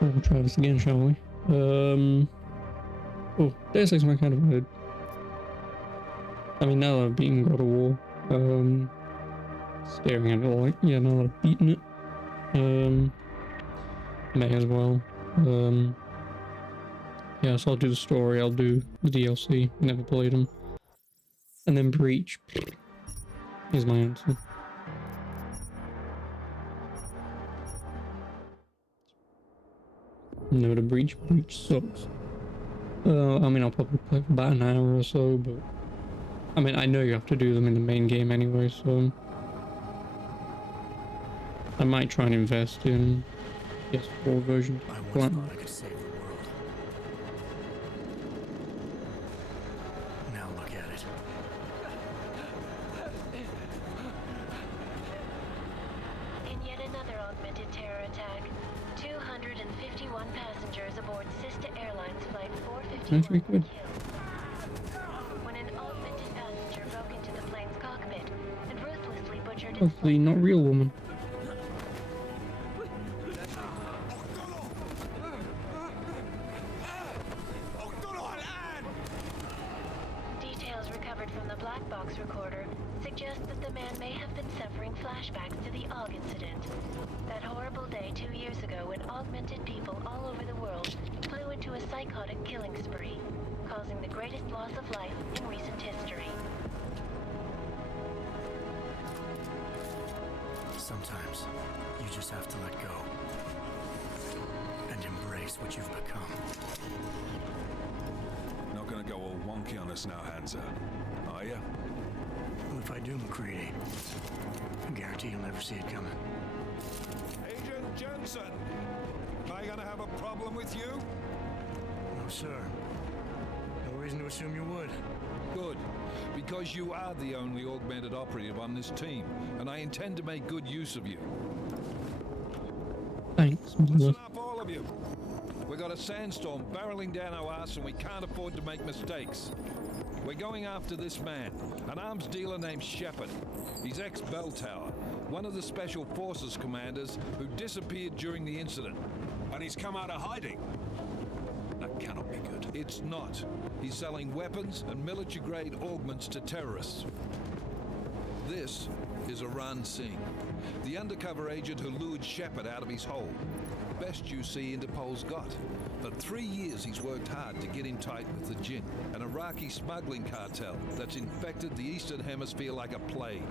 We'll try this again, shall we? Oh, Deus Ex kind of good. I mean, now that I've beaten God of War, staring at it like, yeah, now that I've beaten it, may as well. Yeah, so I'll do the story, I'll do the DLC, never played them. And then Breach. Here's my answer. No, the Breach sucks. I mean, I'll probably play for about an hour or so, but I mean, I know you have to do them in the main game anyway, so I might try and invest in PS4 version. I once thought I could save the world. Now look at it. In yet another augmented terror attack, 251 passengers aboard Sister Airlines Flight 451 That's really good. were killed when an augmented passenger broke into the plane's cockpit and ruthlessly butchered its Hopefully not real woman. Details recovered from the black box recorder suggest that the man may have been suffering flashbacks to the AUG incident. That horrible day 2 years ago when augmented people all over the world flew into a psychotic killing spree, causing the greatest loss of life in recent history. Sometimes you just have to let go and embrace what you've become. Not gonna go all wonky on us now, Hansa, are you? Well, if I do, McCready, I guarantee you'll never see it coming. Agent Jensen! Am I gonna have a problem with you? No, sir. No reason to assume you would. Good, because you are the only augmented operative on this team, and I intend to make good use of you. Thanks, Listen brother. up, all of you. We got a sandstorm barreling down our ass and we can't afford to make mistakes. We're going after this man, an arms dealer named Shepard. He's ex-Bell Tower, one of the Special Forces commanders who disappeared during the incident. And he's come out of hiding. That cannot be good. It's not. He's selling weapons and military-grade augments to terrorists. This is Iran Singh, the undercover agent who lured Shepard out of his hole. Best you see Interpol's got. For 3 years he's worked hard to get in tight with the Jinn, an Iraqi smuggling cartel that's infected the Eastern Hemisphere like a plague.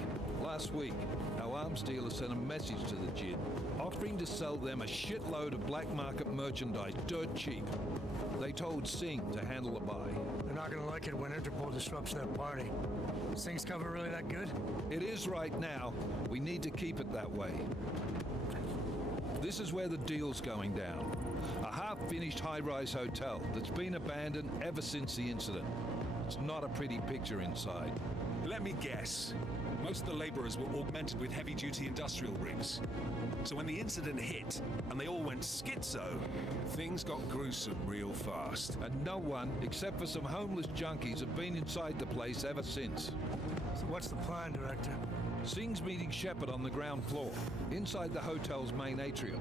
Last week, our arms dealer sent a message to the Jinn, offering to sell them a shitload of black market merchandise dirt cheap. They told Singh to handle the buy. They're not gonna like it when Interpol disrupts their party. Singh's cover really that good? It is right now. We need to keep it that way. This is where the deal's going down. A half-finished high-rise hotel that's been abandoned ever since the incident. It's not a pretty picture inside. Let me guess. Most of the laborers were augmented with heavy-duty industrial rigs. So when the incident hit, and they all went schizo, things got gruesome real fast. And no one, except for some homeless junkies, have been inside the place ever since. So what's the plan, Director? Singh's meeting Shepard on the ground floor, inside the hotel's main atrium.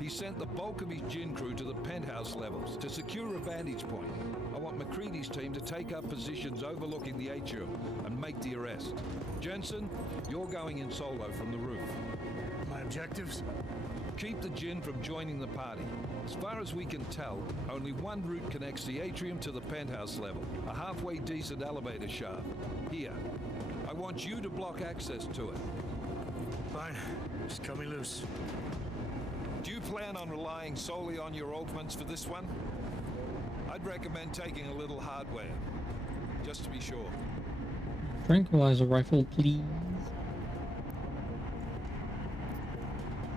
He sent the bulk of his Jinn crew to the penthouse levels to secure a vantage point. I want McCready's team to take up positions overlooking the atrium and make the arrest. Jensen, you're going in solo from the roof. My objectives? Keep the Jinn from joining the party. As far as we can tell, only one route connects the atrium to the penthouse level, a halfway decent elevator shaft. Here. I want you to block access to it. Fine. Just cut me loose. Do you plan on relying solely on your augments for this one? I'd recommend taking a little hardware, just to be sure. Tranquilizer rifle, please.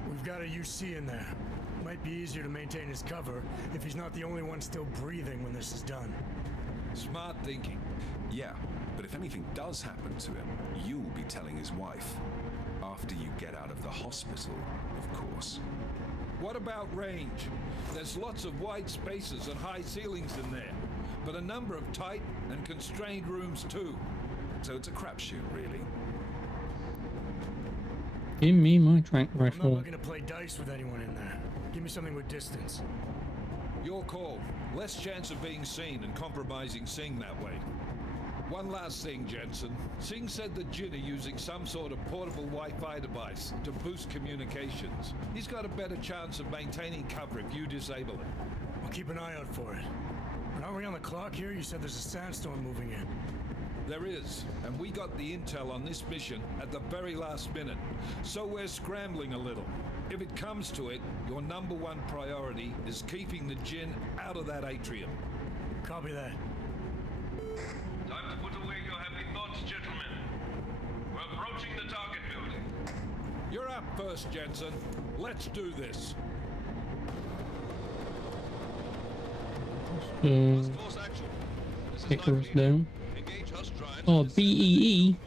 We've got a UC in there. Might be easier to maintain his cover if he's not the only one still breathing when this is done. Smart thinking. Yeah, but if anything does happen to him, you'll be telling his wife. After you get out of the hospital, of course. What about range? There's lots of wide spaces and high ceilings in there, but a number of tight and constrained rooms too. So it's a crapshoot, really. Give me my trank I'm not rifle. looking to play dice with anyone in there. Give me something with distance. Your call. Less chance of being seen and compromising Singh that way. One last thing, Jensen. Singh said that Jin are using some sort of portable Wi-Fi device to boost communications. He's got a better chance of maintaining cover if you disable it. I'll keep an eye out for it. But aren't we on the clock here? You said there's a sandstorm moving in. There is, and we got the intel on this mission at the very last minute, so we're scrambling a little. If it comes to it, your #1 priority is keeping the Jinn out of that atrium. Copy that. Time to put away your happy thoughts, gentlemen. We're approaching the target building. You're up first, Jensen. Let's do this. Force action. This is Icarus not down. engage Hus drives. Oh, BEE. 15.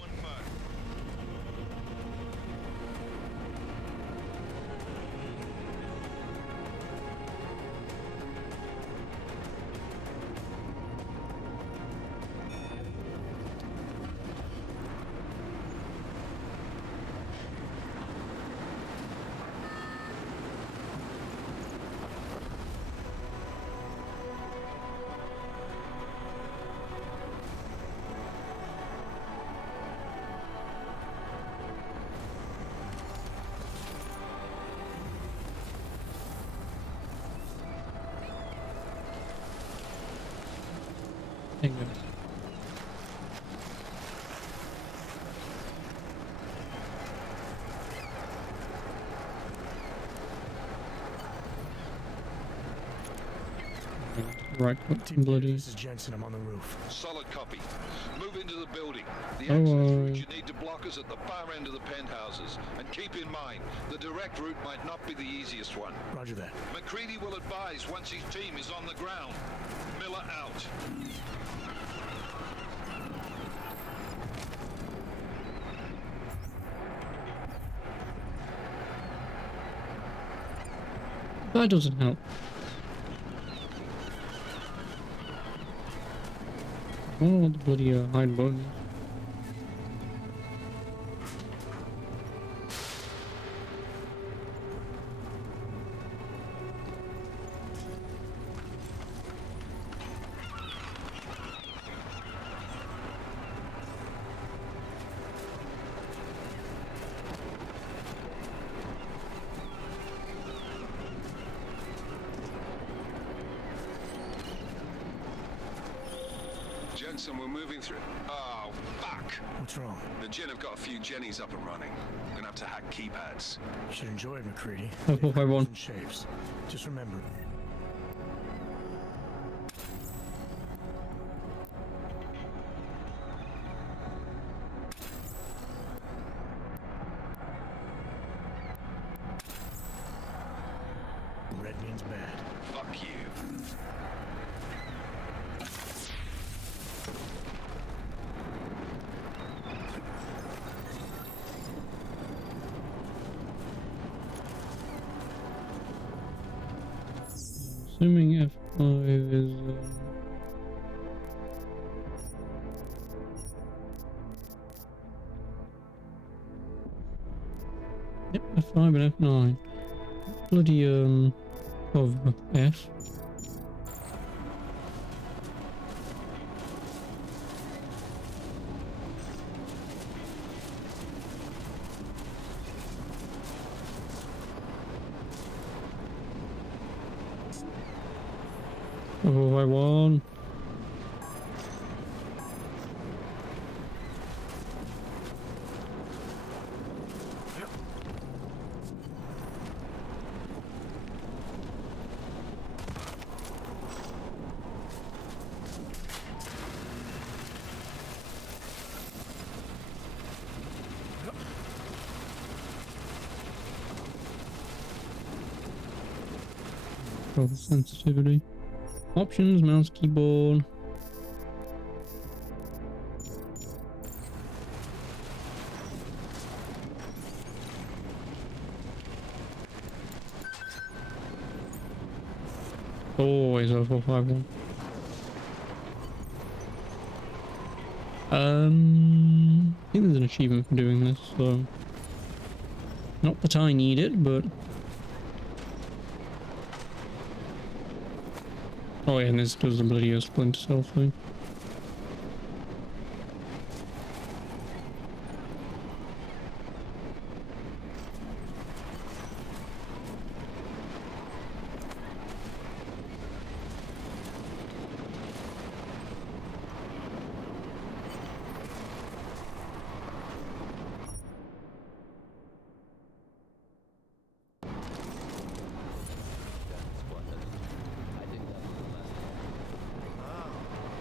Hang on. Right, got some bloody. This is Jensen. I'm on the roof. Solid copy. Move into the building. The Oh, access route you need to block us at the far end of the penthouses. And keep in mind, the direct route might not be the easiest one. Roger that. McCready will advise once his team is on the ground. Miller out. That doesn't help. Oh, the bloody hide buttons. Jensen, we're moving through. Oh, fuck! What's wrong? The Jinn have got a few Jennies up and running. We're gonna have to hack keypads. You should enjoy it, McCready. I hope I won. Different shapes. Just remember. Red means bad. Fuck you. Assuming F5 is. Yep, F5 and F9. Bloody cover F. Oh, I won. Control sensitivity. Options, mouse, keyboard. Always over 5-1. I think there's an achievement for doing this, so Not that I need it, but... Oh yeah, and this does the bloody Splinter Cell thing.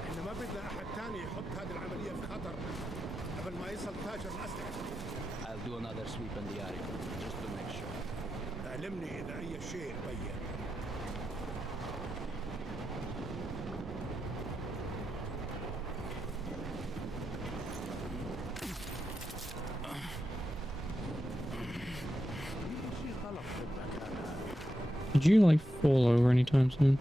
إحنا ما بدنا أحد تاني يحط هذه العملية في خطر قبل ما يصل تاجر الأسلحة. I'll do another sweep in the area, just to make sure. علمني إذا أي شيء بين. في شيء غلط بالمكان هذا. Did you like fall over anytime soon?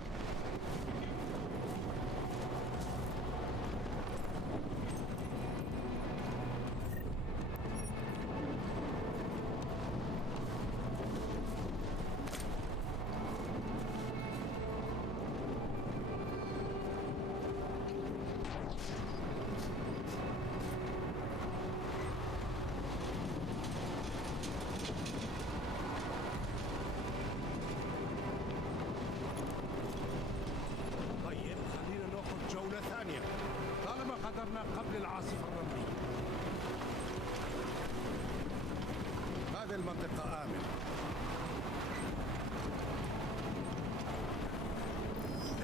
طيب خلينا ناخذ جولة ثانية طالما قدرنا قبل العاصفة الرملية. هذه المنطقة آمنة.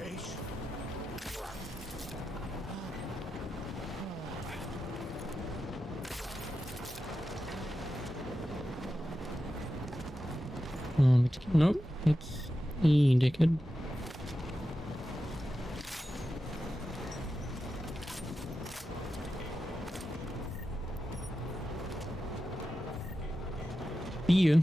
ايش؟ Nope, it's E, dickhead. Beer.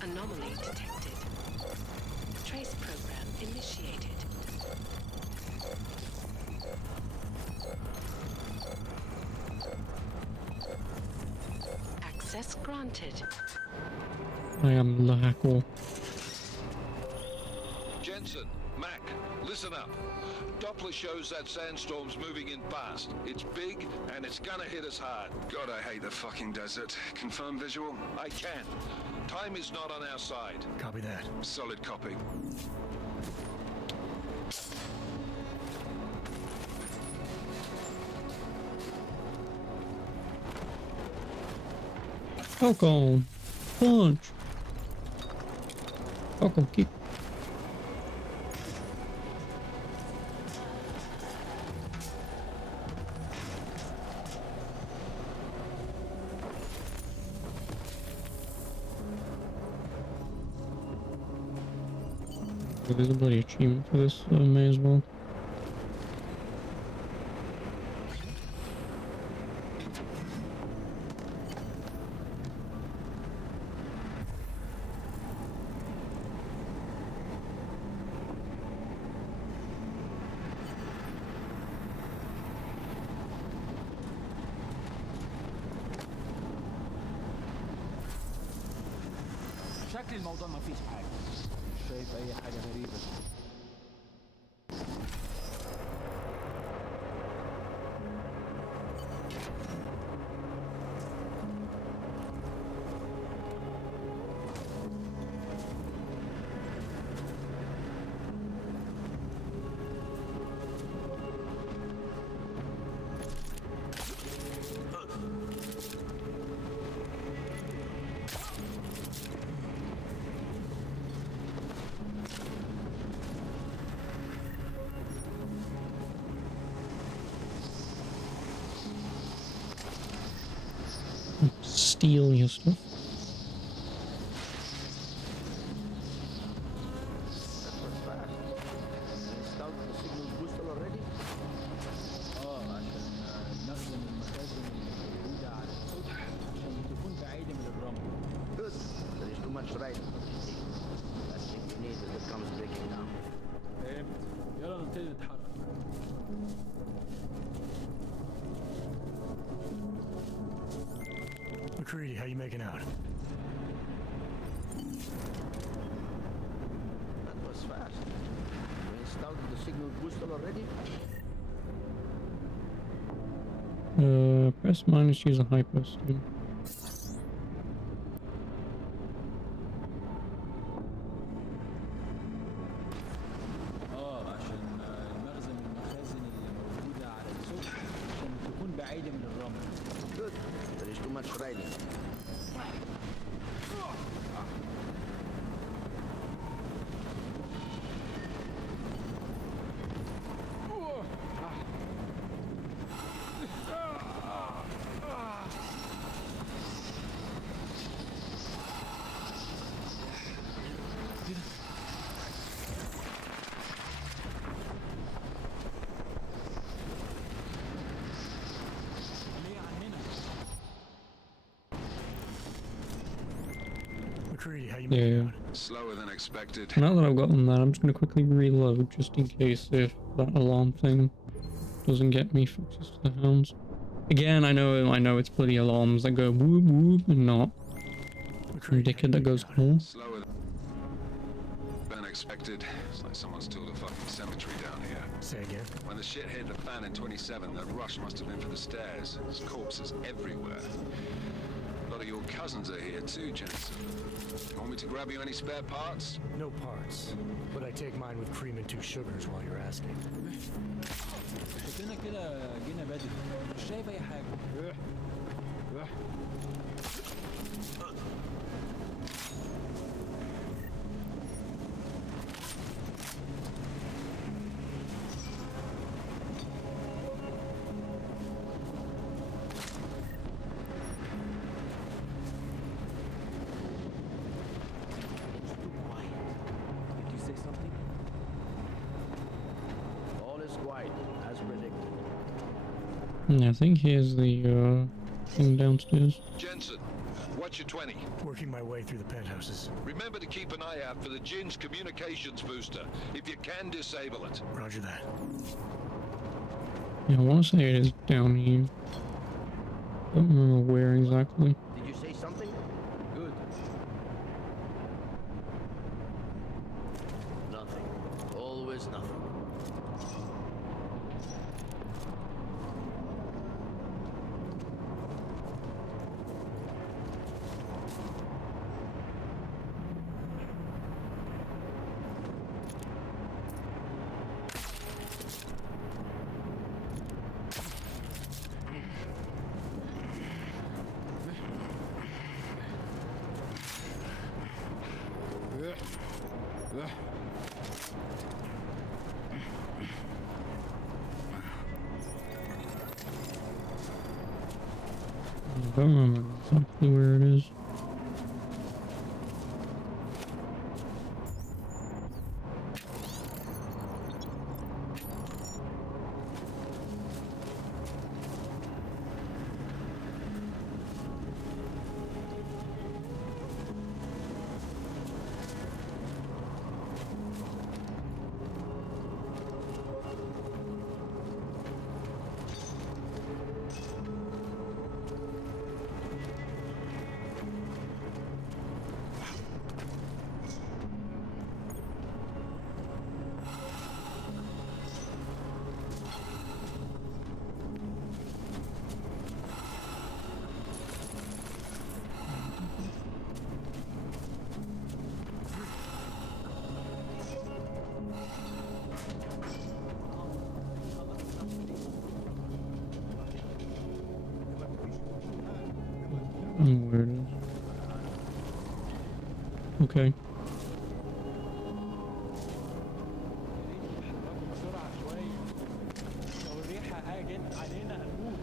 Anomaly detected. Trace program initiated. Access granted. I am the hackle. Jensen, Mac, listen up. Doppler shows that sandstorm's moving in fast. It's big, and it's gonna hit us hard. God, I hate the fucking desert. Confirm visual? I can. Time is not on our side. Copy that. Solid copy. Falcon. Punch. Falcon kick. There's a bloody achievement for this, so I may as well. شكل الموضوع ما فيش حاجة. شايف أي حاجة غريبة؟ Steal your stuff. That was fast. Installed the signal booster already? McCready, how you making out? That was fast. We installed the signal booster already? Press minus use a hyper stim. عشان المخزن من المخازن اللي موجودة على السوق عشان تكون بعيدة من الرمل. Good. There is too much riding. McCready, how you making out? Slower than expected. Now that I've gotten that, I'm just gonna quickly reload just in case if that alarm thing doesn't get me foxes to the hounds. Again, I know it's bloody alarms that go whoop whoop and not some dickhead that goes home. Slower than expected. It's like someone's tooled a fucking cemetery down here. Say again. When the shit hit the fan in 27, that rush must have been for the stairs. There's corpses everywhere. A lot of your cousins are here too, Jensen. You want me to grab you any spare parts? No parts. But I take mine with cream and 2 sugars while you're asking. شكلنا كده جينا بدري مش شايف أي حاجة. All is quiet, as predicted. I think here's the thing downstairs. Jensen, what's your 20? Working my way through the penthouses. Remember to keep an eye out for the Jin's communications booster. If you can, disable it. Roger that. Yeah, I want to say it is down here. Don't remember where exactly. Did you say something? Good. Nothing. Always nothing. I don't remember exactly where it is. Where it is. Okay. بسرعة شوية. لو الريحة هاجت علينا هنموت.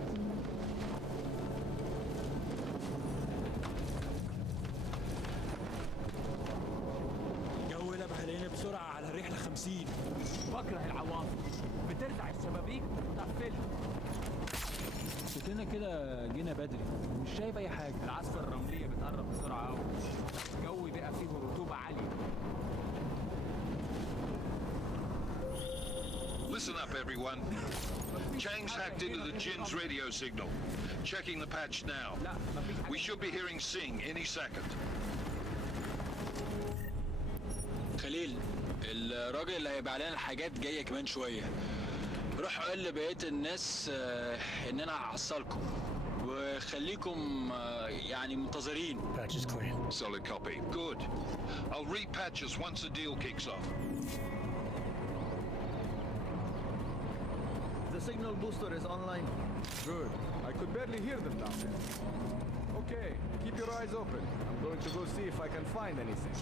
الجو قلب علينا بسرعة على الرحلة 50. بكره العواصف. بترزع الشبابيك وتقفلها. شكلنا كده جينا بدري ومش شايف أي حاجة. العاصفة الرملية بتقرب بسرعة أوي. الجو بقى فيه رطوبة عالية. Listen up, everyone. Chang's hacked into the Jin's radio signal. Checking the patch now. We should be hearing Singh any second. خليل، الراجل اللي هيبقى علينا الحاجات جايه كمان شويه. روح قول لبقيه الناس ان انا هحصلكم وخليكم يعني منتظرين. Patch is clean. Solid copy. Good. I'll repatch us once the deal kicks off. The signal booster is online. Good. I could barely hear them down there. Okay, keep your eyes open. I'm going to go see if I can find anything.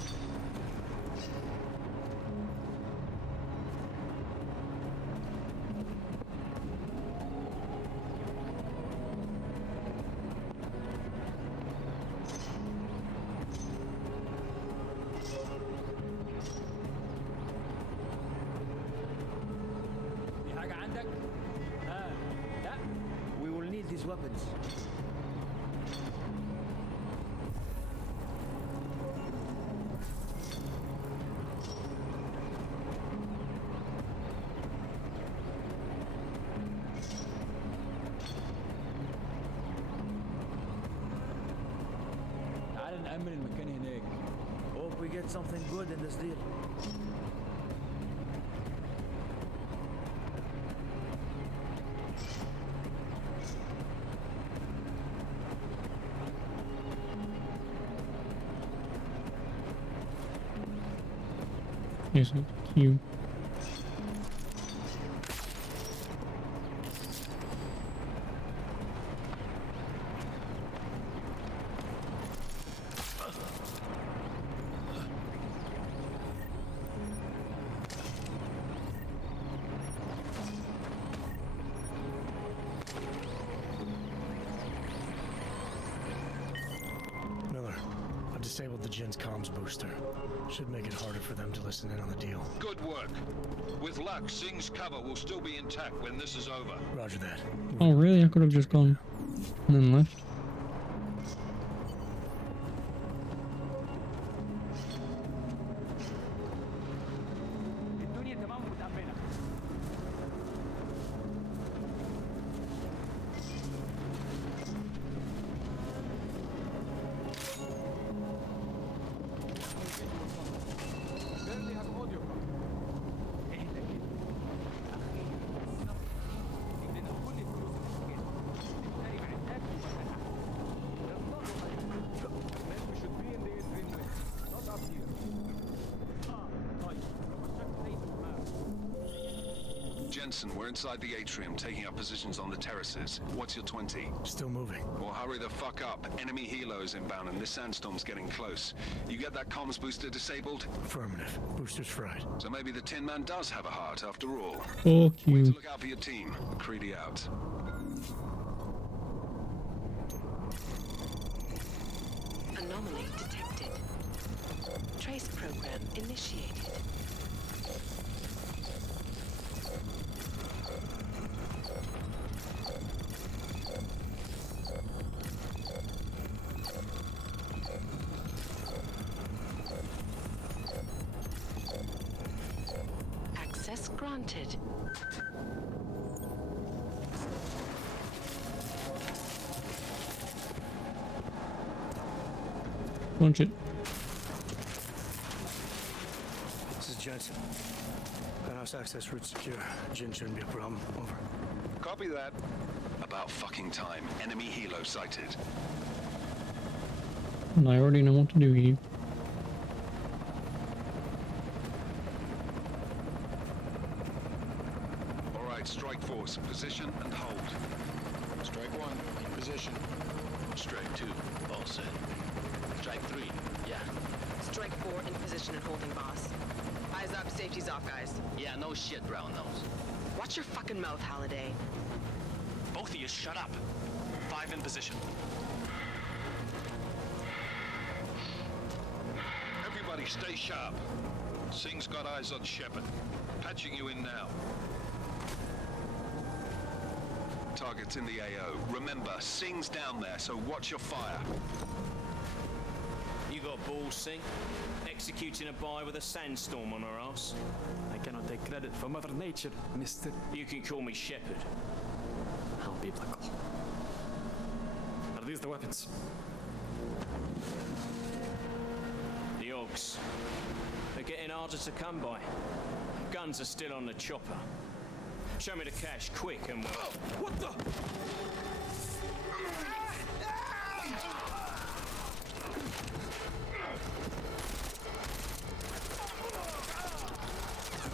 في حاجه عندك؟ لا. We will need these weapons. تعال نأمن المكان هناك. Hope we get something good in this deal. Yes, Q. Miller, I've disabled the Jin's comms booster. Should make it harder for them to listen in on the deal. Good work. With luck, Singh's cover will still be intact when this is over. Roger that. Oh, really? I could have just gone and then left. الدنيا تمام ومتأمنة. Barely have audio copy. اهدى كده. أخي، الصبر. إننا كل الفلوس اللي نشتري معدات ومسلحة. Man, we should be in the atrium next, not up here. طيب، رشقت زي الحمام. Jensen, we're inside the atrium, taking up positions on the terraces. What's your 20? Still moving. Well, hurry the fuck up. Enemy helos inbound and this sandstorm's getting close. You get that comms booster disabled? Affirmative. Booster's fried. So maybe the Tin Man does have a heart after all. Fuck Way to you. look out for your team. Creedy out. Anomaly detected. Trace program initiated. Access granted. Punch it. This is Jensen. Penthouse access route secure. Jin shouldn't be a problem. Over. Copy that. About fucking time. Enemy helo sighted. And I already know what to do here. All right, strike force. Position and hold. Strike 1, in position. Strike 2. All set. Strike 3, yeah. Strike 4 in position and holding, boss. Eyes up, safety's off, guys. Yeah, no shit, brown nose. Watch your fucking mouth, Halliday. Both of you shut up. 5 in position. Everybody stay sharp. Singh's got eyes on Shepard. Patching you in now. Target's in the AO. Remember, Singh's down there, so watch your fire. You go got balls, Sing? Executing a buy with a sandstorm on our ass? I cannot take credit for Mother Nature, mister. You can call me Shepherd. How biblical. Are these the weapons? The Ogs. They're getting harder to come by. Guns are still on the chopper. Show me the cash, quick, and we'll... What the?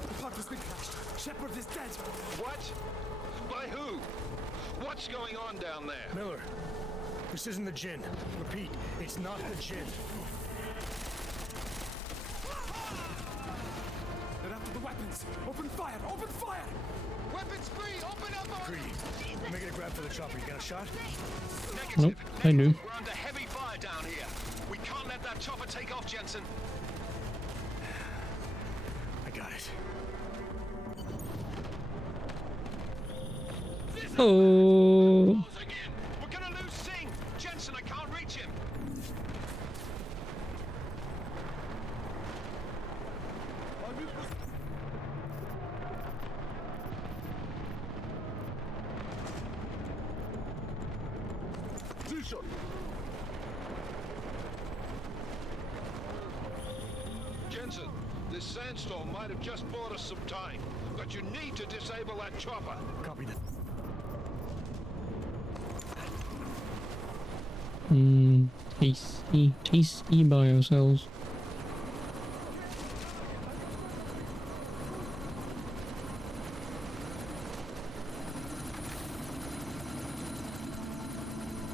The pod has been crashed. Shepard is dead. What? By who? What's going on down there? Miller, this isn't the Jinn. Repeat, it's not the Jinn. They're after the weapons. Open fire! Open fire! Weapons free! Open up! Greedy. Make it a grab for the chopper. You got a shot? Nope, I knew. We're under heavy fire down here. We can't let that chopper take off, Jensen. I got it. Oh. We're gonna lose Singh. Jensen, I can't reach him. Jensen, this sandstorm might have just bought us some time, but you need to disable that chopper. Copy that. Tasty biocells.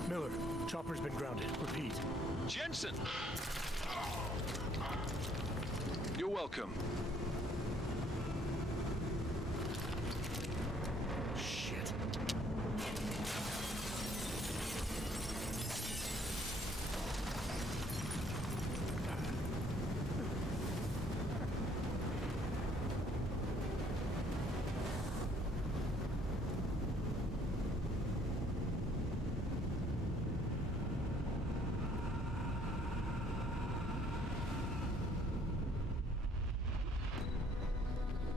Miller, chopper's been grounded. Repeat. Jensen! You're welcome. Shit.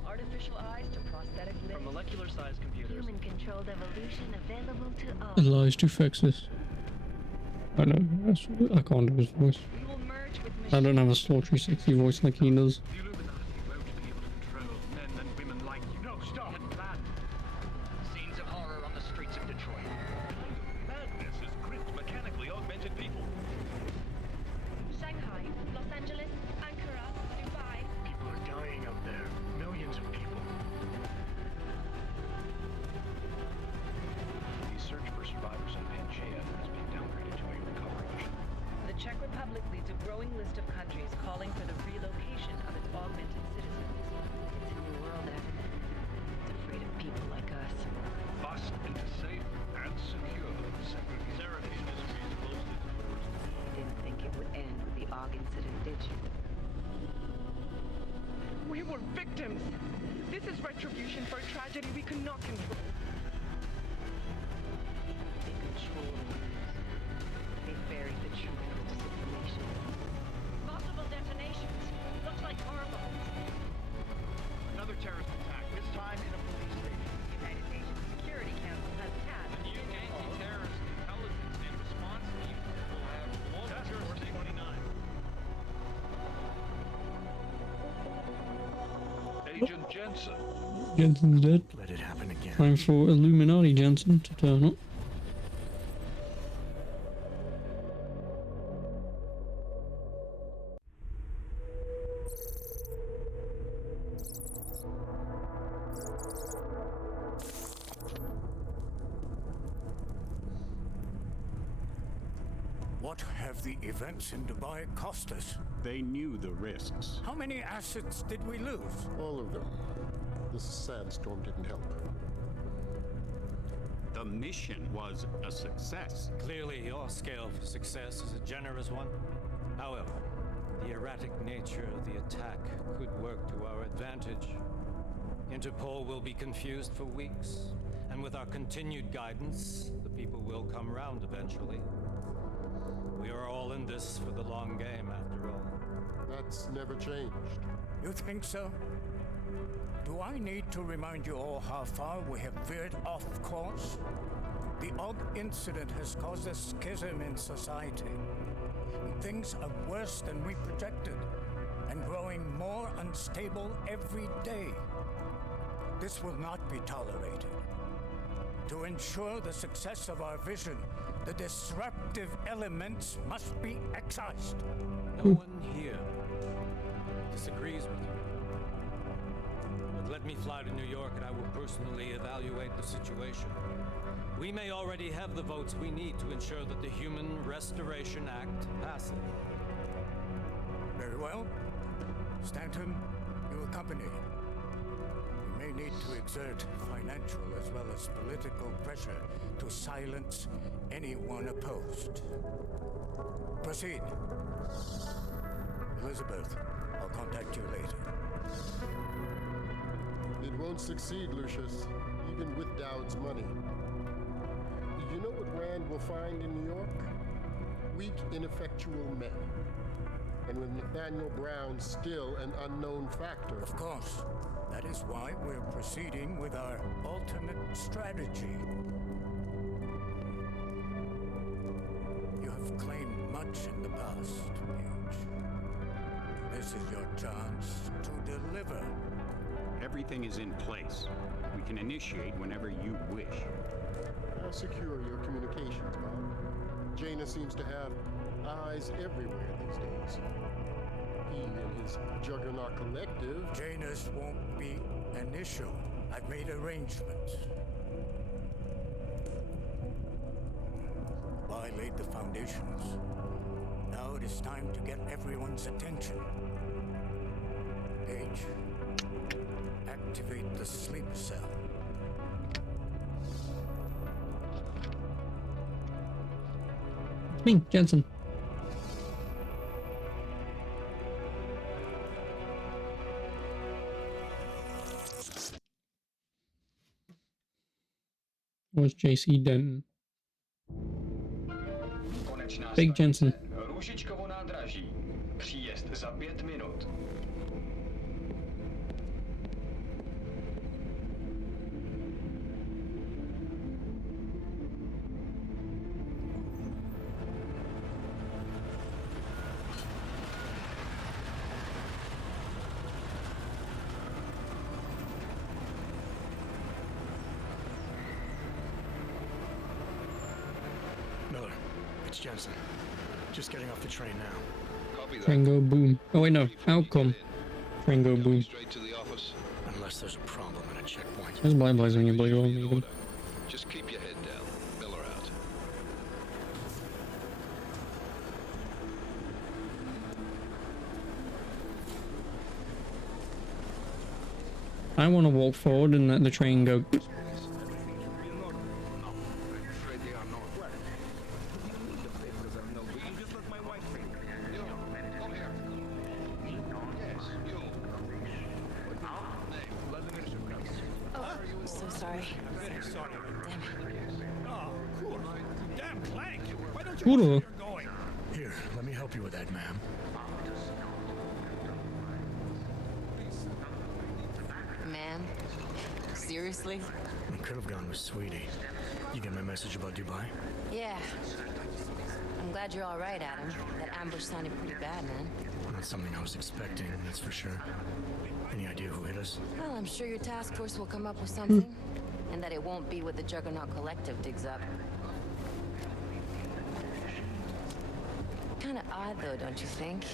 Artificial eyes to prosthetic limbs. From molecular-sized computers. Human-controlled evolution available to all. It lies to fix this. I know, I can't do his voice. We will merge with I don't have a sultry, sexy voice like he does. The Illuminati won't be able to control men and women like you. No, stop! Plan. Scenes of horror on the streets of Detroit. Madness is gripped mechanically augmented people. Shanghai, Los Angeles, Ankara, Dubai. People are dying out there. Millions of people. The search for survivors in Pangaea has been downgraded to a recovery mission. The Czech Republic leads a growing list of countries calling for the relocation of its augmented citizens. It's a new world, Evan. It's afraid of people like us. Bust into safe and secure segregation. Therapy industries closely towards. Didn't think it would end with the AUG incident, did you? We were victims. This is retribution for a tragedy we could not control. They control the news. They buried the truth with disinformation. Possible detonations. Looks like horrible. Another terrorist attack, this time in a police station. United Nations Security Council has tasked. The new anti-terrorist intelligence and response team will have global jurisdiction 29. Agent Jensen. Jensen's dead. Let it happen again. Time for Illuminati Jensen to turn up. What have the events in Dubai cost us? They knew the risks. How many assets did we lose? All of them. This sandstorm didn't help. The mission was a success. Clearly, your scale for success is a generous one. However, the erratic nature of the attack could work to our advantage. Interpol will be confused for weeks, and with our continued guidance, the people will come round eventually. We are all in this for the long game, after all. That's never changed. You think so? Do I need to remind you all how far we have veered off course? The Og incident has caused a schism in society. Things are worse than we projected, and growing more unstable every day. This will not be tolerated. To ensure the success of our vision, the disruptive elements must be excised. No one here disagrees with you. But let me fly to New York and I will personally evaluate the situation. We may already have the votes we need to ensure that the Human Restoration Act passes. Very well. Stanton, you accompany. We may need to exert financial as well as political pressure to silence anyone opposed. Proceed. Elizabeth, I'll contact you later. It won't succeed, Lucius, even with Dowd's money. You know what Rand will find in New York? Weak, ineffectual men. And with Nathaniel Brown still an unknown factor. Of course. That is why we're proceeding with our alternate strategy. You have claimed much in the past, Paige. This is your chance to deliver. Everything is in place. We can initiate whenever you wish. How secure your communications, Bob? Jaina seems to have eyes everywhere these days. He and his Juggernaut Collective... Janus won't be an issue. I've made arrangements. I laid the foundations. Now it is time to get everyone's attention. Paige, activate the sleep cell. Me, Jensen. Where's JC Denton? Big Jensen. Růžičkovo nádraží. Příjezd za 5 minut. Miller, it's Jensen. Just getting off the train now. Copy that. Train go boom. Oh wait, no. Outcome. Train go boom. Straight to the office. Unless there's a problem at a checkpoint. There's blind boys when you believe all need them. Just keep your head down. Miller out. I want to walk forward and let the train go. Cool. Here, let me help you with that, ma'am. Ma'am? Seriously? I could have gone with Sweetie. You get my message about Dubai? Yeah. I'm glad you're all right, Adam. That ambush sounded pretty bad, man. Not something I was expecting, that's for sure. Any idea who hit us? Well, I'm sure your task force will come up with something. And that it won't be what the Juggernaut Collective digs up. Kinda odd, though, don't you think?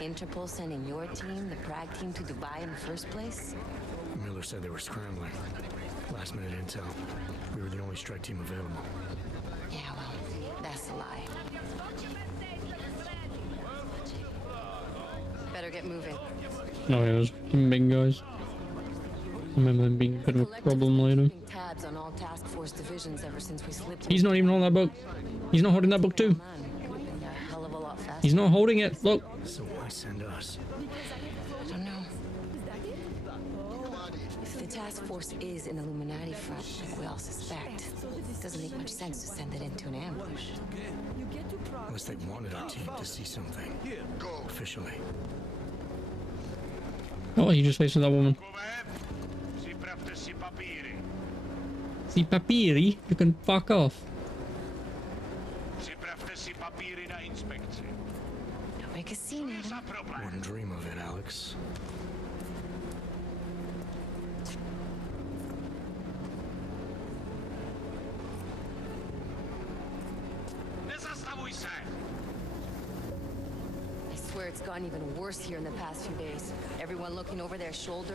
Interpol sending your team, the Prague team, to Dubai in the first place? Miller said they were scrambling. Last minute intel. We were the only strike team available. Yeah, well, that's a lie. Better get moving. No, it was big guys. I remember them being a bit of a problem later. Tabs on all task force divisions ever since we slipped. He's not even on that book. He's not holding that book too. He's not holding it. Look. So why send us? I don't know. If the task force is an Illuminati front, like we all suspect, it doesn't make much sense to send it into an ambush. Unless they wanted our team to see something. Officially. Oh, he just faced that woman. Si papiri? You can fuck off. Don't make a scene, Adam. Wouldn't dream of it, Alex. I swear it's gotten even worse here in the past few days. Everyone looking over their shoulder.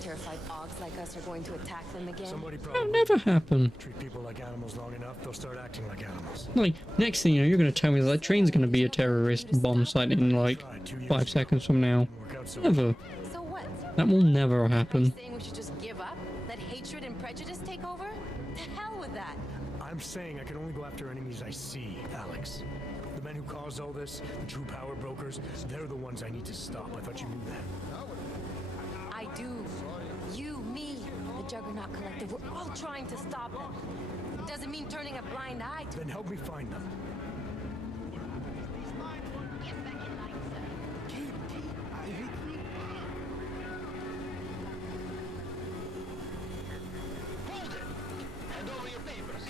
Terrified Augs like us are going to attack them again. That'll never happen. Treat people like animals long enough, they'll start acting like animals. Like, next thing you know, you're gonna tell me that train's gonna be a terrorist bomb site in like 5 seconds from now. Never. So what? That will never happen. Saying we should just give up? Let hatred and prejudice take over? The hell with that. I'm saying I can only go after enemies I see, Alex. The men who caused all this, the true power brokers, they're the ones I need to stop. I thought you knew that. I do. You, me, the Juggernaut Collective, we're all trying to stop them. It doesn't mean turning a blind eye to... Then help me find them. Hold it! Hand over your papers.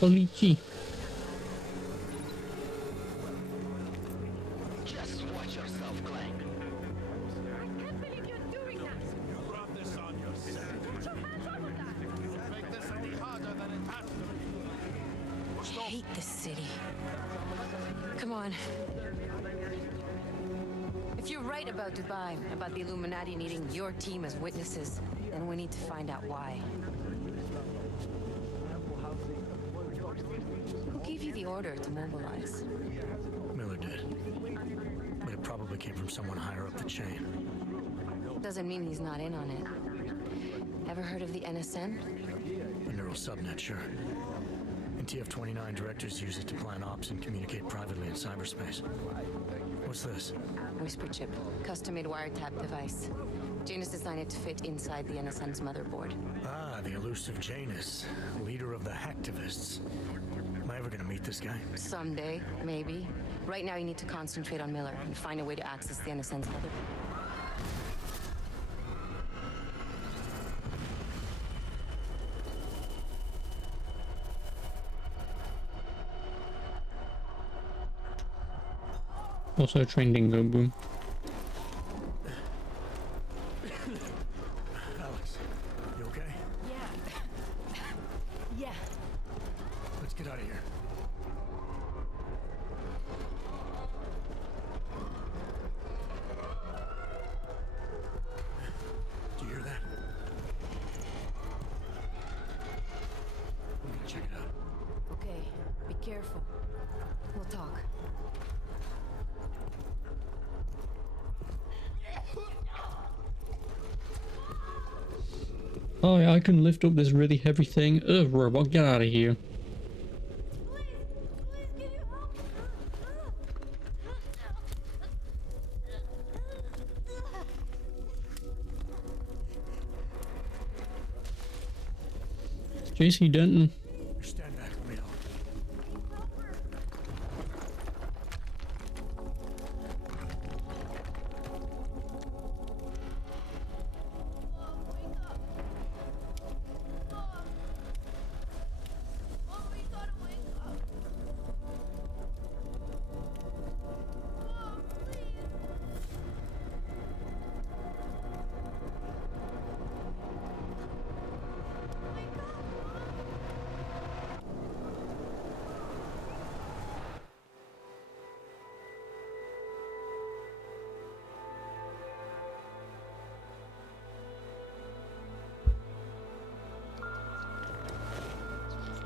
Polici. Just watch yourself, Clank. I can't believe you're doing that! You brought this on yourself. Put your hands on that! You make this any harder than it has to be. I hate this city. Come on. If you're right about Dubai, about the Illuminati needing your team as witnesses, then we need to find out why. Who gave you the order to mobilize? Miller did. But it probably came from someone higher up the chain. Doesn't mean he's not in on it. Ever heard of the NSN? The neural subnet, sure. And TF-29 directors use it to plan ops and communicate privately in cyberspace. What's this? Whisper chip, custom-made wiretap device. Janus designed it to fit inside the NSN's motherboard. Ah, the elusive Janus, leader of the hacktivists. Am I ever gonna meet this guy? Someday, maybe. Right now you need to concentrate on Miller and find a way to access the NSN's motherboard. Also train dingo boom. Alex, you okay? Yeah. Yeah. Let's get out of here. Do you hear that? I'm gonna check it out. Okay, be careful. We'll talk. Oh yeah, I can lift up this really heavy thing. Ugh, robot, get out of here. JC Denton. Stand back, Leo.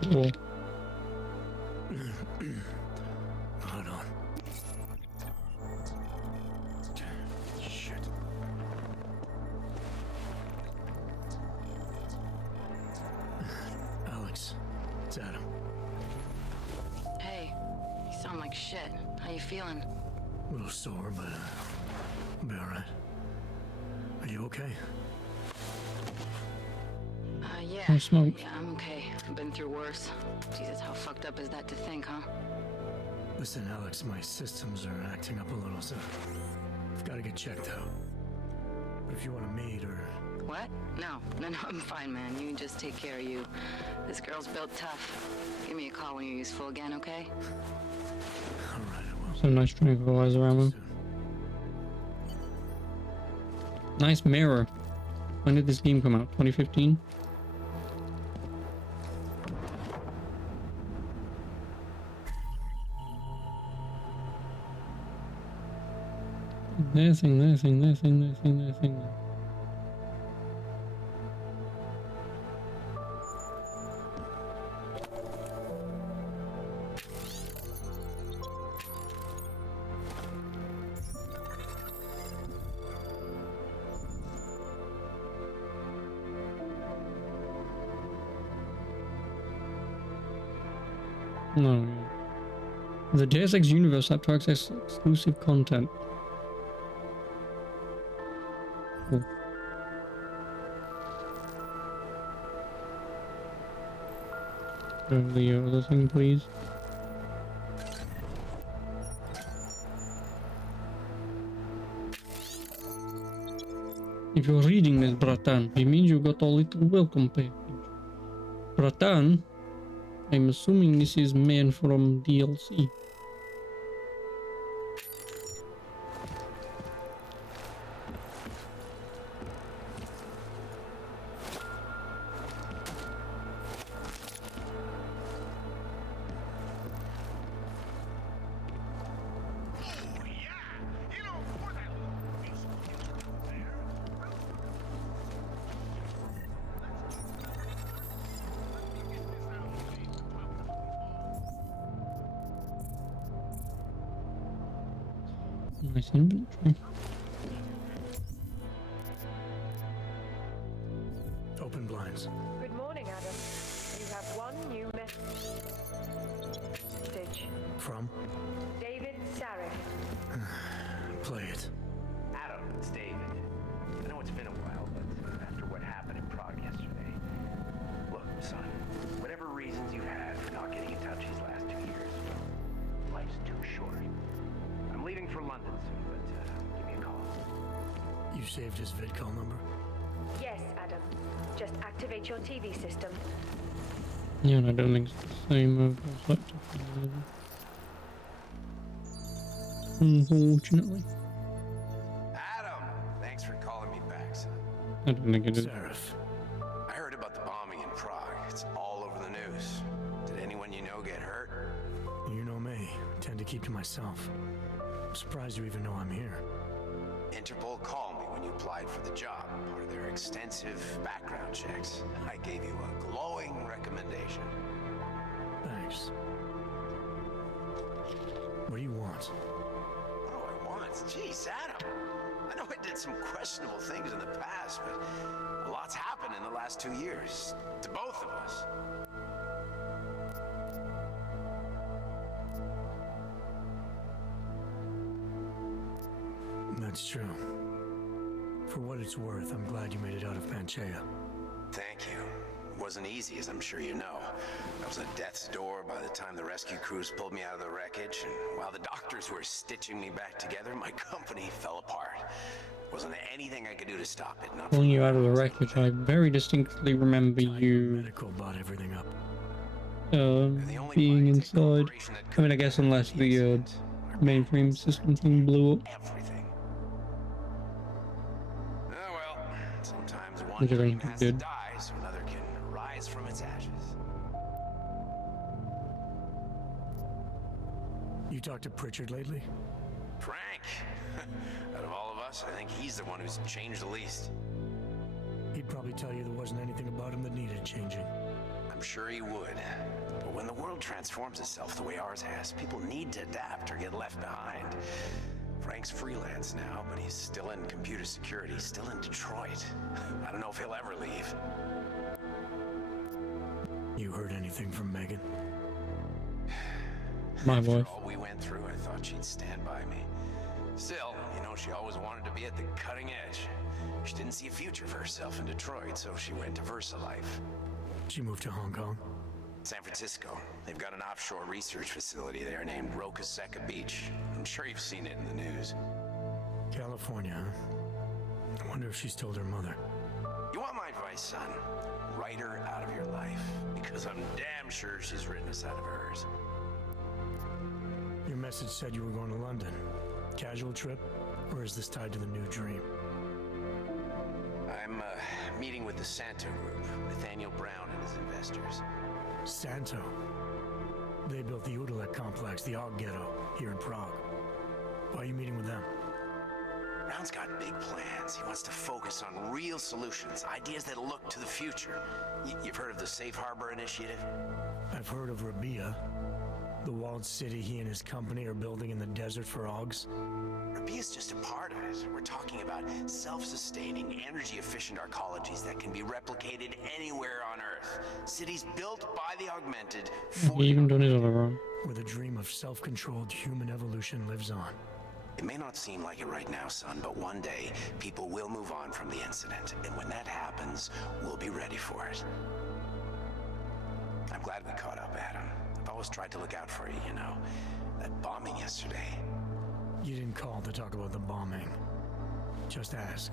Cool. Hold on. Shit. Alex, it's Adam. Hey, you sound like shit. How you feeling? A little sore, but I'll be alright. Are you okay? Yeah. No smoke. Yeah, I'm okay. I've been through worse. Jesus, how fucked up is that to think, huh? Listen, Alex, my systems are acting up a little, so I've got to get checked out. But if you want to meet or... What? No, I'm fine, man. You just take care of you. This girl's built tough. Give me a call when you're useful again, okay? Alright, I will. Some nice tranquilizer ammo. Nice mirror. When did this game come out? 2015? Nothing. No, yeah. The Deus Ex universe have to access exclusive content. Cool. The other thing, please. If you're reading this, Bratan, it means you got a little welcome package. Bratan, I'm assuming this is man from DLC. Nice inventory. Open blinds. Good morning, Adam. You have one new message. From? David Sarek. Play it. Adam, it's David. I know it's been a while, but after what happened in Prague yesterday... Look, son, whatever reasons you've had for not getting in touch these last 2 years, life's too short. I'm leaving for London soon, but give me a call. You saved his vidcall number? Yes, Adam. Just activate your TV system. Yeah, and I don't think it's the same unfortunately. Adam, thanks for calling me back, son. I don't think it is. Seraph. I heard about the bombing in Prague. It's all over the news. Did anyone you know get hurt? You know me. I tend to keep to myself. I'm surprised you even know I'm here. Interpol called me when you applied for the job, part of their extensive background checks. I gave you a glowing recommendation. Thanks. What do you want? What do I want? Jeez, Adam. I know I did some questionable things in the past, but a lot's happened in the last 2 years. To both of us. That's true. For what it's worth, I'm glad you made it out of Panchaea. Thank you. It wasn't easy, as I'm sure you know. I was at death's door by the time the rescue crews pulled me out of the wreckage, and while the doctors were stitching me back together, my company fell apart. Wasn't anything I could do to stop it. Not Pulling you out of the wreckage, I very distinctly remember you Medical bought everything up. being inside. I mean, I guess unless the mainframe system thing blew up. Sometimes one Which I dream think has did. to die so another can rise from its ashes. You talked to Pritchard lately? Frank! Out of all of us, I think he's the one who's changed the least. He'd probably tell you there wasn't anything about him that needed changing. I'm sure he would. But when the world transforms itself the way ours has, people need to adapt or get left behind. Frank's freelance now, but he's still in computer security, still in Detroit. I don't know if he'll ever leave. You heard anything from Megan? My wife. After all we went through, I thought she'd stand by me. Still, you know know, she always wanted to be at the cutting edge. She didn't see a future for herself in Detroit, so she went to VersaLife. She moved to Hong Kong? San Francisco. They've got an offshore research facility there named Rokaseca Beach. I'm sure you've seen it in the news. California, huh? I wonder if she's told her mother. You want my advice, son? Write her out of your life, because I'm damn sure she's written us out of hers. Your message said you were going to London. Casual trip? Or is this tied to the new dream? I'm meeting with the Santo Group, Nathaniel Brown and his investors. Santo? They built the Udalek complex, the Og Ghetto, here in Prague. Why are you meeting with them? Brown's got big plans. He wants to focus on real solutions, ideas that look to the future. You've heard of the Safe Harbor Initiative? I've heard of Rabia, the walled city he and his company are building in the desert for Ogs. Rabia's just a part of it. We're talking about self-sustaining, energy-efficient arcologies that can be replicated anywhere on Earth. Cities built by the augmented for... He even done his other wrong. Where the dream of self-controlled human evolution lives on. It may not seem like it right now, son, but one day, people will move on from the incident. And when that happens, we'll be ready for it. I'm glad we caught up, Adam. I've always tried to look out for you, you know. That bombing yesterday. You didn't call to talk about the bombing. Just ask.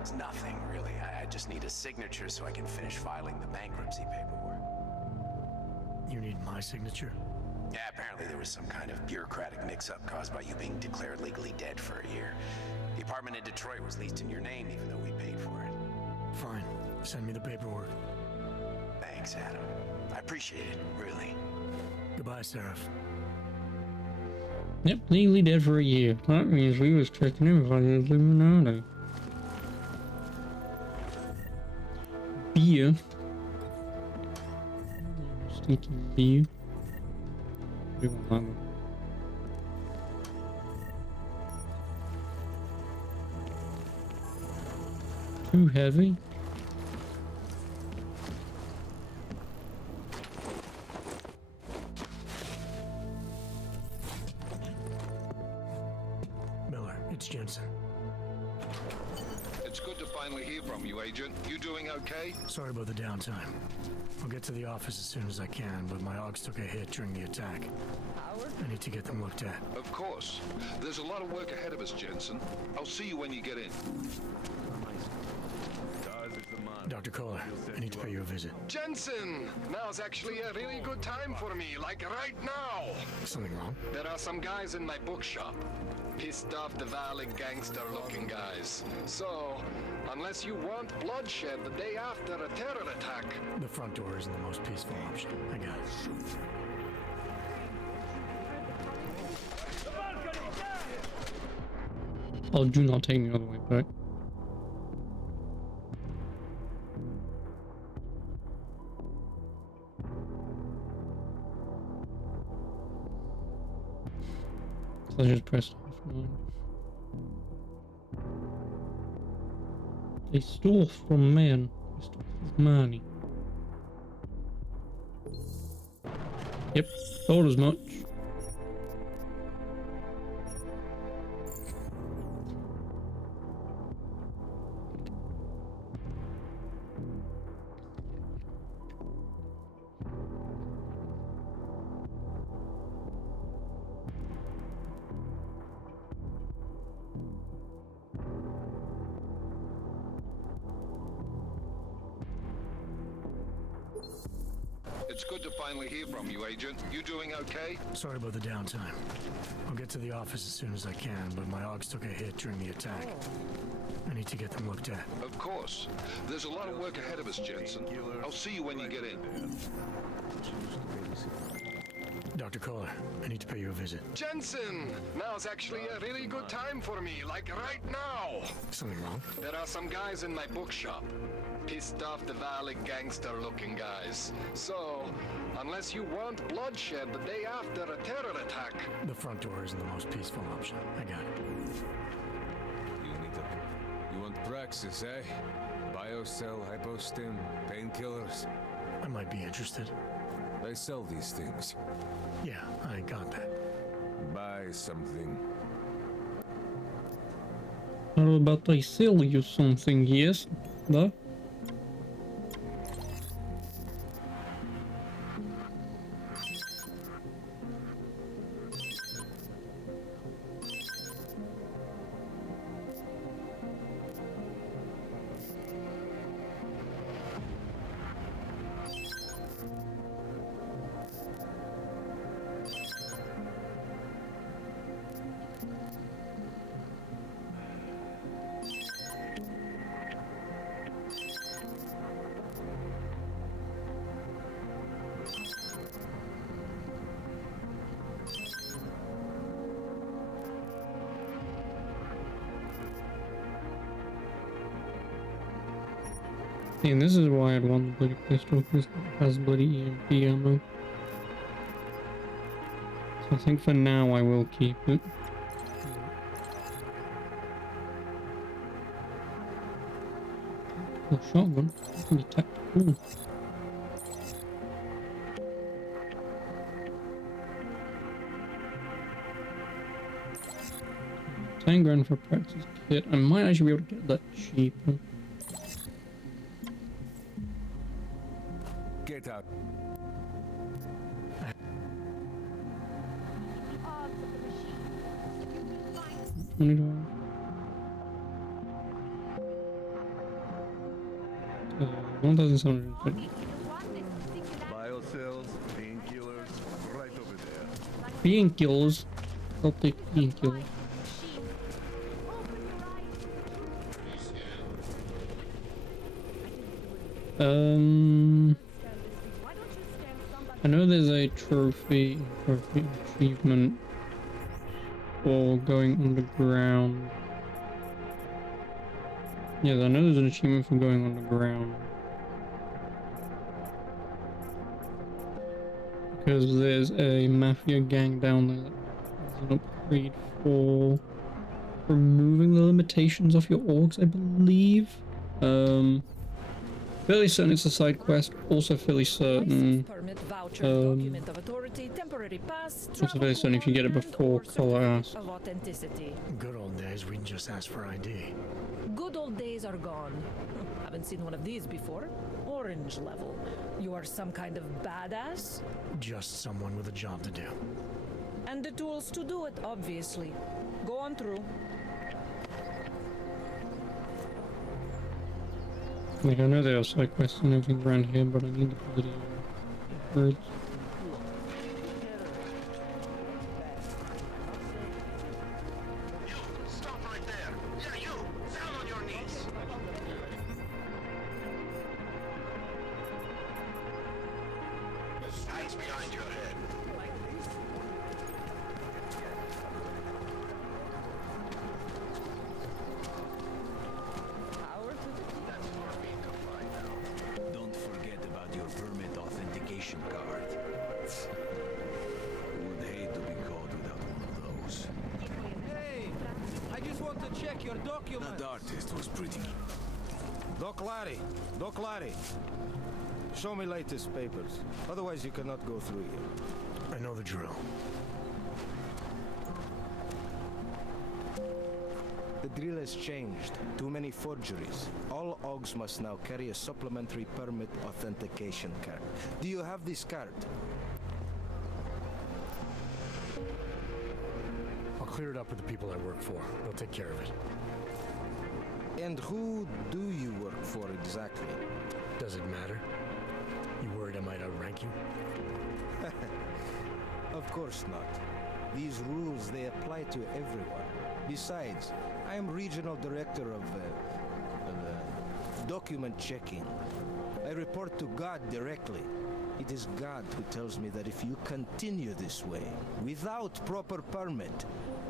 It's nothing, really. I just need a signature so I can finish filing the bankruptcy paperwork. You need my signature? Yeah, apparently there was some kind of bureaucratic mix-up caused by you being declared legally dead for a year. The apartment in Detroit was leased in your name, even though we paid for it. Fine. Send me the paperwork. Thanks, Adam. I appreciate it, really. Goodbye, Seraph. Yep, legally dead for a year. That means we was checking everybody as Illuminati. Beer. Sneaky beer. We want that one. Too heavy. Miller, it's Jensen. It's good to finally hear from you, Agent. You doing okay? Sorry about the downtime. I'll get to the office as soon as I can, but my Ogs took a hit during the attack. I need to get them looked at. Of course. There's a lot of work ahead of us, Jensen. I'll see you when you get in. Dr. Kohler, I need to pay you a visit. Jensen! Now's actually a really good time for me, like right now! Something wrong? There are some guys in my bookshop. Pissed off the valley gangster-looking guys. So, unless you want bloodshed the day after a terror attack... The front door isn't the most peaceful option. I got it. Oh, do not take me all the way back. I just pressed F9. They stole from man. They stole his money. Yep, told as much. It's good to finally hear from you, Agent. You doing okay? Sorry about the downtime. I'll get to the office as soon as I can, but my Ogs took a hit during the attack. I need to get them looked at. Of course. There's a lot of work ahead of us, Jensen. I'll see you when you get in. Dr. Kohler, I need to pay you a visit. Jensen! Now's actually a really good time for me, like right now! Something wrong? There are some guys in my bookshop. Pissed off the valley gangster-looking guys. So, unless you want bloodshed the day after a terror attack... The front door isn't the most peaceful option. I got it. You want Praxis, eh? Biocell, hypostim, painkillers. I might be interested. They sell these things. Yeah, I got that. Buy something. How about I sell you something, yes? No? And this is why I'd want the bloody pistol, because it has bloody EMP ammo. So I think for now I will keep it. Oh, shotgun. That can be tactical. $10 for a practice kit. I might actually be able to get that cheaper. Get out. $20. $1,720. Biocells, painkillers, right over there. Painkillers. I'll take painkillers. I know there's a trophy achievement for going underground. Yeah, I know there's an achievement for going underground. Because there's a mafia gang down there that has an upgrade for removing the limitations off your orgs, I believe. Fairly certain it's a side quest, also fairly certain also fairly certain if you get it before Color asks. Good old days, we can just ask for ID. Good old days are gone. Haven't seen one of these before. Orange level. You are some kind of badass? Just someone with a job to do. And the tools to do it, obviously. Go on through. Like, I know there are side quests and everything around here, but I need the bloody birds. Don't forget about your permit authentication card. Would hate to be caught without one of those. Hey, I just want to check your documents. That artist was pretty. Doc Larry. Show me latest papers. Otherwise you cannot go through here. I know the drill. The drill has changed. Too many forgeries. All OGs must now carry a supplementary permit authentication card. Do you have this card? I'll clear it up with the people I work for. They'll take care of it. And who do you work for exactly? Does it matter? You worried I might outrank you? Of course not. These rules, they apply to everyone. Besides, I am regional director of document checking. I report to God directly. It is God who tells me that if you continue this way, without proper permit,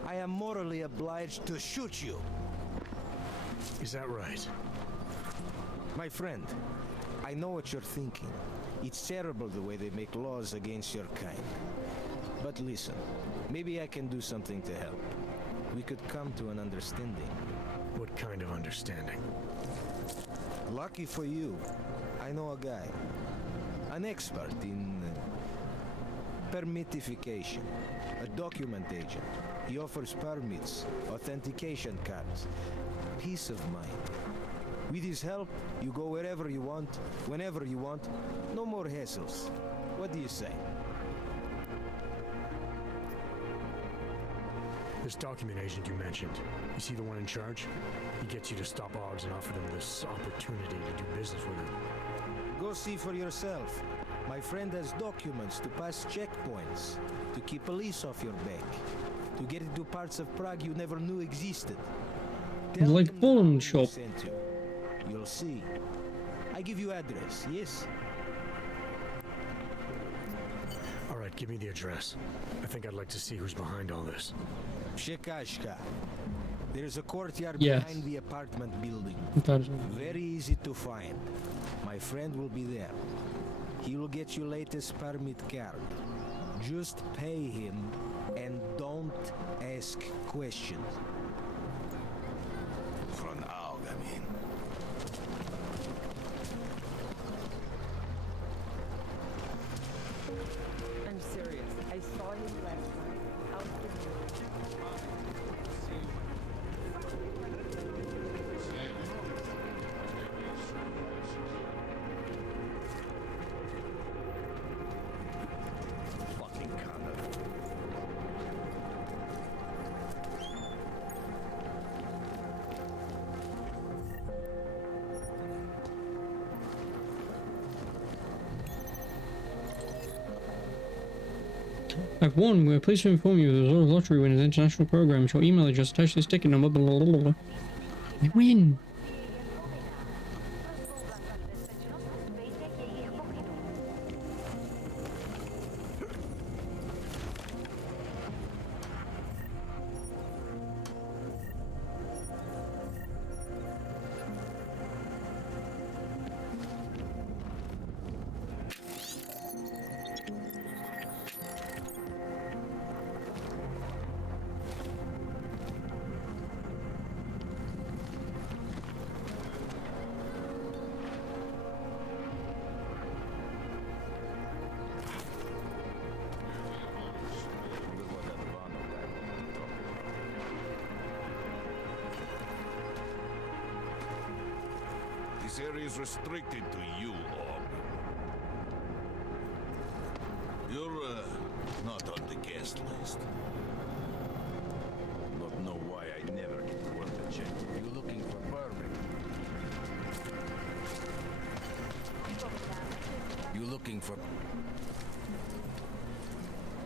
I am morally obliged to shoot you. Is that right? My friend, I know what you're thinking. It's terrible the way they make laws against your kind. But listen, maybe I can do something to help. We could come to an understanding. What kind of understanding? Lucky for you, I know a guy. An expert in Permitification. A document agent. He offers permits, authentication cards, peace of mind. With his help, you go wherever you want, whenever you want. No more hassles. What do you say? This document agent you mentioned, is he the one in charge? He gets you to stop Oggs and offer them this opportunity to do business with him. Go see for yourself. My friend has documents to pass checkpoints, to keep police off your back, to get into parts of Prague you never knew existed. Like pawn shop. Sent you. You'll see. I give you address, yes? All right, give me the address. I think I'd like to see who's behind all this. Shekashka. There's a courtyard Yes. behind the apartment building. That's- Very easy to find. My friend will be there. He will get you latest permit card. Just pay him and don't ask questions. For an Aug, I mean. I'm serious. I saw him last night. Out Fucking Connor. Like one, we're pleased to inform you that the Zora Lottery winners international program. Your email address attached to this ticket number. Blah, blah, blah, blah. You win. This area is restricted to you, Orb. You're, not on the guest list. Not know why I never get worth a check. You looking for permit? You looking for...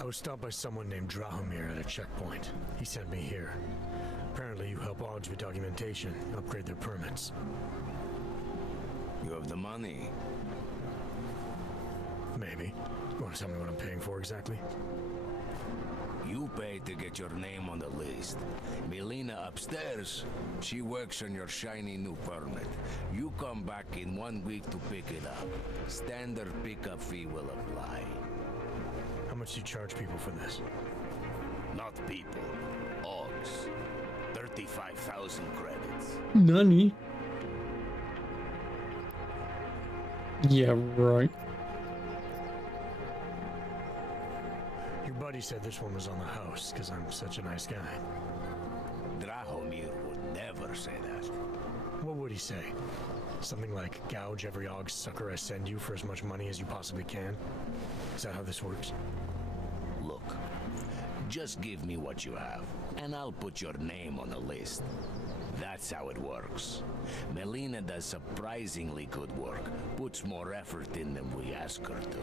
I was stopped by someone named Drahomir at a checkpoint. He sent me here. Apparently you help Oggs with documentation, upgrade their permits. You have the money? Maybe. You want to tell me what I'm paying for exactly? You pay to get your name on the list. Melina upstairs, she works on your shiny new permit. You come back in 1 week to pick it up. Standard pickup fee will apply. How much do you charge people for this? Not people. Oggs. 35,000 credits. Nani? Yeah, right. Your buddy said this one was on the house, because I'm such a nice guy. Drahomir would never say that. What would he say? Something like, gouge every Ogg sucker I send you for as much money as you possibly can? Is that how this works? Look, just give me what you have, and I'll put your name on the list. That's how it works. Melina does surprisingly good work, puts more effort in than we ask her to.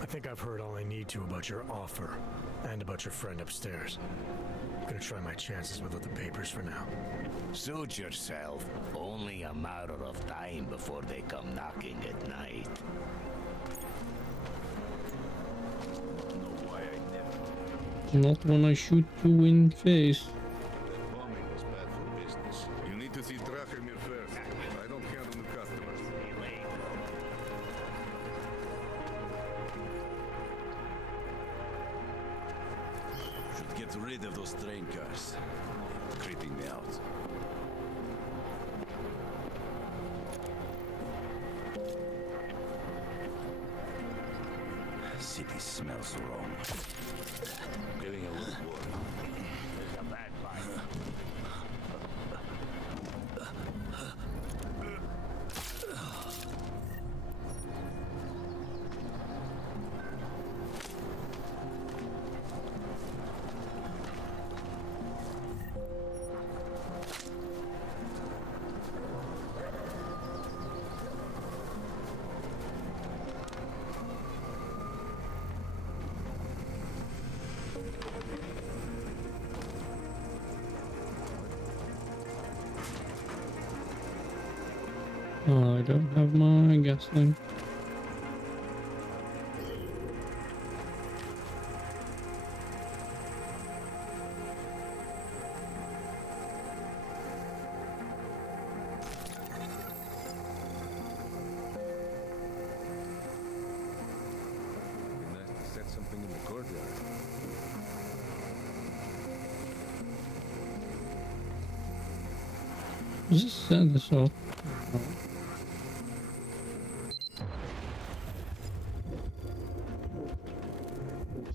I think I've heard all I need to about your offer, and about your friend upstairs. I'm gonna try my chances without the papers for now. Suit yourself. Only a matter of time before they come knocking at night. Not when I shoot you in face. Bombing was bad for business. You need to see Drahomir first. I don't handle new customers. Should get rid of those train cars. Creeping me out. city smells wrong. Giving a little warning. There's a bad fight. Oh, I don't have my gas thing. Nice to set something in the courtyard. Does this set this off?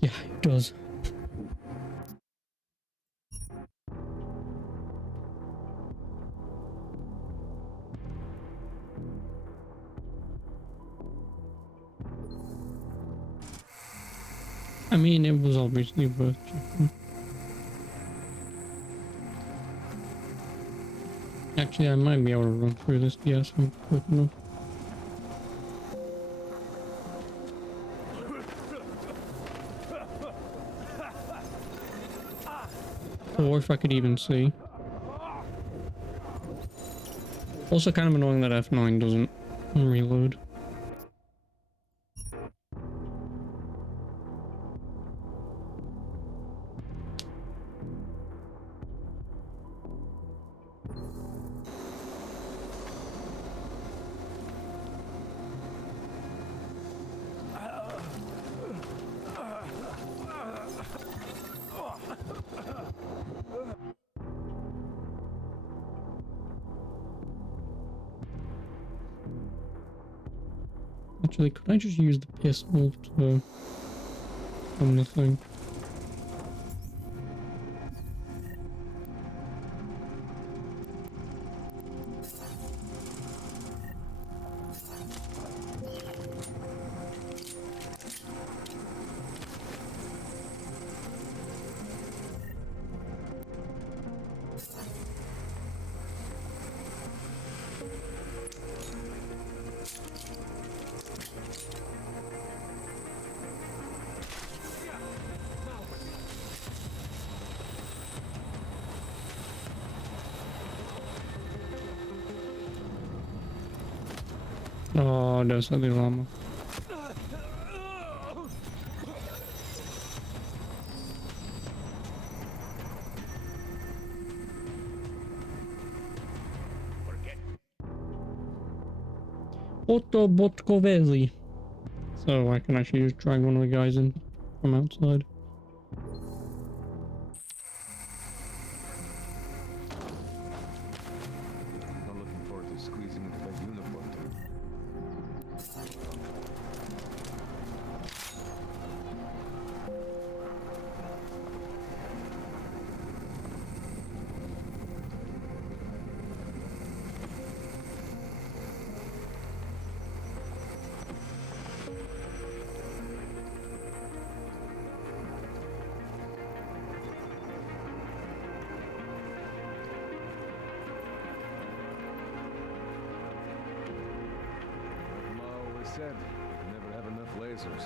Yeah, it does. I mean, it was obviously worth checking. Actually, I might be able to run through this DS quick enough. Or if I could even see. Also kind of annoying that F9 doesn't reload. Actually, could I just use the pistol to run the thing? Oh, Deus had the llama. Otto Botkovezi. So I can actually just drag one of the guys in from outside. Not looking forward to squeezing into that uniform too. Said you can never have enough lasers.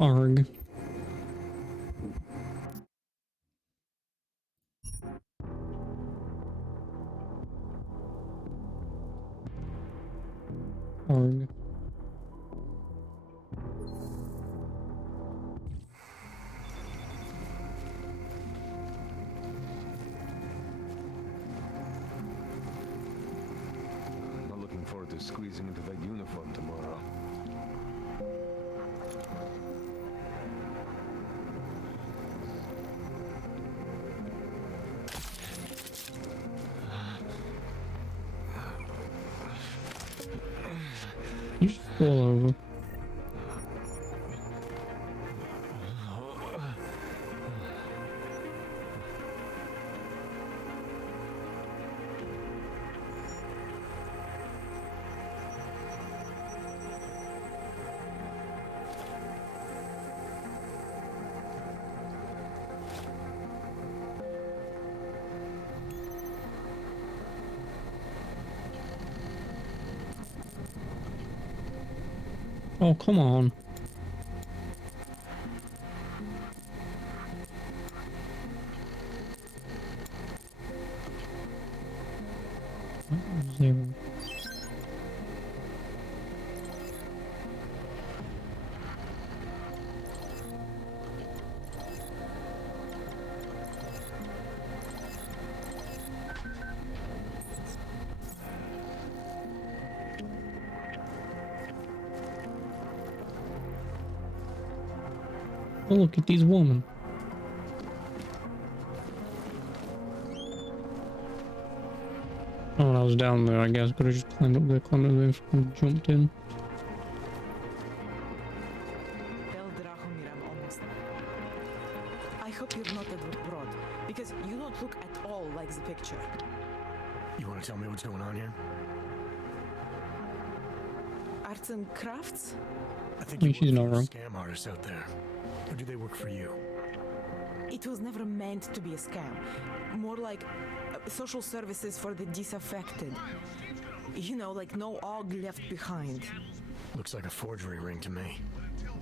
Arg. to squeezing into that uniform tomorrow. You just fall over. Oh, come on. Zero. Oh, look at these women. Oh, I was down there, I guess. Could have just climbed up there, and jumped in. I hope you're not abroad, because you don't look at all like the picture. You want to tell me what's going on here? Arts and crafts? I think she's not wrong. Scam artists out there. Or do they work for you? It was never meant to be a scam. More like social services for the disaffected. You know, like no og left behind. Looks like a forgery ring to me.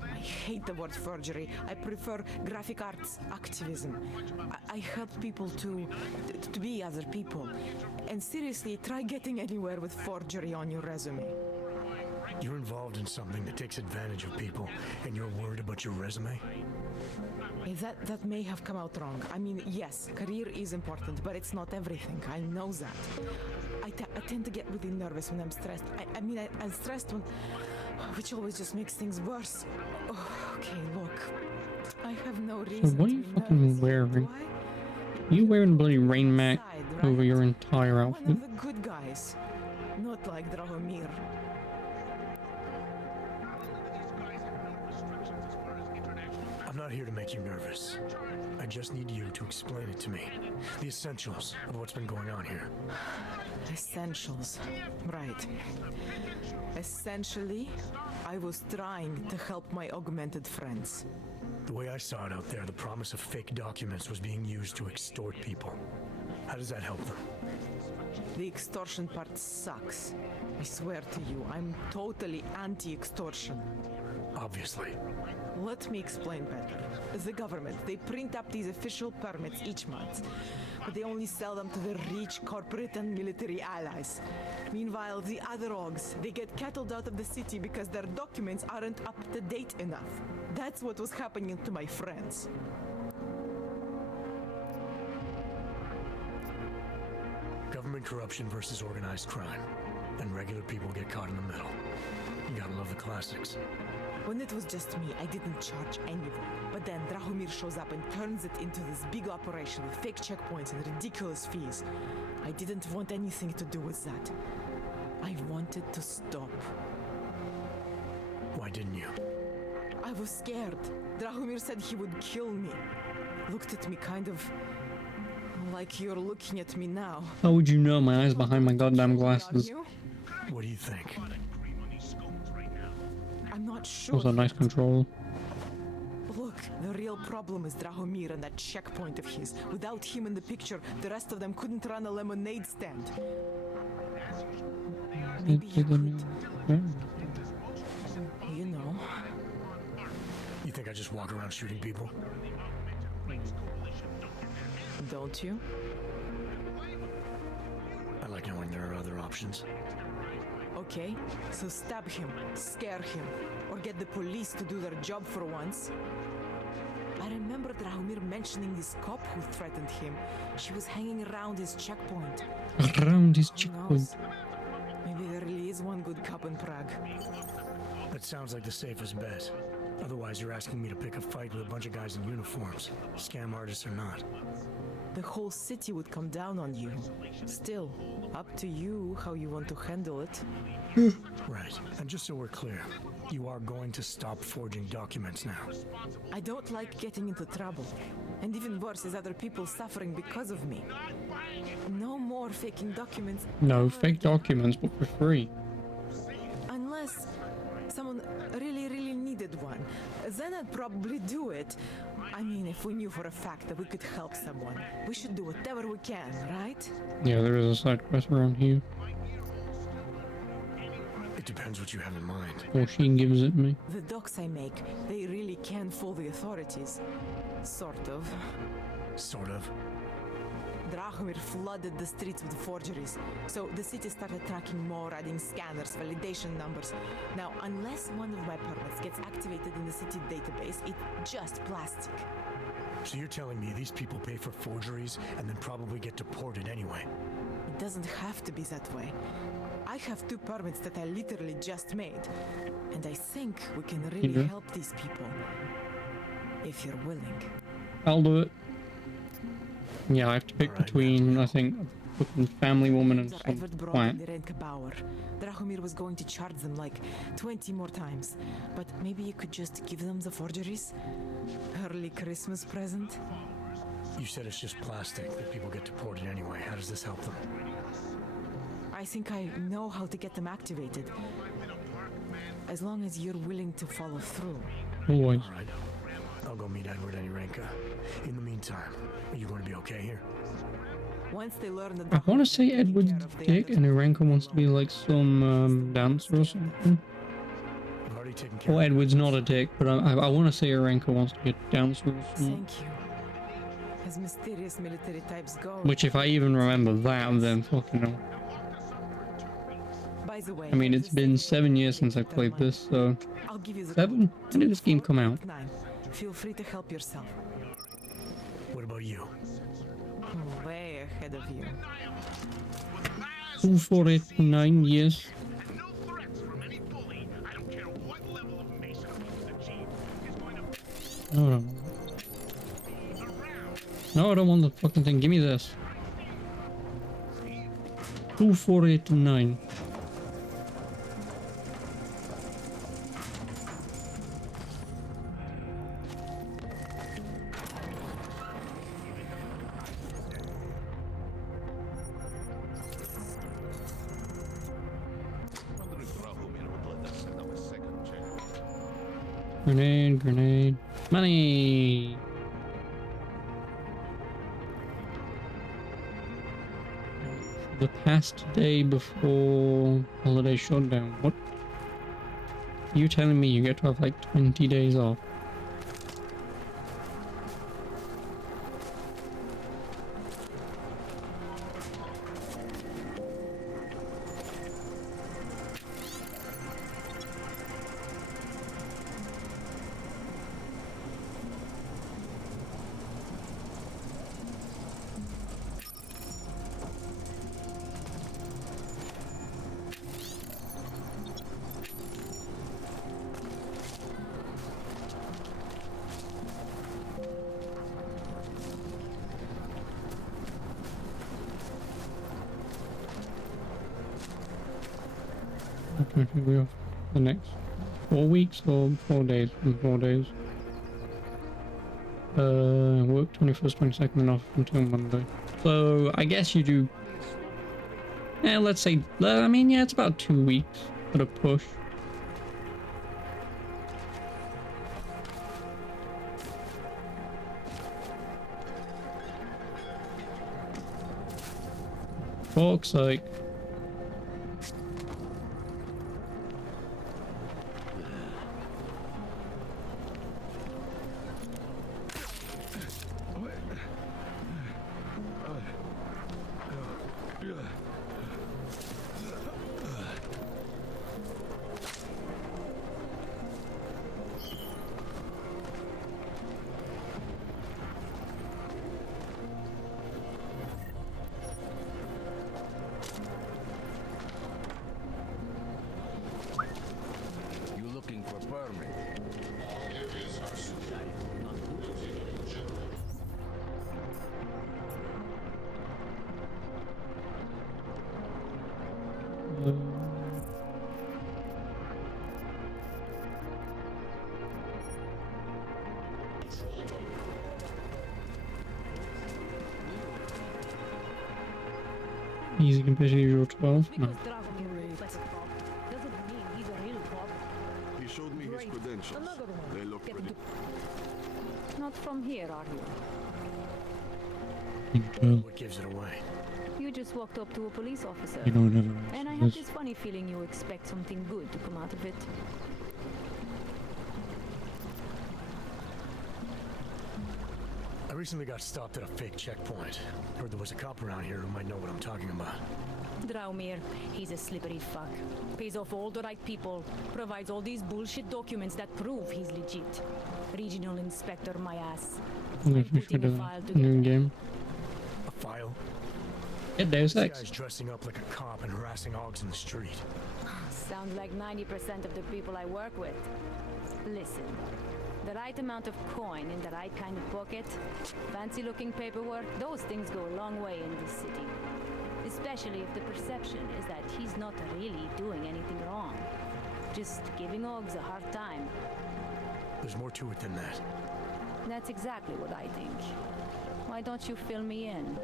I hate the word forgery. I prefer graphic arts activism. I help people to be other people. And seriously, try getting anywhere with forgery on your resume. You're involved in something that takes advantage of people, and you're worried about your resume? That may have come out wrong. I mean, yes, career is important, but it's not everything. I know that. I tend to get really nervous when I'm stressed. I'm stressed when... which always just makes things worse. Oh, okay, look. I have no reason. So what are you fucking wearing? You wearing bloody rain mat over your entire outfit? One of the good guys. Not like Drahomir. I'm not here to make you nervous. I just need you to explain it to me. The essentials of what's been going on here. Essentials. Right. Essentially, I was trying to help my augmented friends. The way I saw it out there, the promise of fake documents was being used to extort people. How does that help them? The extortion part sucks. I swear to you, I'm totally anti-extortion. Obviously. Let me explain better. The government, they print up these official permits each month, but they only sell them to the rich corporate and military allies. Meanwhile, the other ogs, they get cattled out of the city because their documents aren't up to date enough. That's what was happening to my friends. Government corruption versus organized crime. And regular people get caught in the middle. You gotta love the classics. When it was just me, I didn't charge anyone. But then Drahomir shows up and turns it into this big operation with fake checkpoints and ridiculous fees. I didn't want anything to do with that. I wanted to stop. Why didn't you? I was scared. Drahomir said he would kill me. Looked at me kind of like you're looking at me now. How would you know? My eyes behind my goddamn glasses. What do you think? I'm not sure. Also, nice control. Look, the real problem is Drahomir and that checkpoint of his. Without him in the picture, the rest of them couldn't run a lemonade stand. Maybe you could. You know. You think I just walk around shooting people? Don't you? I like knowing there are other options. Okay, so stab him, scare him, or get the police to do their job for once. I remember Drahomir mentioning this cop who threatened him. She was hanging around his checkpoint. Around his checkpoint? Maybe there really is one good cop in Prague. That sounds like the safest bet. Otherwise, you're asking me to pick a fight with a bunch of guys in uniforms, scam artists or not. The whole city would come down on you. Still, up to you how you want to handle it. Right. And just so we're clear, you are going to stop forging documents now. I don't like getting into trouble. And even worse is other people suffering because of me. No more faking documents. No, fake documents, but for free. Unless someone really needed one. Then I'd probably do it. I mean, if we knew for a fact that we could help someone, we should do whatever we can, right? Yeah, there is a side quest around here. It depends what you have in mind. Or she gives it me. The docs I make, they really can fool the authorities. Sort of. Sort of. Drahomir flooded the streets with forgeries, so the city started tracking more, adding scanners, validation numbers. Now, unless one of my permits gets activated in the city database, it's just plastic. So you're telling me these people pay for forgeries and then probably get deported anyway? It doesn't have to be that way. I have 2 permits that I literally just made, and I think we can really help these people. If you're willing. I'll do it. Yeah, I have to pick between, I think, a fucking family woman and some plant. Drahomir was going to charge them like 20 more times. But maybe you could just give them the forgeries? Early Christmas present? You said it's just plastic, that people get deported anyway. How does this help them? I think I know how to get them activated. As long as you're willing to follow through. Always. All right. I'll go meet Edward and Irenka. In the meantime, are you going to be okay here? Once they learn that I want to say Edward's dick and Irenka wants to be like some dancer or something. Well, Edward's not a dick, but I want to say Irenka wants to be a dancer or something. Thank you. As mysterious military types go. Which, if I even remember that, then fucking hell. By the way, I mean, it's been 7 years since I played this, so... I'll give you the 7? When did this game come out? 9. Feel free to help yourself. What about you? Way ahead of you. 2, 4, 8, 9 years. No, no, I don't want the fucking thing. Give me this. 2, 4, 8, 9. Grenade, grenade. Money! The past day before holiday shutdown. What? You telling me you get to have like 20 days off? Okay, we have the next 4 weeks or 4 days? 4 days. Work 21st, 22nd, and off until Monday. So I guess you do. Yeah, let's say. I mean, yeah, it's about 2 weeks at a push. Fuck's sake. Easy compared to the usual 12. No. He showed me his credentials. They look pretty. Not from here, are you? What gives it away? You just walked up to a police officer. You know what and I have this funny feeling you expect something good to come out of it. I recently got stopped at a fake checkpoint. Heard there was a cop around here who might know what I'm talking about. Draumir, he's a slippery fuck. Pays off all the right people. Provides all these bullshit documents that prove he's legit. Regional inspector, my ass. I'm gonna finish the new game. A file? Yeah, Deus This Ex. guy's dressing up like a cop and harassing hogs in the street. Sounds like 90% of the people I work with. Listen. The right amount of coin in the right kind of pocket, fancy looking paperwork, those things go a long way in this city. Especially if the perception is that he's not really doing anything wrong. Just giving Ogs a hard time. There's more to it than that. That's exactly what I think. Why don't you fill me in?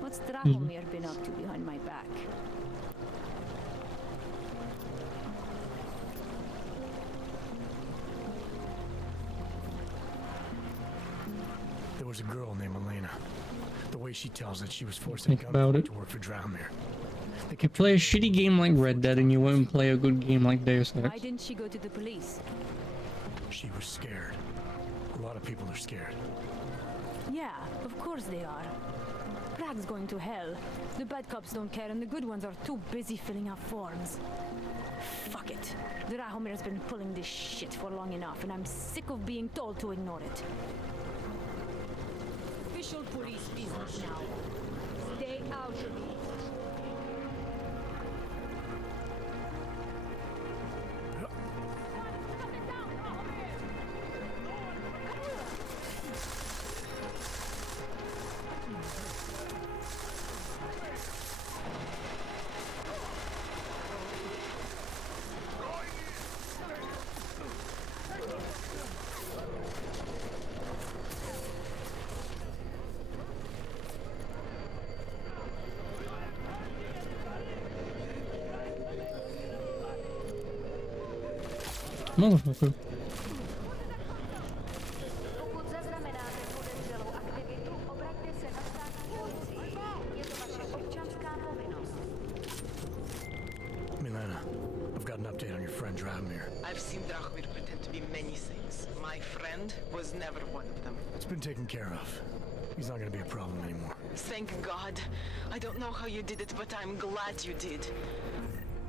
What's Drahomir been up to behind my back? There was a girl named Elena. The way she tells it, she was forced to work for Draumir. You play a shitty game like Red Dead and you won't play a good game like Deus Ex. Why didn't she go to the police? She was scared. A lot of people are scared. Yeah, of course they are. Prague's going to hell. The bad cops don't care and the good ones are too busy filling out forms. Fuck it. Drahomir's been pulling this shit for long enough and I'm sick of being told to ignore it. Official police business now. Stay out of it. Motherfucker. Milena, I've got an update on your friend Draumir. I've seen Drahomir pretend to be many things. My friend was never one of them. It's been taken care of. He's not gonna be a problem anymore. Thank God. I don't know how you did it, but I'm glad you did.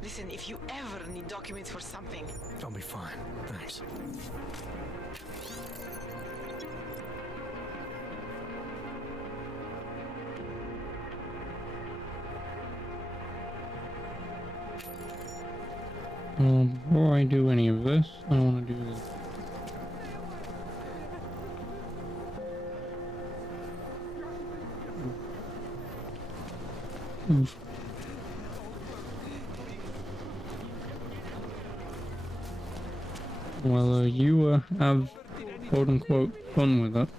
Listen, if you ever need documents for something... I'll be fine. Thanks. Before I do any of this, I want to do this. Oof. Well, you have quote-unquote fun with it.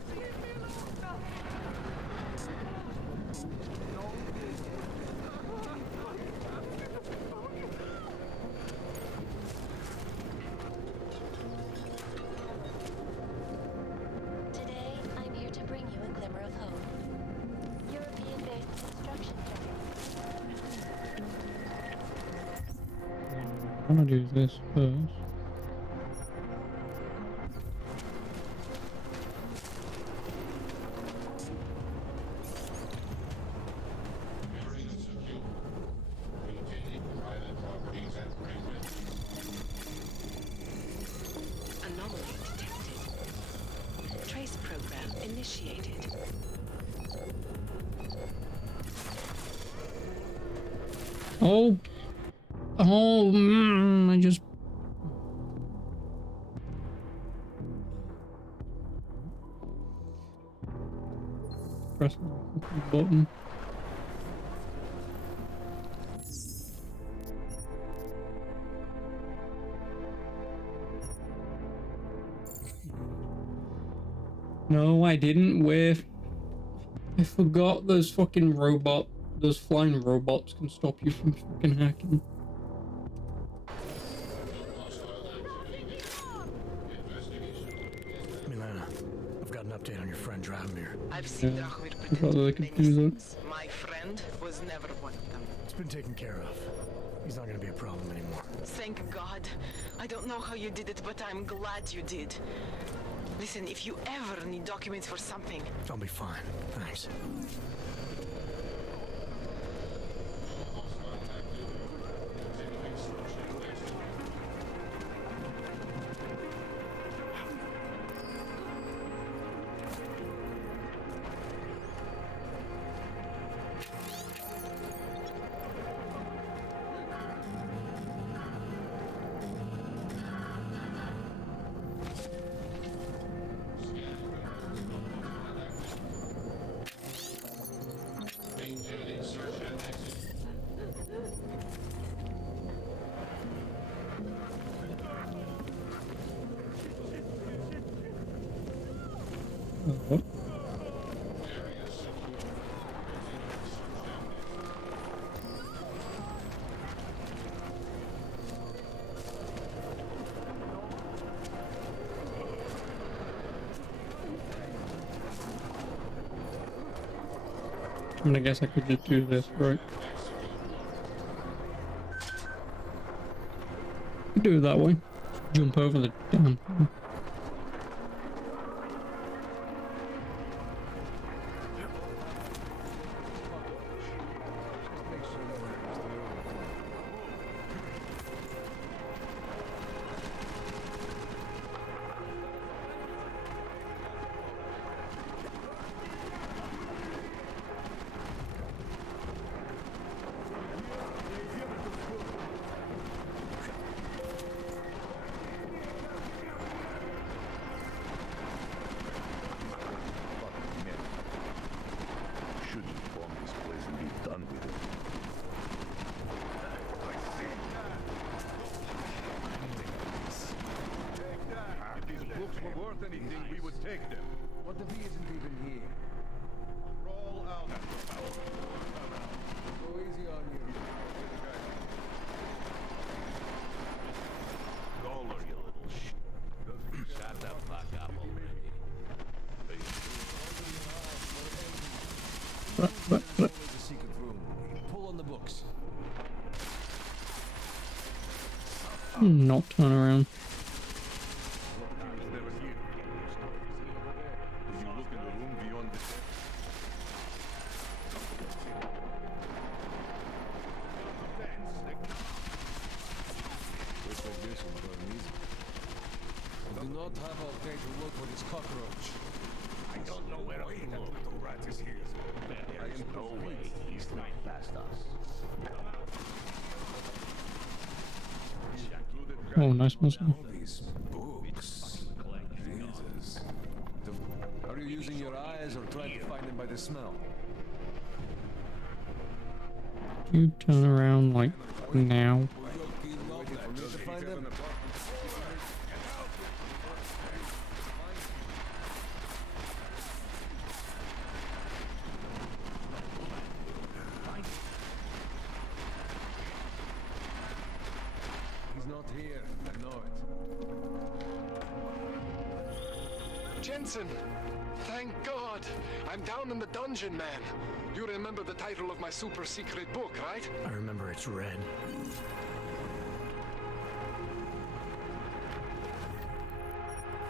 Today, I'm here to bring you a glimmer of hope. European-based construction I want to do this first. Anomaly detected. Trace program initiated. Oh, I just. Press the button. No, I didn't. I forgot there's fucking robot those flying robots can stop you from fucking hacking. Milena, I've got an update on your friend Drahomir. I've seen Yeah, Drahomir I pretend thought to they be could many do that. things. My friend was never one of them. It's been taken care of. He's not gonna be a problem anymore. Thank God. I don't know how you did it, but I'm glad you did. Listen, if you ever need documents for something... I'll be fine. Thanks. Oh. I mean, I guess I could just do this, right? Do it that way. Jump over the damn thing. Anything, we would take them. What if he isn't even here? Roll out. Go easy on you. Dollar, you little sh. Shut the fuck up already. What? The secret room. Pull on the books. Not turn around. Do not have a day to look for this cockroach. I don't know where he that little rat is here. I am no way he's right past us. Oh, nice muscle. All these books. Jesus. Are you using your eyes or trying to find them by the smell? You turn around like now. Waiting for me to find them? He's not here. I know it. Jensen! Thank God! I'm down in the dungeon, man. You remember the title of my super secret book, right? I remember it's red.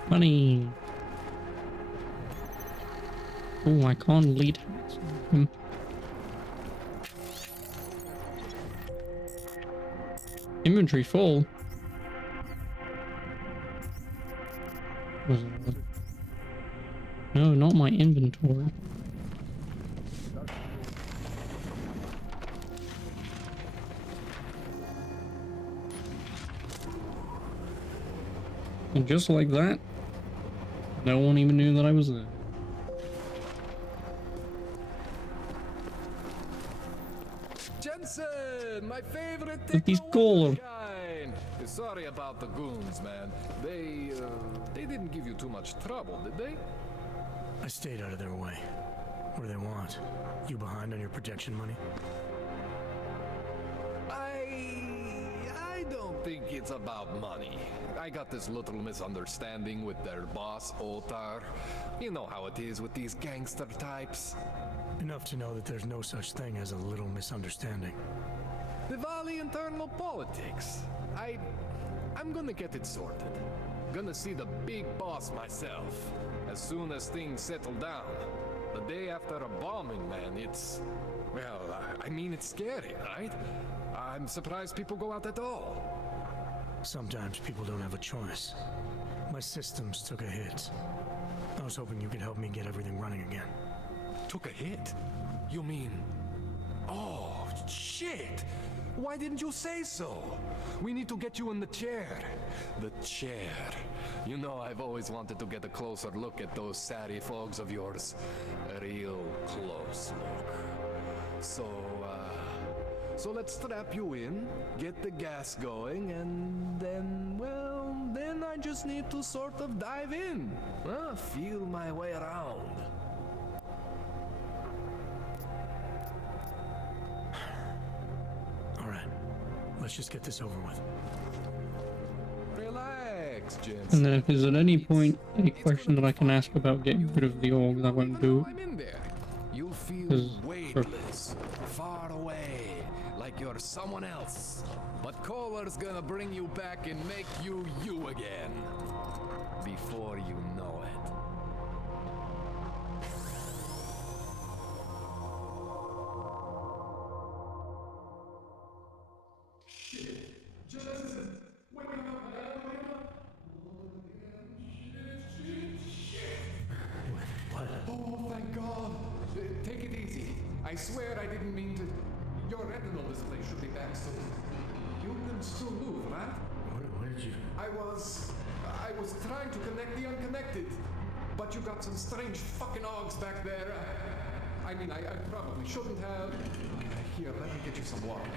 Money. Oh, I can't lead him. Inventory full. No, not my inventory. And just like that, no one even knew that I was there. Jensen, my favorite Look, he's gold. kind. Sorry about the goons, man. They didn't give you too much trouble, did they? I stayed out of their way. What do they want? You behind on your protection money? I don't think it's about money. I got this little misunderstanding with their boss, Otar. You know how it is with these gangster types. Enough to know that there's no such thing as a little misunderstanding. The Valley internal politics. I'm gonna get it sorted. Gonna see the big boss myself. As soon as things settle down. The day after a bombing, man, it's... Well, I mean, it's scary, right? I'm surprised people go out at all. Sometimes people don't have a choice. My systems took a hit. I was hoping you could help me get everything running again. Took a hit? You mean... Oh, shit! Why didn't you say so? We need to get you in the chair. The chair. You know, I've always wanted to get a closer look at those satty fogs of yours. A real close look. So let's strap you in, get the gas going, and then, well, then I just need to sort of dive in. Feel my way around. Alright, let's just get this over with. Relax, gents. And then if there's at any point any question that I can ask about getting rid of the org, I won't do. I'm in there. You'll feel weightless, far away, like you're someone else. But Kohler's gonna bring you back and make you you again. Before you know it. Oh, thank God. Take it easy. I swear I didn't mean to. Your retinal display should be back soon. You can still move, right? Where did you... I was trying to connect the unconnected. But you got some strange fucking ogs back there. I mean, I probably shouldn't have. Here, let me get you some water.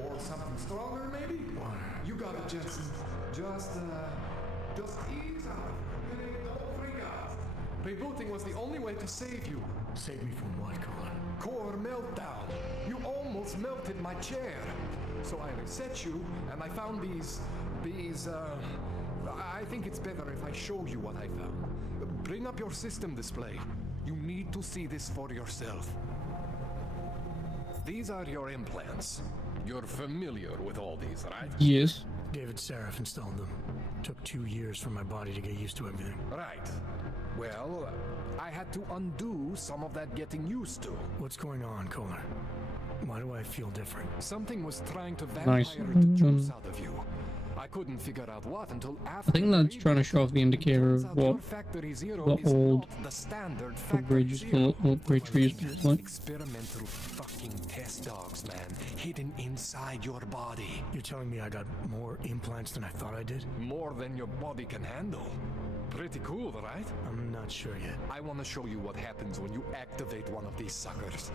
Or something stronger, maybe? Water. You got it, Jensen. Just ease out. Don't freak out. Rebooting was the only way to save you. Save me from what, Kohler? Core meltdown. You almost melted my chair. So I reset you, and I found these, I think it's better if I show you what I found. Bring up your system display. You need to see this for yourself. These are your implants. You're familiar with all these, right? Yes. David Seraph installed them. Took 2 years for my body to get used to everything. Right. Well, I had to undo some of that getting used to. What's going on, Kohler? Why do I feel different? Something was trying to vampire the juice out of you. I couldn't figure out what until after. I think that's trying to show off the indicator of what the old bridge is like. Experimental fucking test dogs, man, hidden inside your body. You're telling me I got more implants than I thought I did? More than your body can handle. Pretty cool, right? I'm not sure yet. I want to show you what happens when you activate one of these suckers.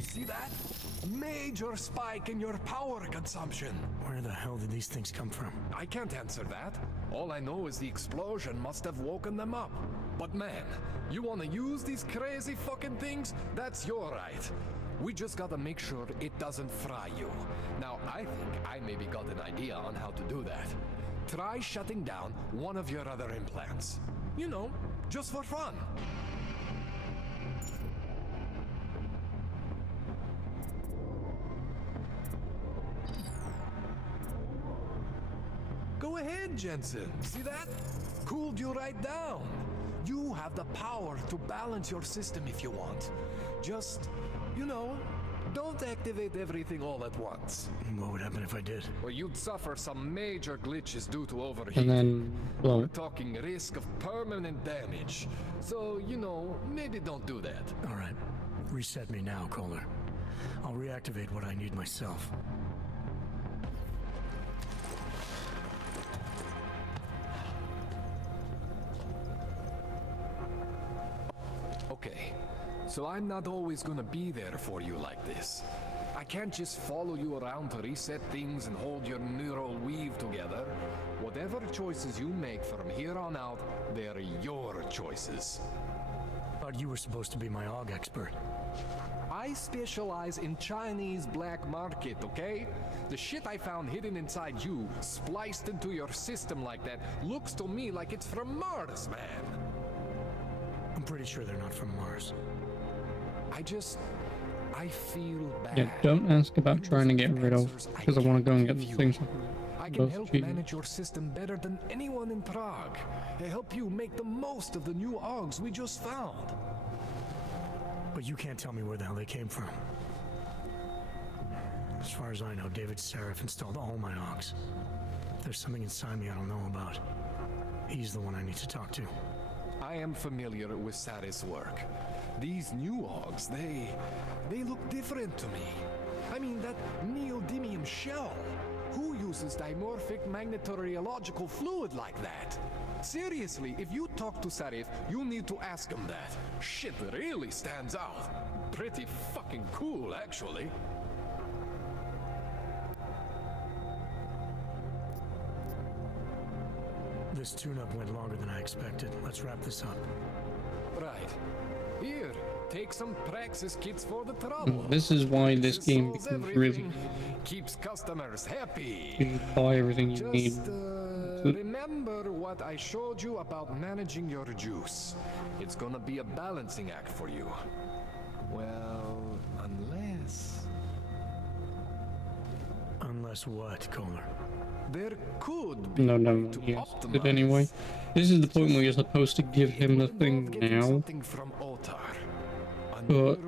See that? Major spike in your power consumption. Where the hell did these things come from? I can't answer that. All I know is the explosion must have woken them up. But man, you want to use these crazy fucking things? That's your right. We just gotta make sure it doesn't fry you. Now, I think I maybe got an idea on how to do that. Try shutting down one of your other implants. You know, just for fun. Go ahead, Jensen. See that? Cooled you right down. You have the power to balance your system if you want. Just, you know, don't activate everything all at once. What would happen if I did? Well, you'd suffer some major glitches due to overheating. And then, well, we're talking risk of permanent damage. So, you know, maybe don't do that. All right. Reset me now, Kohler. I'll reactivate what I need myself. Okay, so I'm not always gonna be there for you like this. I can't just follow you around to reset things and hold your neural weave together. Whatever choices you make from here on out, they're your choices. Thought you were supposed to be my AUG expert. I specialize in Chinese black market, okay? The shit I found hidden inside you, spliced into your system like that, looks to me like it's from Mars, man. I'm pretty sure they're not from Mars. I feel bad. Yeah, don't ask about trying to get rid of, because I want to go and get the things. I can help manage your system better than anyone in Prague. I help you make the most of the new AUGs we just found. But you can't tell me where the hell they came from. As far as I know, David Seraph installed all my AUGs. If there's something inside me I don't know about, he's the one I need to talk to. I am familiar with Sarah's work. These new AUGs, they look different to me. I mean, that neodymium shell. Who uses dimorphic magnetorheological fluid like that? Seriously, if you talk to Sarif, you need to ask him that. Shit really stands out. Pretty fucking cool, actually. This tune-up went longer than I expected. Let's wrap this up. Right. Here, take some praxis kits for the trouble. This is why this game becomes really keeps customers happy. You buy everything you need. Remember what I showed you about managing your juice. It's gonna be a balancing act for you. Well, unless... Unless what, Kohler? There could be No, yes, but anyway. This is the point where you're supposed to give him the thing now. But,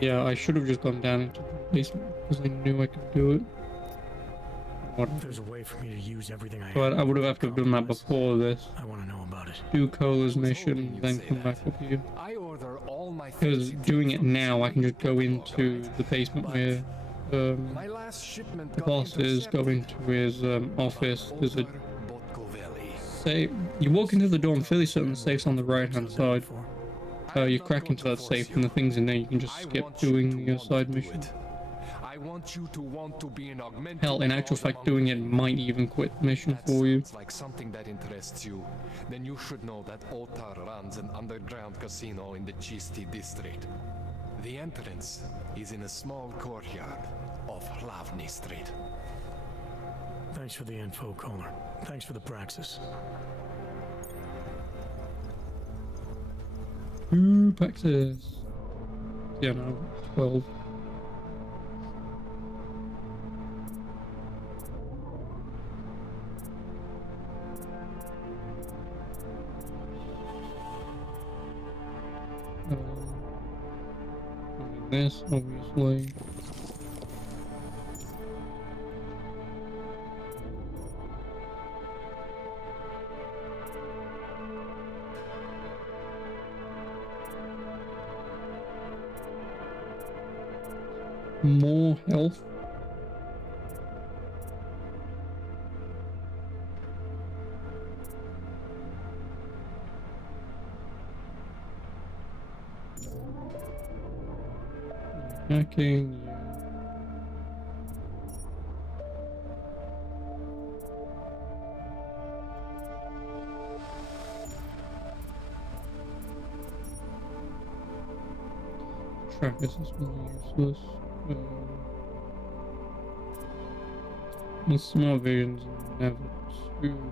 yeah, I should have just gone down into the basement because I knew I could do it. There's a way for me to use everything I have. But I would have to have done that before this. I want to know about it. Do Kohler's mission, then come back up here. Because doing it now, I can just go into the basement where the boss is, go into his office. There's a safe. You walk into the door and fairly certain the safe's on the right hand side. You crack into that safe and the thing's in there. You can just skip doing your side mission. I want you to want to be an augmented. Hell, in actual fact, doing it might even quit the mission for you. Sounds like something that interests you. Then you should know that Otar runs an underground casino in the Chisti district. The entrance is in a small courtyard off Hlavny Street. Thanks for the info, Kohler. Thanks for the praxis. Ooh, praxis. Yeah, no, 12. This, obviously. More health. Hacking, yeah. Trackers is really useless. The small visions are never too bad.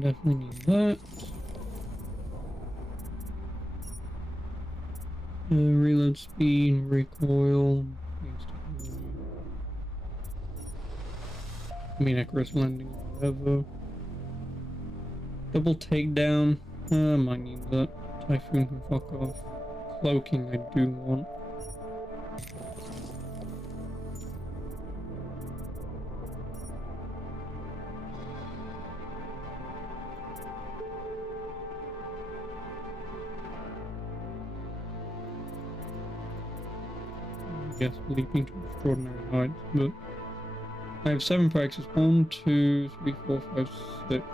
Definitely need that. Reload speed, recoil. I mean, Icarus landing, whatever. Double takedown. Might need that. Typhoon can fuck off. Cloaking, I do want. guess, leaping to extraordinary heights, but I have 7 for X's. 1, 2, 3, 4, 5, 6.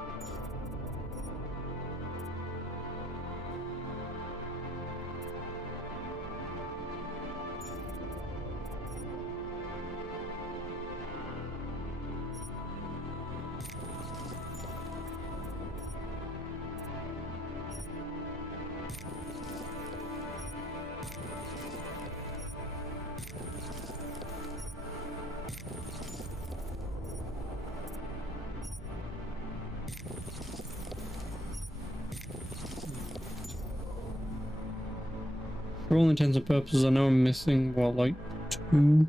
For all intents and purposes, I know I'm missing, what, like 2?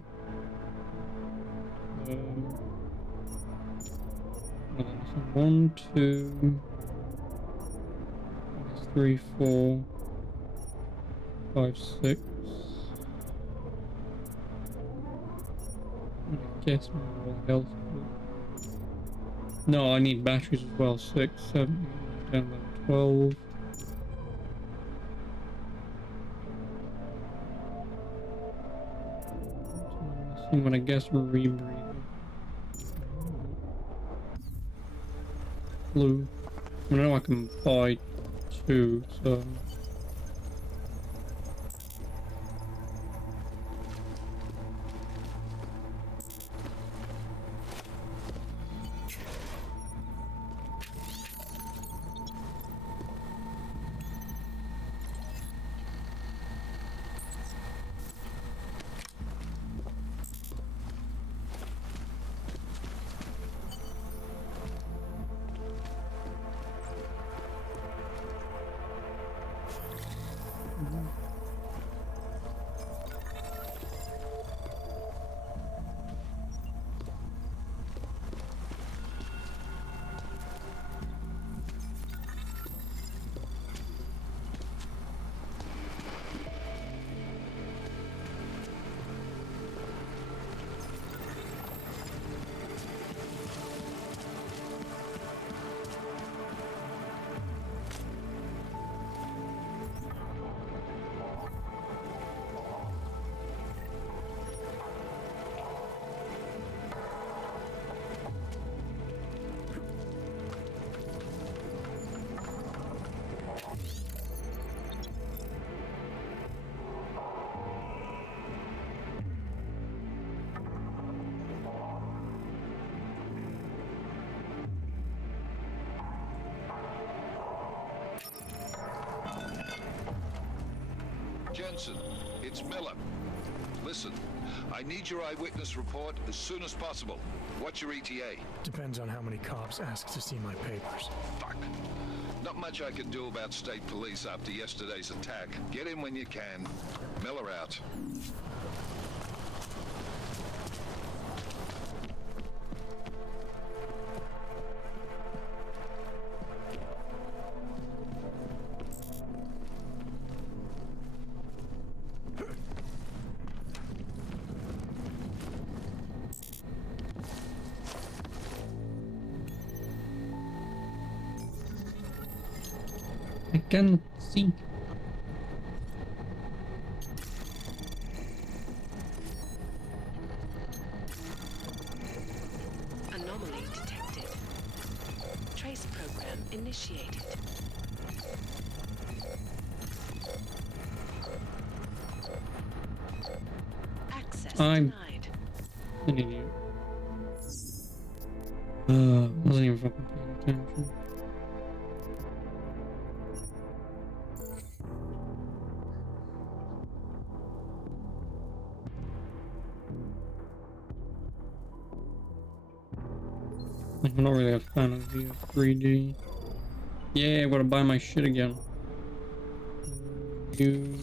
Well, then, so 1, 2, 3, 4, 5, 6. I guess more health. No, I need batteries as well. 6, 7, 8, 9, 10, 11, 12. I'm gonna guess rebreathe. Blue. I know I can buy 2, so. Jensen, it's Miller. Listen, I need your eyewitness report as soon as possible. What's your ETA? Depends on how many cops ask to see my papers. Fuck. Not much I can do about state police after yesterday's attack. Get in when you can. Miller out. I cannot see. Anomaly detected. Trace program initiated. Access I'm denied. an idiot. Wasn't even fucking paying attention. I'm not really a fan of the 3D. Yeah, I gotta buy my shit again. You.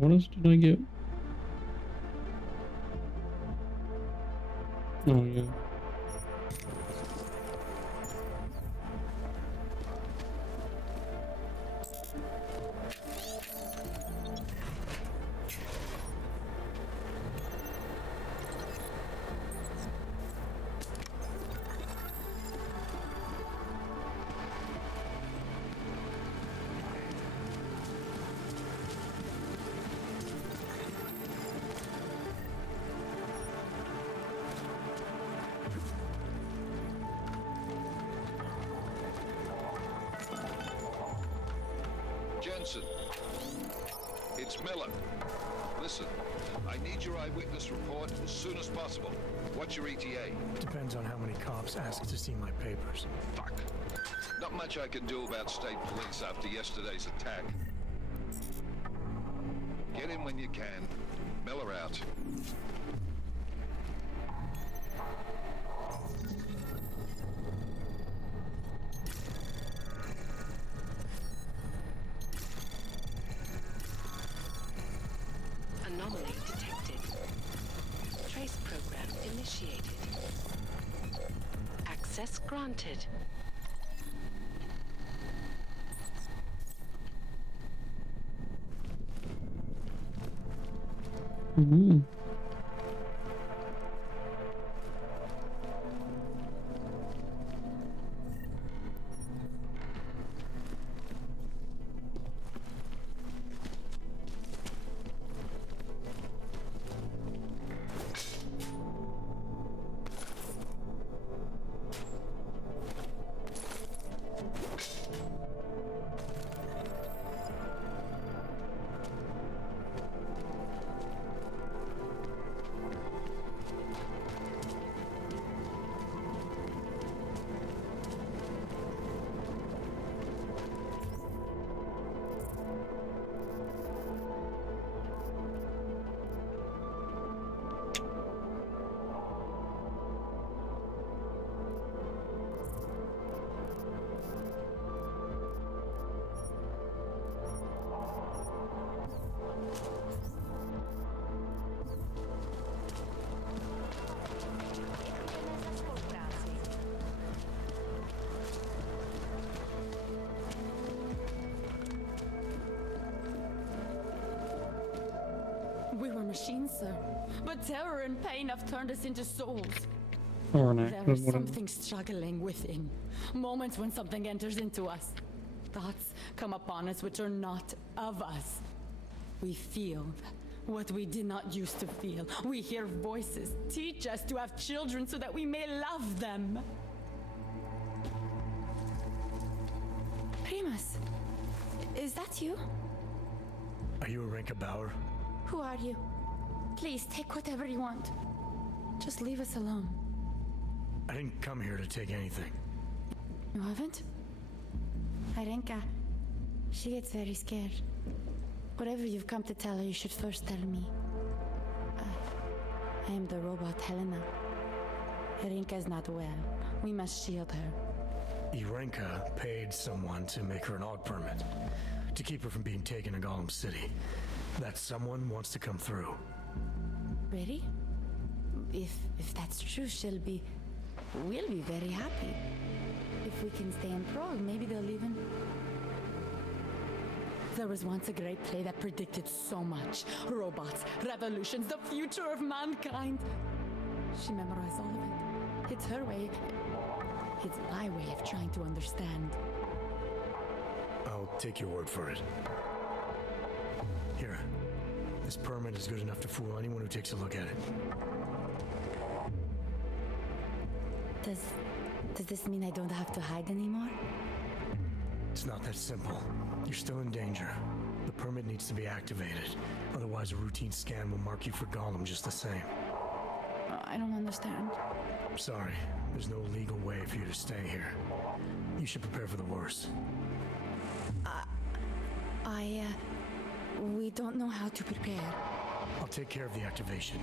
What else did I get? Oh yeah. Johnson. It's Miller. Listen, I need your eyewitness report as soon as possible. What's your ETA? Depends on how many cops ask to see my papers. Fuck. Not much I can do about state police after yesterday's attack. Get in when you can. Miller out. Anomaly detected. Trace program initiated. Access granted. Ooh. We were machines, sir. But terror and pain have turned us into souls. Or an There actor, is whatever. something struggling within. Moments when something enters into us. Thoughts come upon us which are not of us. We feel what we did not used to feel. We hear voices teach us to have children so that we may love them. Primus, is that you? Are you Arenka Bauer? Who are you? Please take whatever you want. Just leave us alone. I didn't come here to take anything. You haven't? Arenka, she gets very scared. Whatever you've come to tell her, you should first tell me. I am the robot Helena. Arenka's not well. We must shield her. Arenka paid someone to make her an AUG permit, to keep her from being taken to Gollum City. That someone wants to come through. Really? If that's true, we'll be very happy. If we can stay in Prague, maybe they'll even... There was once a great play that predicted so much. Robots, revolutions, the future of mankind. She memorized all of it. It's her way. It's my way of trying to understand. I'll take your word for it. Here. This permit is good enough to fool anyone who takes a look at it. Does this mean I don't have to hide anymore? It's not that simple. You're still in danger. The permit needs to be activated. Otherwise, a routine scan will mark you for Gollum just the same. I don't understand. Sorry, there's no legal way for you to stay here. You should prepare for the worst. We don't know how to prepare. I'll take care of the activation.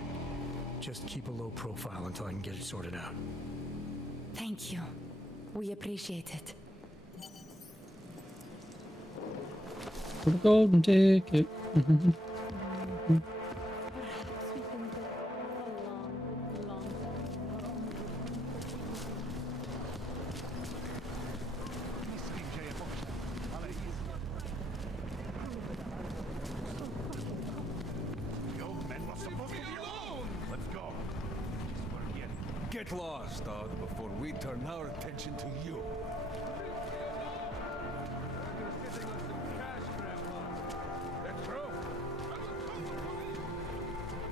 Just keep a low profile until I can get it sorted out. Thank you. We appreciate it. For the golden ticket. Get lost, Odd, before we turn our attention to you.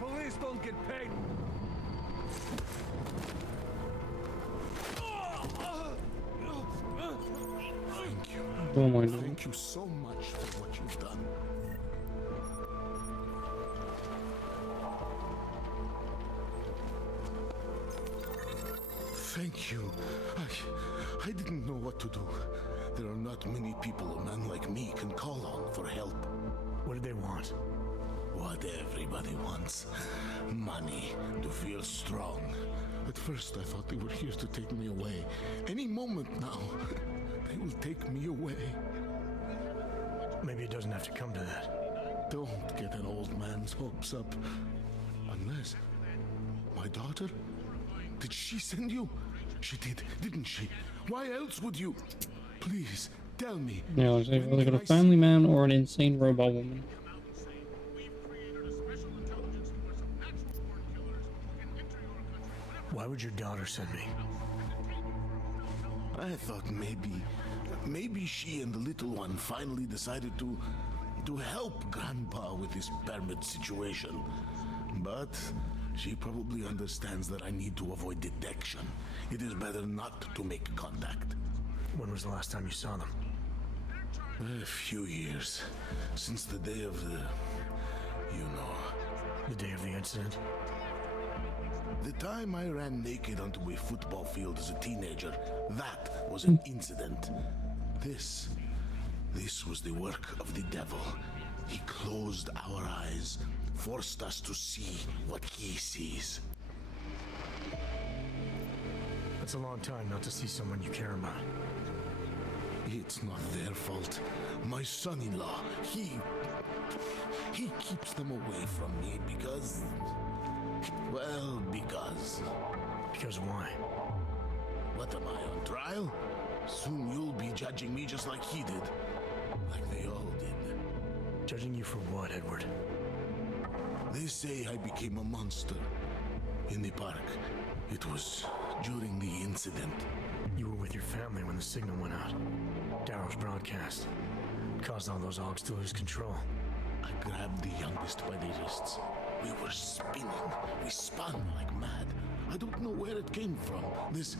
Police don't get paid. Oh my God. Thank you so much for what you've done. Thank you. I didn't know what to do. There are not many people a man like me can call on for help. What did they want? What everybody wants. Money, to feel strong. At first I thought they were here to take me away. Any moment now, they will take me away. Maybe it doesn't have to come to that. Don't get an old man's hopes up. Unless... My daughter? Did she send you? She did, didn't she? Why else would you? Please, tell me. Yeah, is they've either got a family man or an insane robot woman. Why would your daughter send me? I thought maybe she and the little one finally decided to help Grandpa with his permit situation. But she probably understands that I need to avoid detection. It is better not to make contact. When was the last time you saw them? A few years. Since the day of the... you know. The day of the incident? The time I ran naked onto a football field as a teenager, that was an incident. This was the work of the devil. He closed our eyes, forced us to see what he sees. That's a long time not to see someone you care about. It's not their fault. My son-in-law, he keeps them away from me because... well, because... Because why? What am I, on trial? Soon you'll be judging me just like he did. Like they all did. Judging you for what, Edward? They say I became a monster. In the park. It was during the incident. You were with your family when the signal went out. Darrow's broadcast. Caused all those Augs to lose control. I grabbed the youngest by the wrists. We were spinning. We spun like mad. I don't know where it came from. This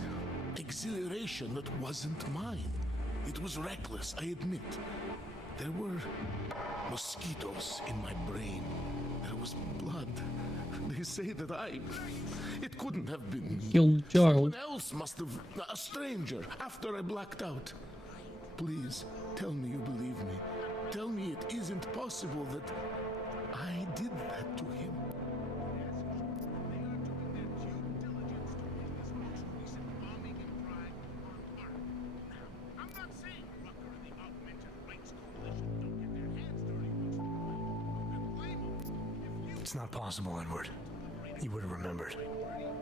exhilaration that wasn't mine. It was reckless, I admit. There were mosquitoes in my brain. There was blood. They say that it couldn't have been me. Killed child. Someone else must have... a stranger, after I blacked out. Please, tell me you believe me. Tell me it isn't possible that I did that to him. It's not possible, Edward. You would have remembered.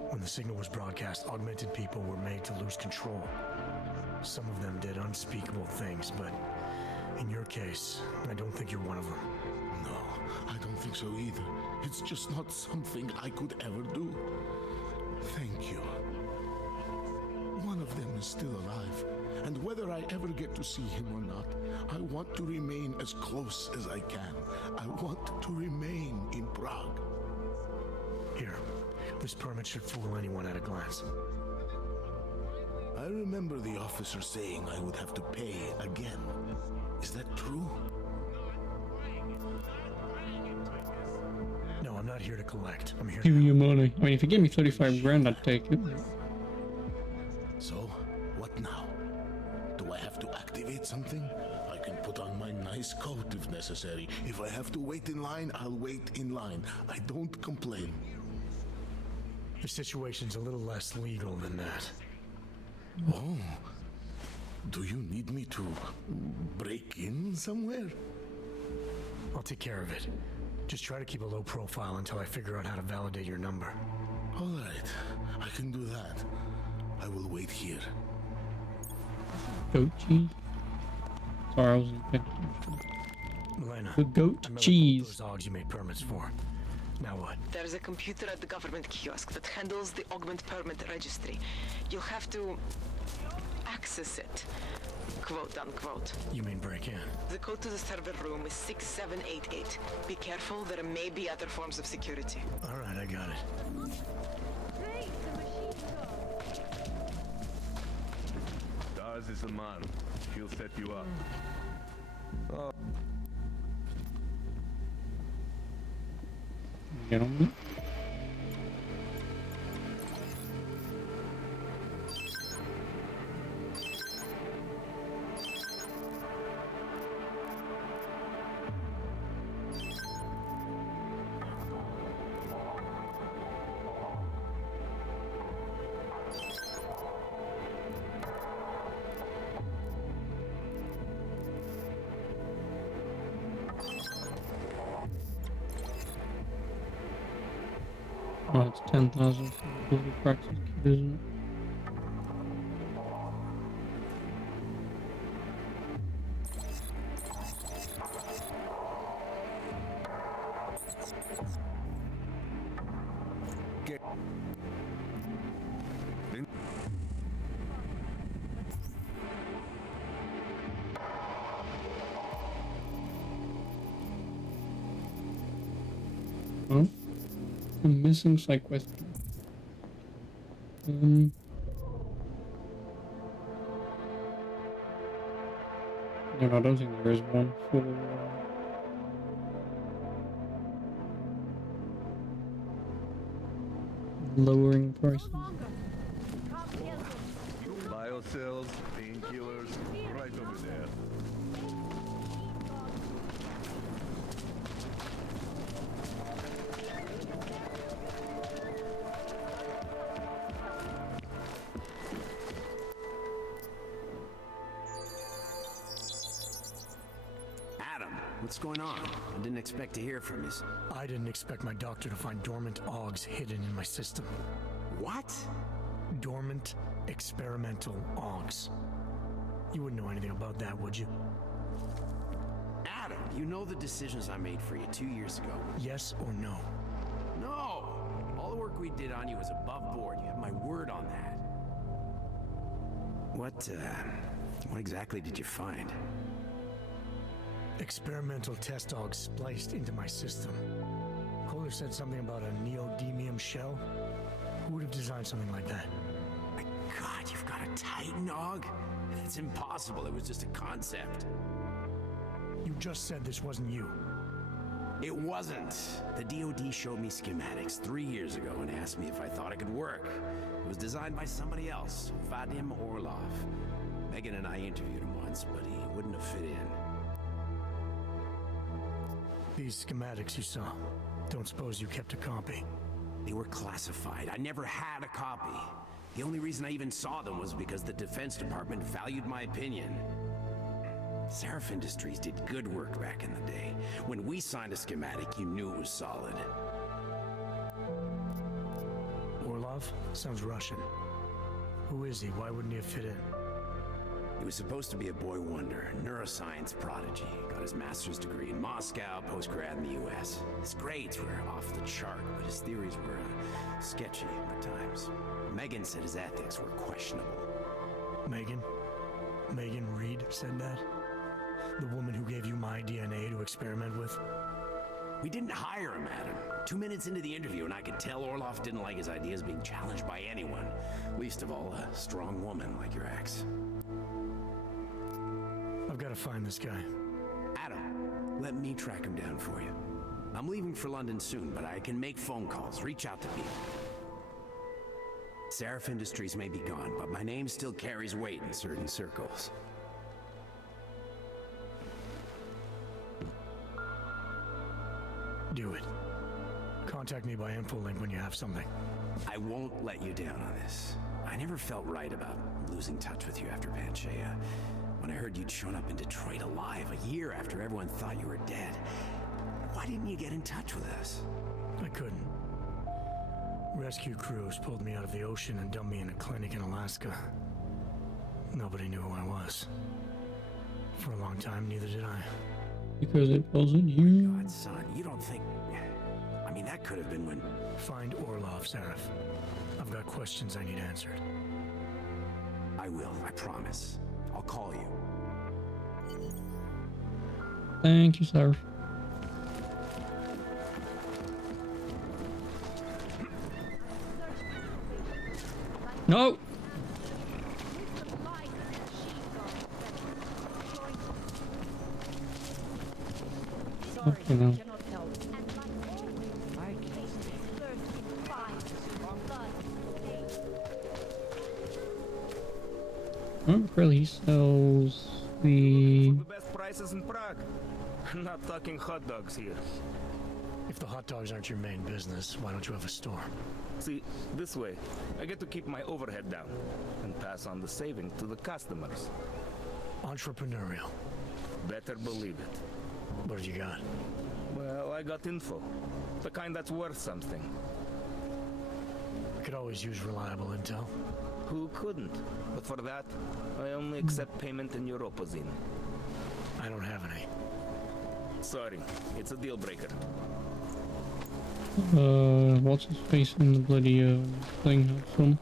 When the signal was broadcast, augmented people were made to lose control. Some of them did unspeakable things, but in your case, I don't think you're one of them. No, I don't think so either. It's just not something I could ever do. Thank you. One of them is still alive, and whether I ever get to see him or not, I want to remain as close as I can. I want to remain in Prague. Here, this permit should fool anyone at a glance. I remember the officer saying I would have to pay again. Is that true? No, I'm not here to collect. I'm here Give to me your money. I mean, if you gave me 35 grand, I'd take it. So, what now? Do I have to activate something? I can put on my nice coat if necessary. If I have to wait in line, I'll wait in line. I don't complain. The situation's a little less legal than that. Oh. Do you need me to break in somewhere? I'll take care of it. Just try to keep a low profile until I figure out how to validate your number. All right. I can do that. I will wait here. Goat cheese? Sorry, I wasn't paying attention. Milena, The goat cheese. Those dogs you made permits for. Now what? There's a computer at the government kiosk that handles the augment permit registry. You'll have to access it, quote unquote. You mean break in? The code to the server room is 6788. Be careful, there may be other forms of security. All right, I got it. Daz is the man. He'll set you up. Gentlemen. Oh, it's 10,000 for the bloody practice kit, isn't it? Oh, I'm missing side quest. No, I don't think there is one for lowering prices. Biocells, painkillers, right over there. What's going on? I didn't expect to hear from you. I didn't expect my doctor to find dormant augs hidden in my system. What? Dormant experimental augs. You wouldn't know anything about that, would you? Adam, you know the decisions I made for you 2 years ago. Yes or no? No! All the work we did on you was above board. You have my word on that. What exactly did you find? Experimental test augs spliced into my system. Kohler said something about a neodymium shell. Who would have designed something like that? My God, you've got a Titan aug? It's impossible. It was just a concept. You just said this wasn't you. It wasn't. The DoD showed me schematics 3 years ago and asked me if I thought it could work. It was designed by somebody else, Vadim Orlov. Megan and I interviewed him once, but he wouldn't have fit in. These schematics you saw, don't suppose you kept a copy? They were classified. I never had a copy. The only reason I even saw them was because the Defense Department valued my opinion. Seraph Industries did good work back in the day. When we signed a schematic, you knew it was solid. Orlov? Sounds Russian. Who is he? Why wouldn't he have fit in? He was supposed to be a boy wonder, neuroscience prodigy. Got his master's degree in Moscow, post-grad in the US. His grades were off the chart, but his theories were sketchy at times. Megan said his ethics were questionable. Megan? Megan Reed said that? The woman who gave you my DNA to experiment with? We didn't hire him, Adam. 2 minutes into the interview, and I could tell Orlov didn't like his ideas being challenged by anyone. Least of all, a strong woman like your ex. I've got to find this guy. Adam, let me track him down for you. I'm leaving for London soon, but I can make phone calls, reach out to people. Seraph Industries may be gone, but my name still carries weight in certain circles. Do it. Contact me by InfoLink when you have something. I won't let you down on this. I never felt right about losing touch with you after Panchea. When I heard you'd shown up in Detroit alive a year after everyone thought you were dead. Why didn't you get in touch with us? I couldn't. Rescue crews pulled me out of the ocean and dumped me in a clinic in Alaska. Nobody knew who I was. For a long time, neither did I. Because it wasn't you. God, son, you don't think... I mean, that could have been when... Find Orlov, Seraph. I've got questions I need answered. I will, I promise. I'll call you. Thank you, sir. No! Okay, no. Oh, really? He sells the best prices in Prague. Not talking hot dogs here. If the hot dogs aren't your main business, why don't you have a store? See, this way, I get to keep my overhead down and pass on the saving to the customers. Entrepreneurial. Better believe it. What have you got? Well, I got info. The kind that's worth something. always use reliable intel. Who couldn't? But for that, I only accept payment in Europozine. I don't have any. Sorry, it's a deal breaker. What's his face in the bloody thing have some?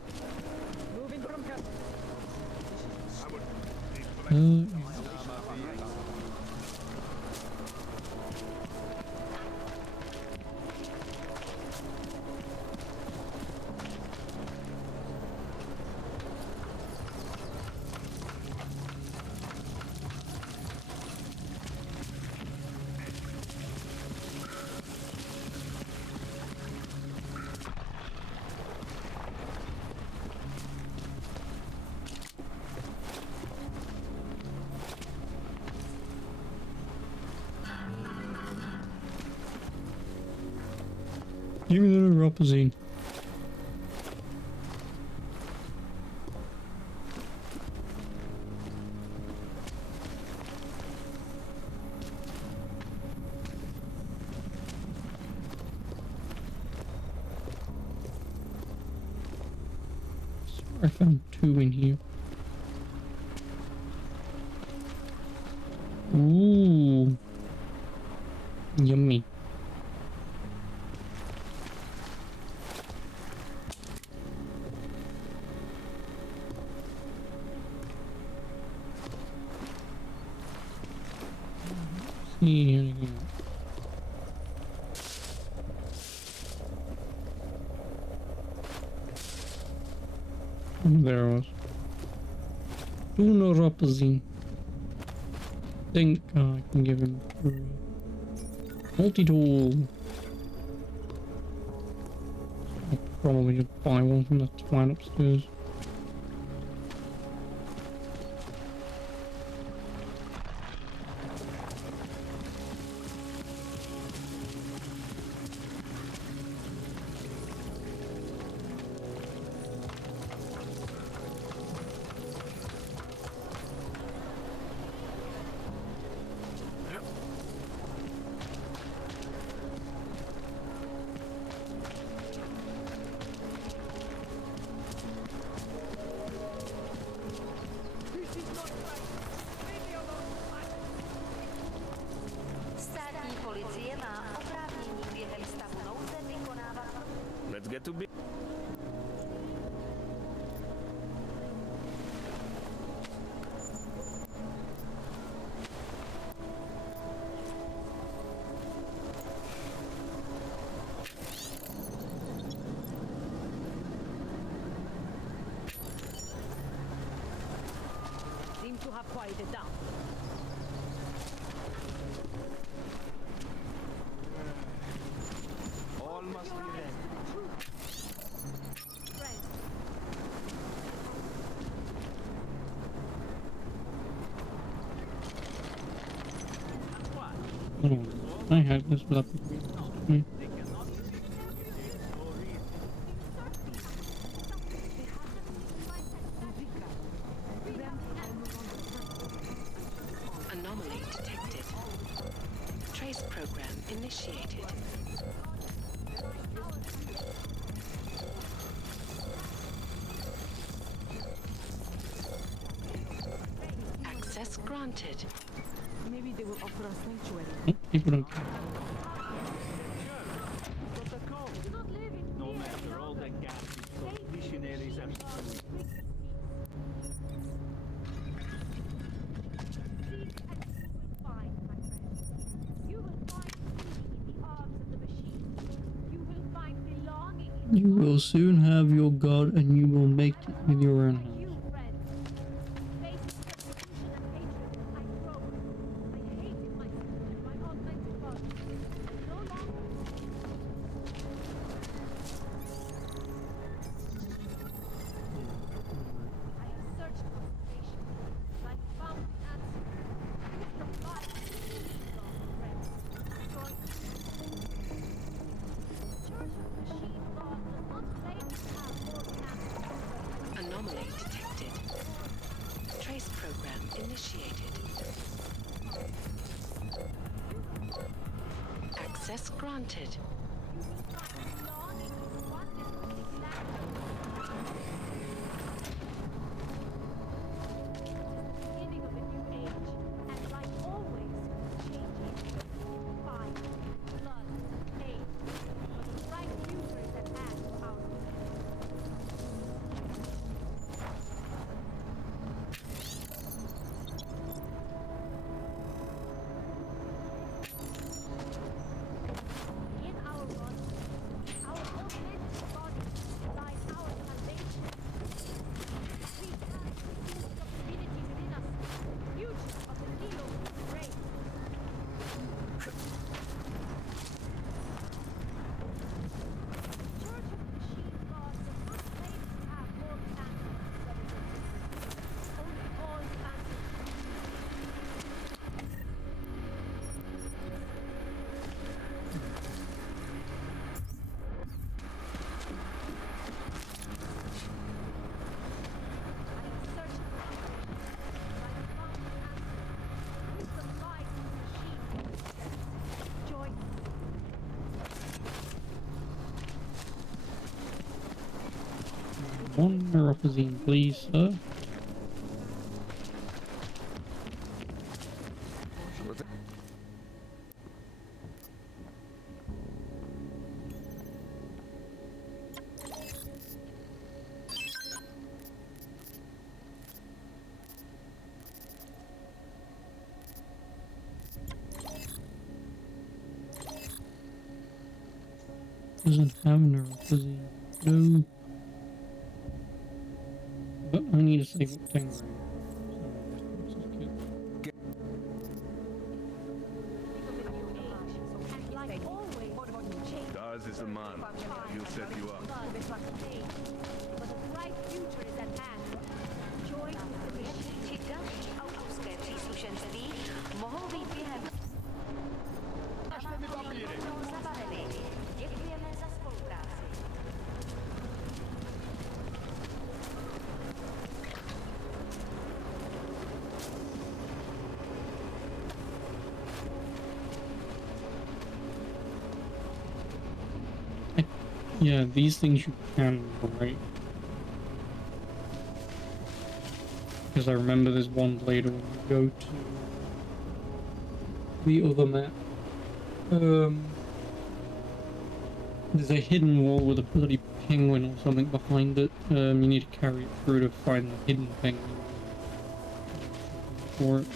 Give me the Ropazine. I found 2 in here. Ooh. Yummy. See anything else? There was. Uno Ropazine. Think I can give him multi-tool. I'll probably just buy one from the twine upstairs. Let's get to be. Seem to have quieted down. All must be ready. Oh, I had this without me. Anomaly detected. Trace program initiated. Access granted. Maybe they will offer us sanctuary. People don't care. No matter all that gas, those missionaries are screwed. You will soon have your God and you will make it with your own hands. Anomaly detected. Trace program initiated. Access granted. one neurophazine, please, sir. Doesn't have neurophazine. No. But I need to save up thing. Daz is the man. He'll set you up. But a bright future is at hand. Join Dziękujemy za współpracę. Yeah, these things you can break. Because I remember there's one later when you go to the other map. There's a hidden wall with a bloody penguin or something behind it. You need to carry it through to find the hidden penguin for it.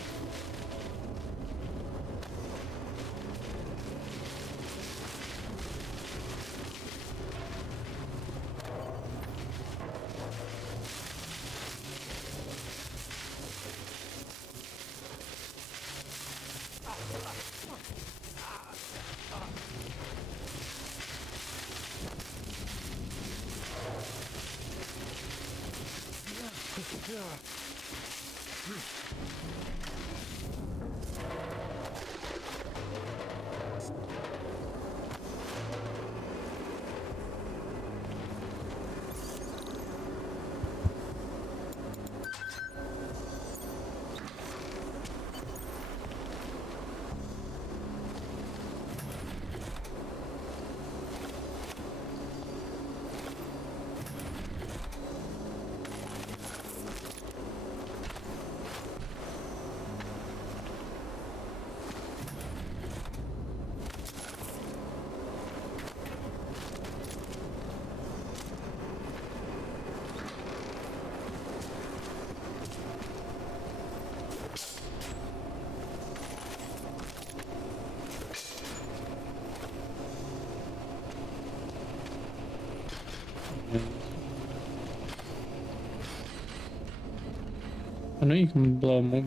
I know you can blow them up.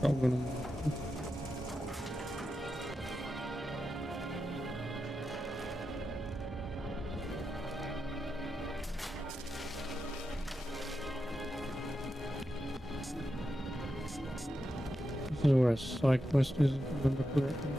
Probably not. This is where a side quest is, if I remember correctly.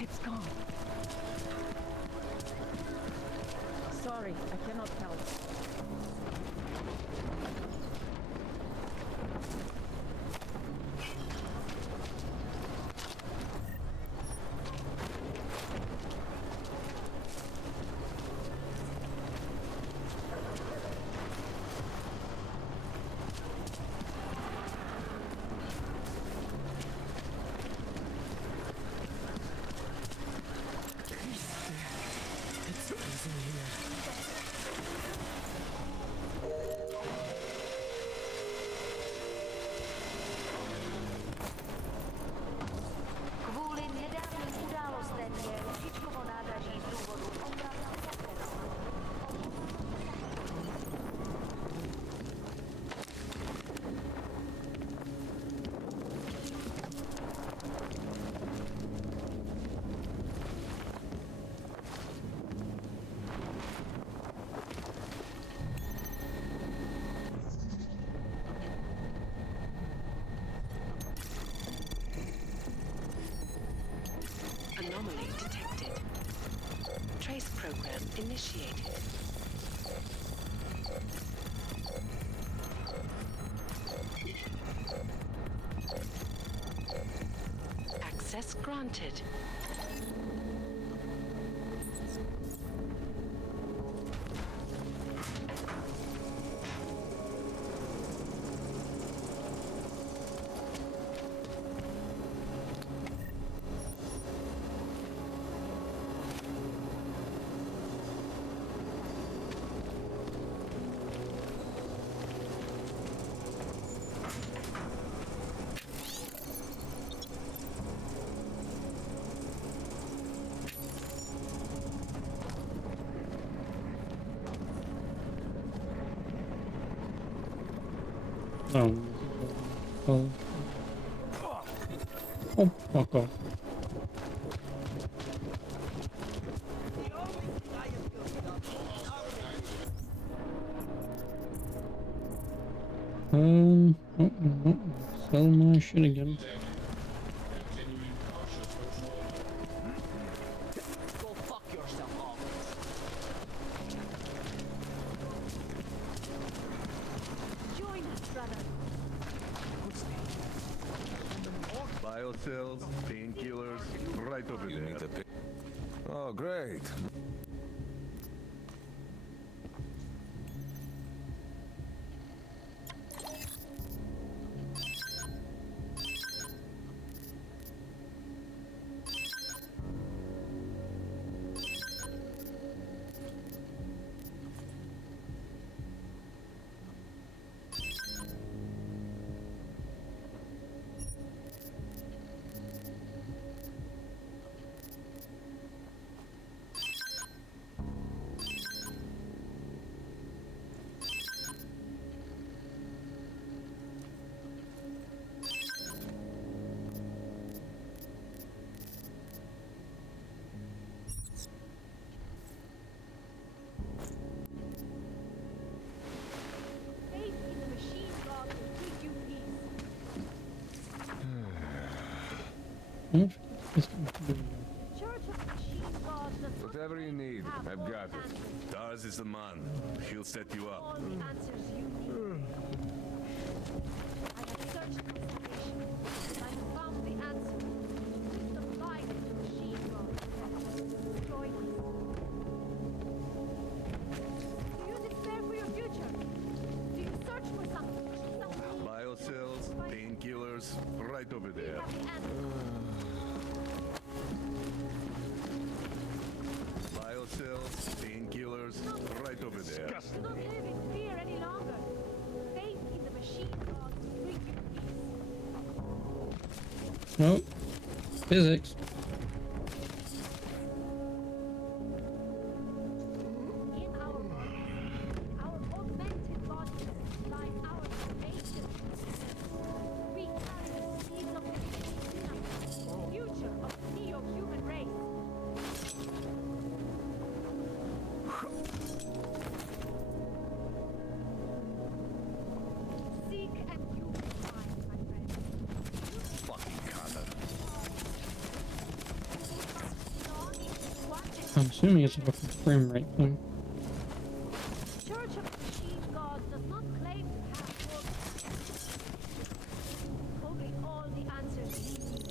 It's gone. Sorry, I cannot help. detected. Trace program initiated. Access granted. Oh. Oh. Oh, fuck off. Oh, sell my shit again. Go fuck yourself, Join us, brother. Biocells, painkillers, right over there. Oh, great. Faith in the machine god will give you peace. Church of Machine God does not Whatever you need, I've got it. Daz is the man. He'll set you all up. the answers you need. I have searched for salvation. I have found the answer. Wisdom lies in the machine god. Join us. Do you despair for your future? Do you search for something? Biocells, painkillers, right over there. Biocells, painkillers, right over there. Do not live in fear any longer. Faith in the machine god will bring you peace. No. Physics. In our bodies, our augmented bodies, lies our salvation. We carry the seeds of the future of the neo-human race. Seek and you will find, my friend. Fucking Connor. I'm assuming it's a fucking frame rate thing. Church of Machine God does not claim to have only all the answers you need.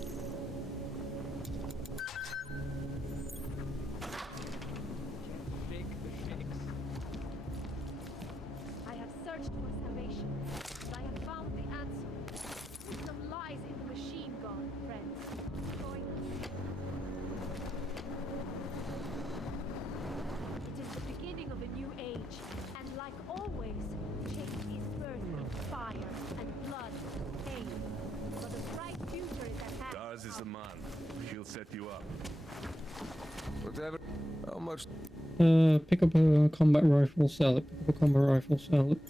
Take the shakes. I have searched for salvation, and I have found the answer. Wisdom lies in the machine god, friends. Join us. It is the beginning of a new age, and like always, change is birthed in fire and blood and pain. But a bright future is at hand. Daz is the man. He'll set you up. Whatever. How much? Pick up a combat rifle, sell it. Pick up a combat rifle, sell it.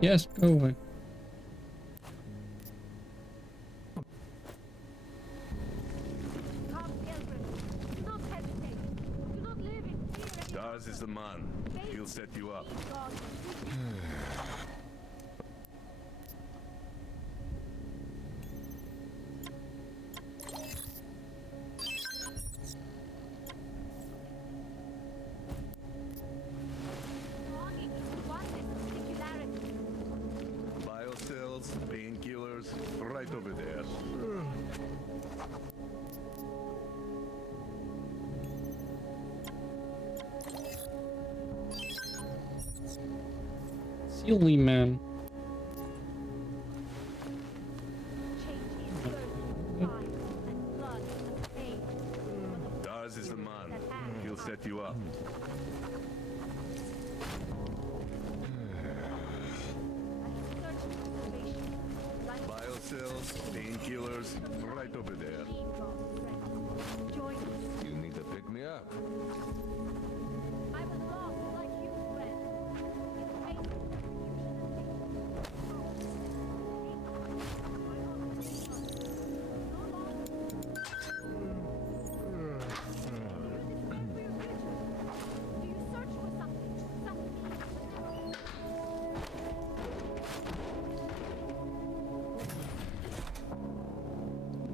Yes, go away. Come, pilgrim. Do not hesitate. Do not live in fear any Daz is the man. He'll set you up. God. Silly man. Daz is the man. He'll set you up. Biocells, painkillers, right over there. You need to pick me up.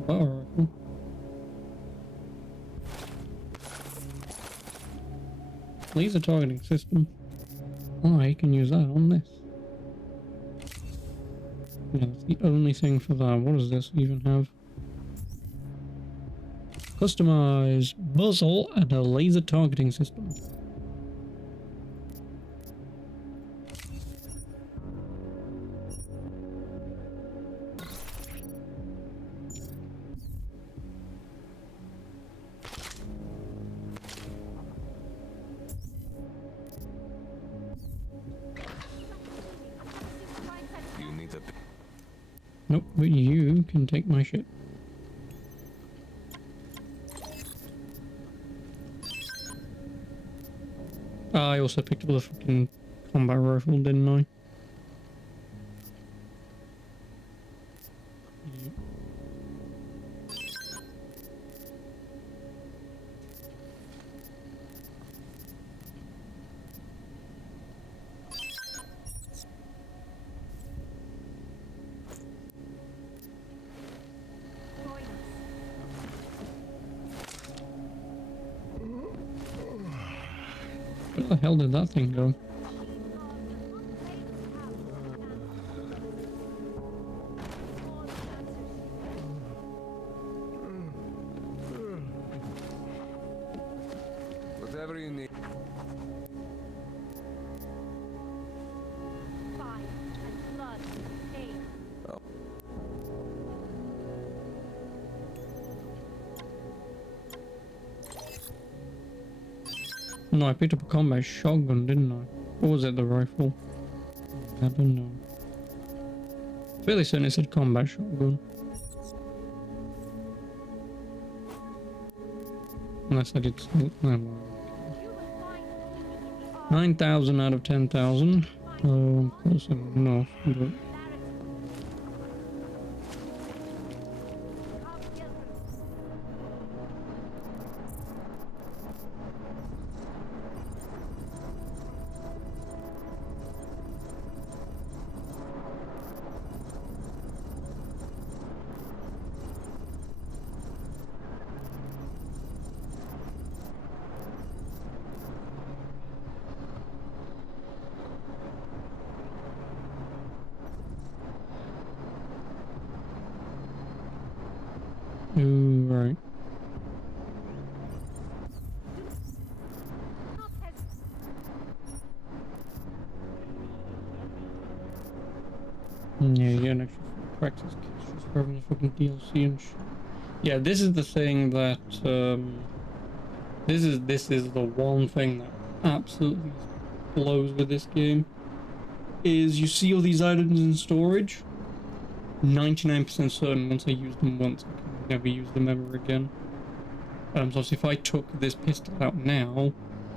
Power rifle. Laser targeting system. Oh, I can use that on this. Yeah, that's the only thing for that. What does this even have? Customize muzzle and a laser targeting system. You need to pick. Nope, but you can take my shit. I also picked up the fucking combat rifle, didn't I? Where the hell did that thing go? Whatever you need. No, I picked up a combat shotgun, didn't I? Or was it the rifle? I don't know. Fairly certain it said combat shotgun. Unless I did... 9,000 out of 10,000. I'm close enough, but... Ooh, right. Yeah, you get an extra practice kits just for having the fucking DLC and shit. Yeah, this is the thing that, this is the one thing that absolutely blows with this game. Is you see all these items in storage, 99% certain once I use them once, I can never use them ever again. So if I took this pistol out now,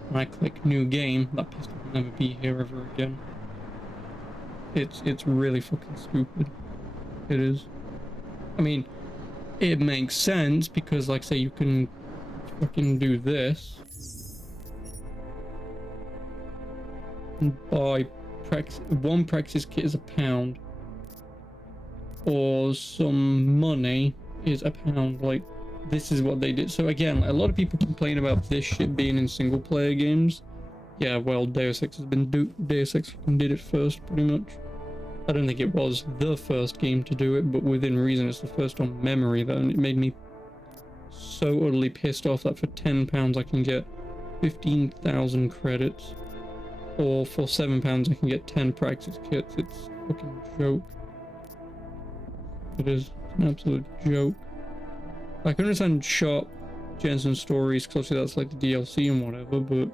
and I click new game, that pistol will never be here ever again. It's really fucking stupid. It is. I mean, it makes sense because, like, say you can fucking do this and buy one practice kit is £1, or some money is £1. Like, this is what they did. So again, a lot of people complain about this shit being in single player games. Yeah, well, Deus Ex did it first, pretty much. I don't think it was the first game to do it, but within reason, it's the first on memory, though, and it made me so utterly pissed off that for £10 I can get 15,000 credits. or for £7 I can get 10 practice kits. It's a fucking joke. It is an absolute joke. I can understand shop Jensen stories, because obviously that's like the DLC and whatever, but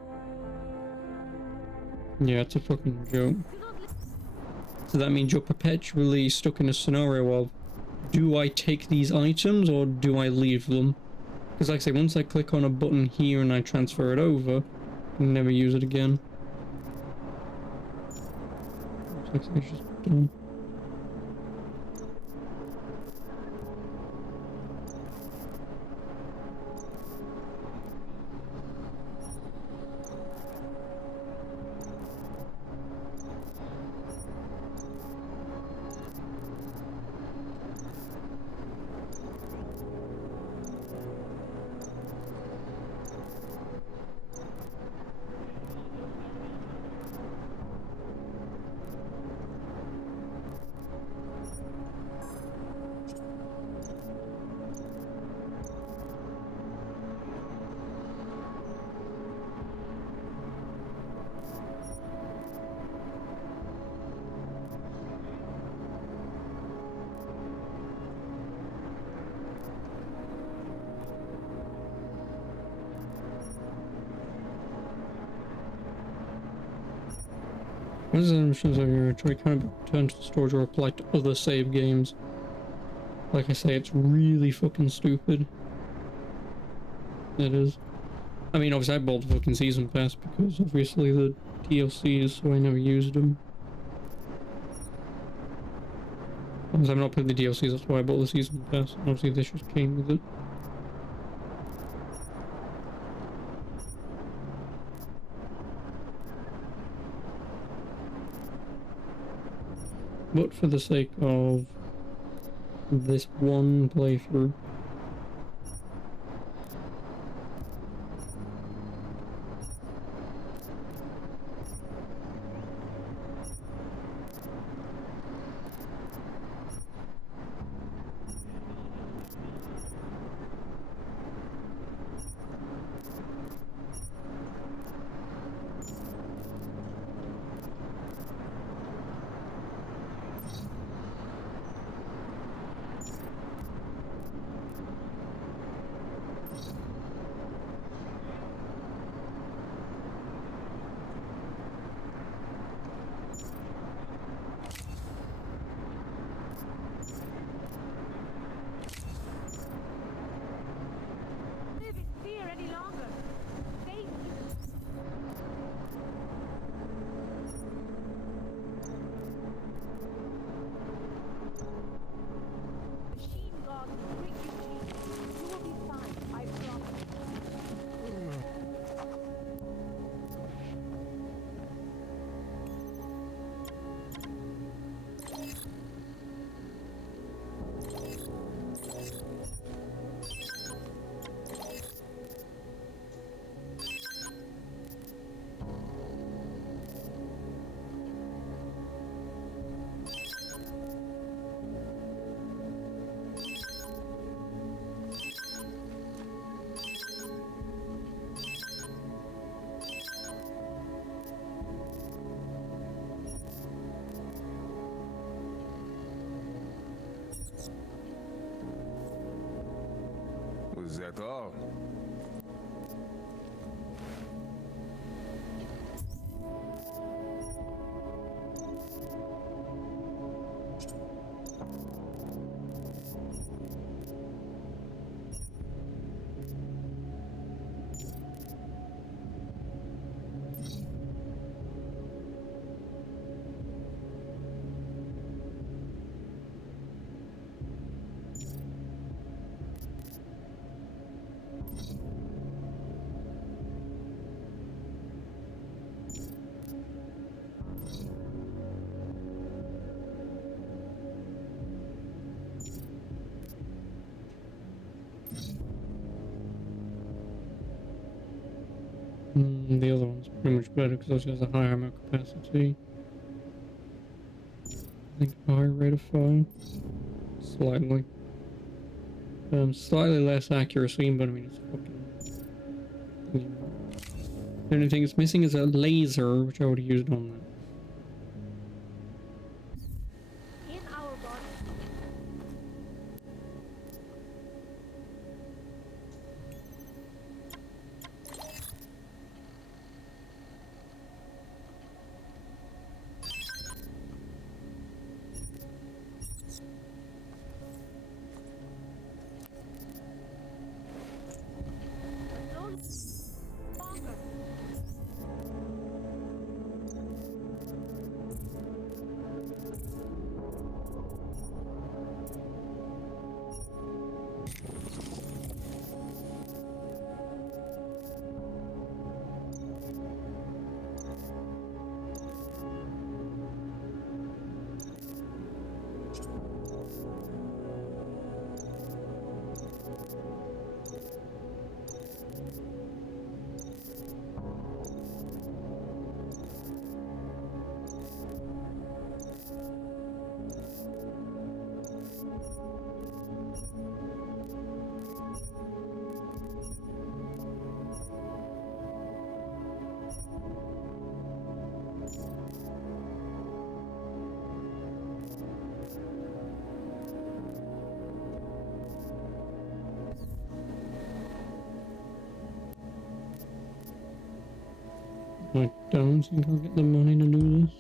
yeah, it's a fucking joke. So that means you're perpetually stuck in a scenario of, do I take these items or do I leave them? Because like I say, once I click on a button here and I transfer it over, I can never use it again. Looks like it's just done. What is the missions over here? Try kind of return to the storage or apply to other save games. Like I say, it's really fucking stupid. It is. I mean, obviously I bought the fucking season pass because obviously the DLCs, so I never used them. Obviously I've not played the DLCs, that's why I bought the season pass. And obviously this just came with it. But for the sake of this one playthrough, Was that all? the other one's pretty much better because it has a higher ammo capacity. I think a higher rate of fire. Slightly. Slightly less accuracy, but I mean it's fucking... The only thing it's missing is a laser, which I would have used on that. I don't think I'll get the money to do this.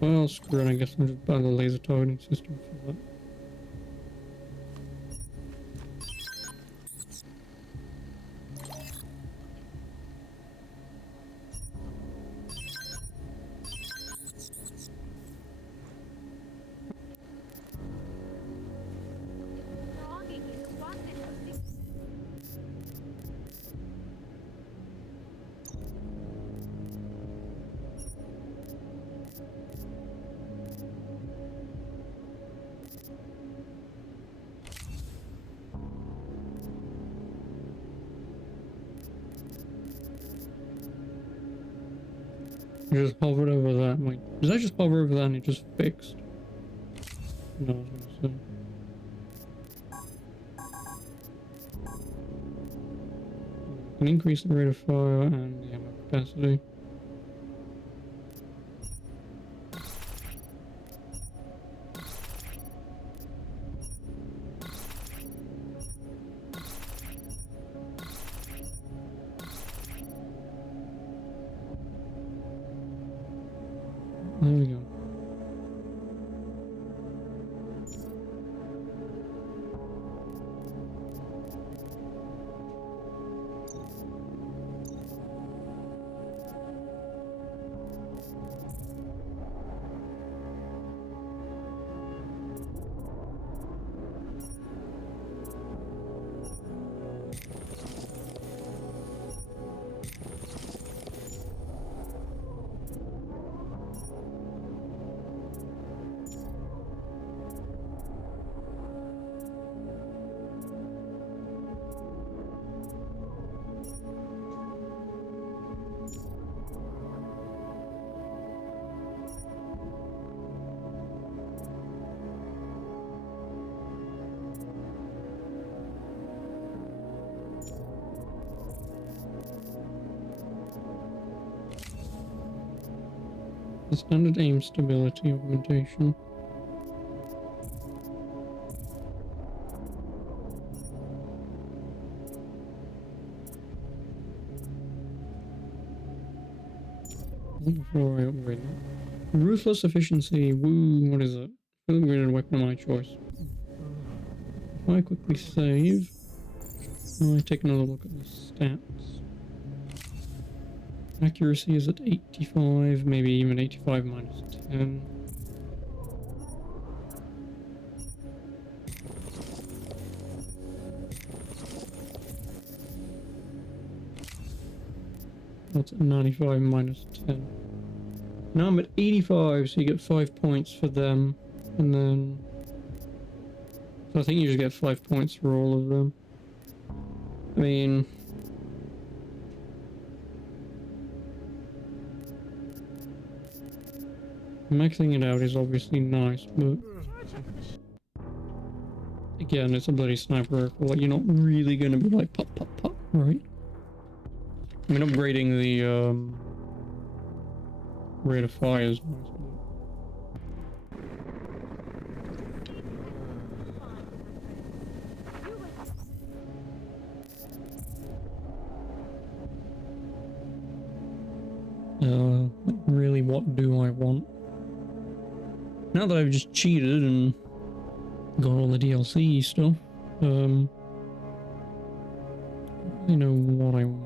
Well, screw it, I guess I'll just buy the laser targeting system for that. I just hovered over that. Wait, did I just hover over that and it just fixed? No, I was gonna say. Can increase the rate of fire and the ammo capacity. There we go. The standard aim stability augmentation. Before I upgrade that. Ruthless efficiency, woo, what is it? Upgraded weapon of my choice. If I quickly save, I take another look at the stats. Accuracy is at 85, maybe even 85 minus 10. That's at 95 minus 10. Now I'm at 85, so you get 5 points for them. And then... So I think you just get 5 points for all of them. I mean... Maxing it out is obviously nice, but again, it's a bloody sniper rifle. Like, you're not really gonna be like pop, pop, pop, right? I mean, upgrading the rate of fire is nice. Really, what do I want? Now that I've just cheated and got all the DLC stuff, I know what I want.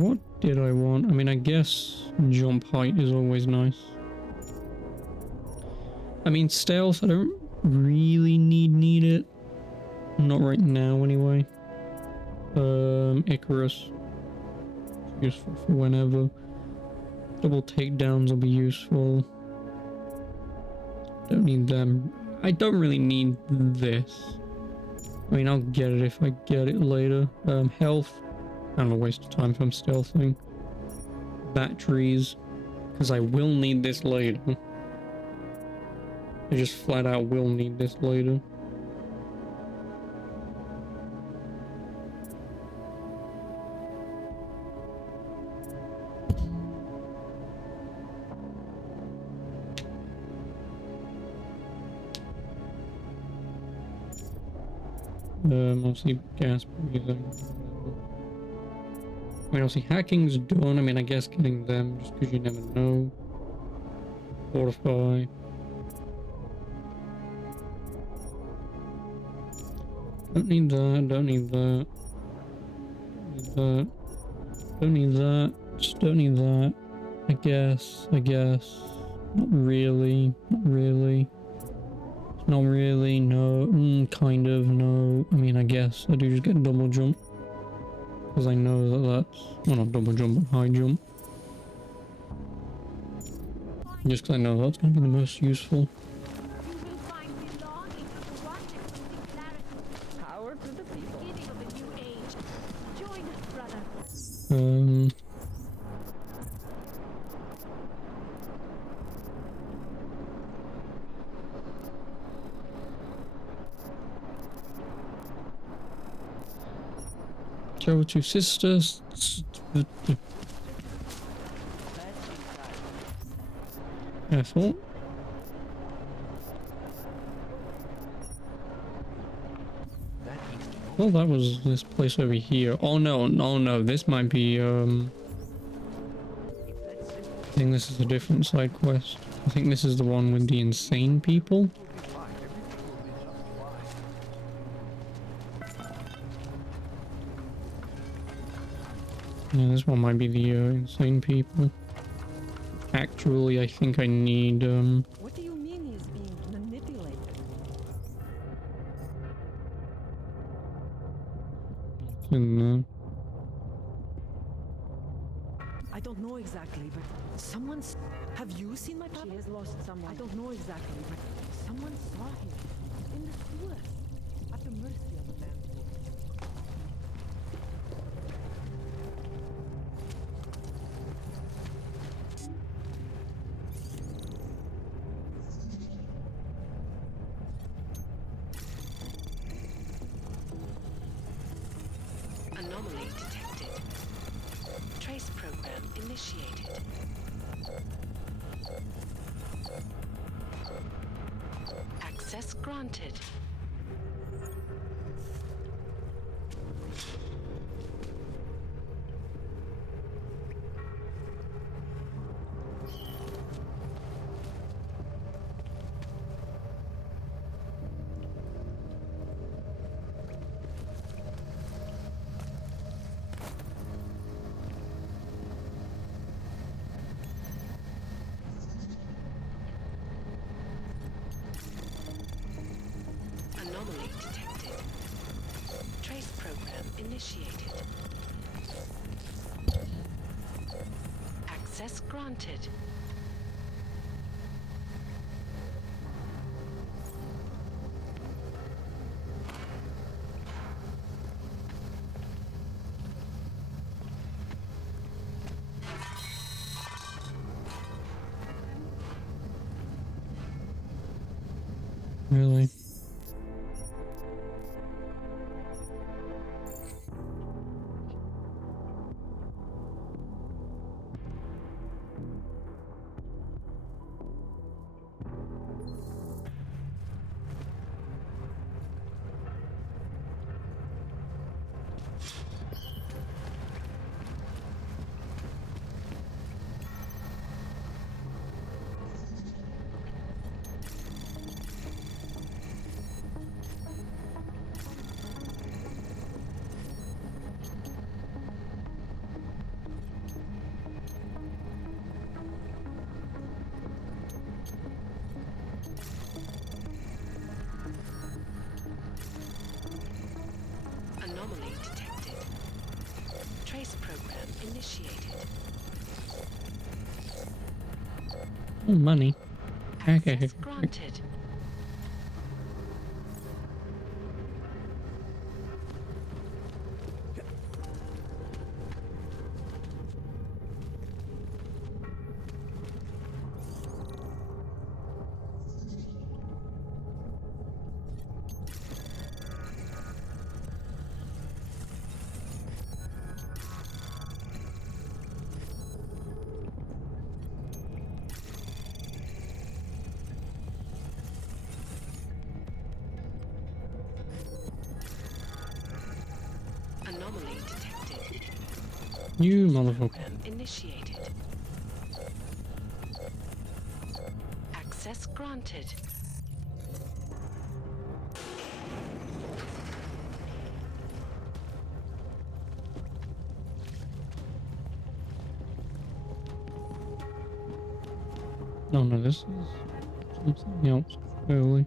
What did I want? I mean, I guess jump height is always nice. I mean, stealth, I don't really need it. Not right now, anyway. Icarus. Useful for whenever. Double takedowns will be useful. Don't need them. I don't really need this. I mean, I'll get it if I get it later. Health. I don't know, waste of time if I'm stealthing. Batteries. Because I will need this later. I just flat out will need this later. Mostly gas breathing. I mean, obviously hacking's done. I mean, I guess getting them just because you never know. Fortify. Don't need that, don't need that. Don't need that. Don't need that. Just don't need that. I guess. Not really. Not really, no. Kind of, no. I mean, I guess I do just get double jump. Because I know that that's... Well, not double jump, but high jump. Just because I know that's going to be the most useful. Power to the people. Beginning of a new age. Join us, brother. Show two sisters. I thought. Well, that was this place over here. Oh no, this might be, I think this is a different side quest. I think this is the one with the insane people. Yeah, this one might be the insane people. Actually, I think I need, What do you mean he's being manipulated? in there. I don't know exactly, but someone's... Have you seen my papa? She has lost someone. I don't know exactly, but someone saw him in the sewer. At the mercy of a man. Anomaly detected. Trace program initiated. Access granted. Anomaly detected. Trace program initiated. Access granted. Really? Anomaly detected. Trace program initiated. Oh, money. Okay. Access granted. Anomaly detected. You motherfucker. Program initiated. Access granted. No, this is something else, clearly.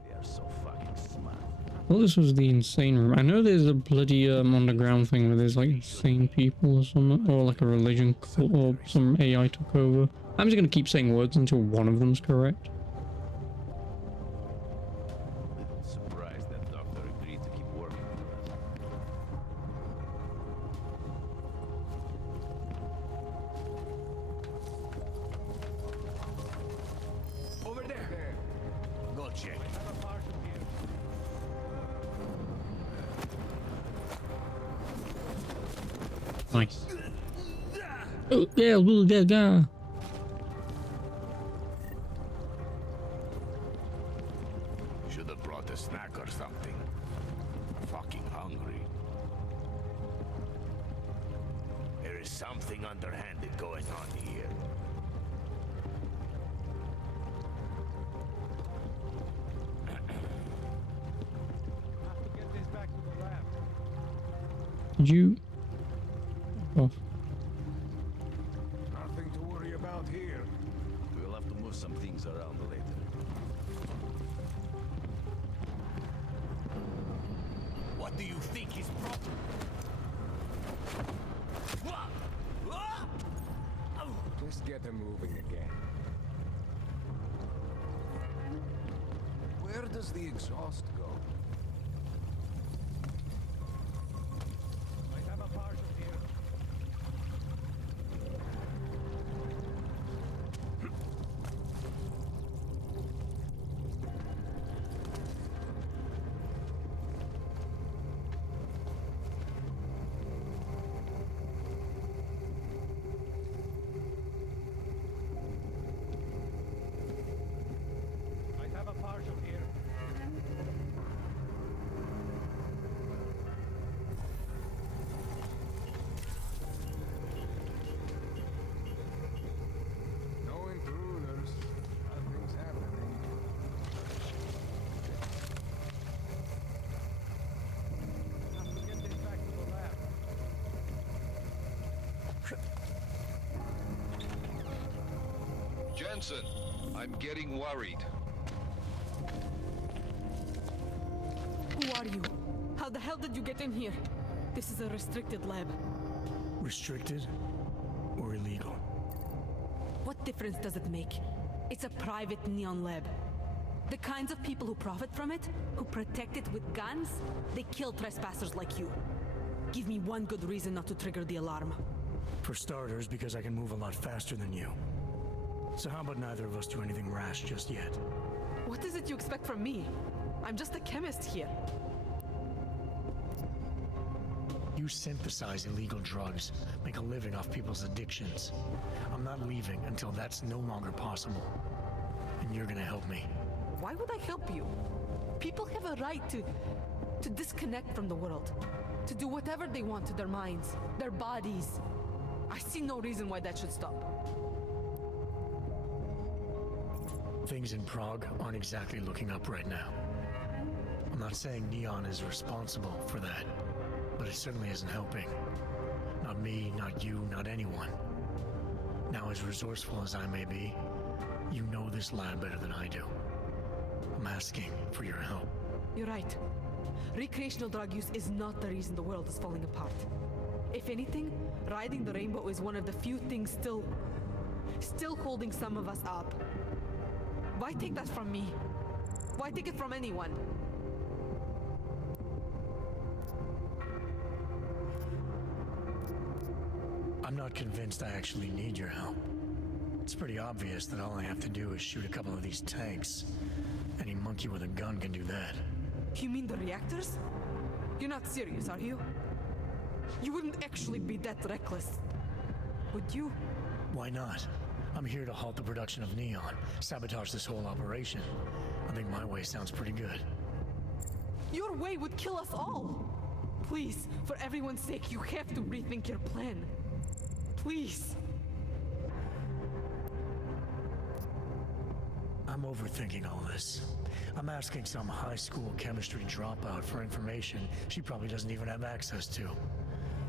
Well, this was the insane room. I know there's a bloody underground thing where there's like insane people or something, or like a religion cult, or some AI took over. I'm just gonna keep saying words until one of them's correct. Surprised that doctor agreed to keep working with us. Over there. Go check. Nice. Oh, yeah, little dead guy. Should have brought a snack or something. Fucking hungry. There is something underhanded going on here. Did you? Oh. Nothing to worry about here. We'll have to move some things around later. What do you think is problem? Just get them moving again. Where does the exhaust go? I have a partial here. I have a partial here. No intruders. Nothing's happening. Have to get this back to the lab. Jensen, I'm getting worried. Who are you? How the hell did you get in here? This is a restricted lab. Restricted or illegal? What difference does it make? It's a private neon lab. The kinds of people who profit from it, who protect it with guns, they kill trespassers like you. Give me one good reason not to trigger the alarm. For starters, because I can move a lot faster than you. So how about neither of us do anything rash just yet? What is it you expect from me? I'm just a chemist here. You synthesize illegal drugs, make a living off people's addictions. I'm not leaving until that's no longer possible. And you're gonna help me. Why would I help you? People have a right to disconnect from the world. To do whatever they want to their minds, their bodies. I see no reason why that should stop. Things in Prague aren't exactly looking up right now. I'm not saying Neon is responsible for that, but it certainly isn't helping. Not me, not you, not anyone. Now, as resourceful as I may be, you know this lab better than I do. I'm asking for your help. You're right. Recreational drug use is not the reason the world is falling apart. If anything, riding the rainbow is one of the few things still holding some of us up. Why take that from me? Why take it from anyone? I'm not convinced I actually need your help. It's pretty obvious that all I have to do is shoot a couple of these tanks. Any monkey with a gun can do that. You mean the reactors? You're not serious, are you? You wouldn't actually be that reckless, would you? Why not? I'm here to halt the production of Neon, sabotage this whole operation. I think my way sounds pretty good. Your way would kill us all! Please, for everyone's sake, you have to rethink your plan. Please. I'm overthinking all this. I'm asking some high school chemistry dropout for information she probably doesn't even have access to.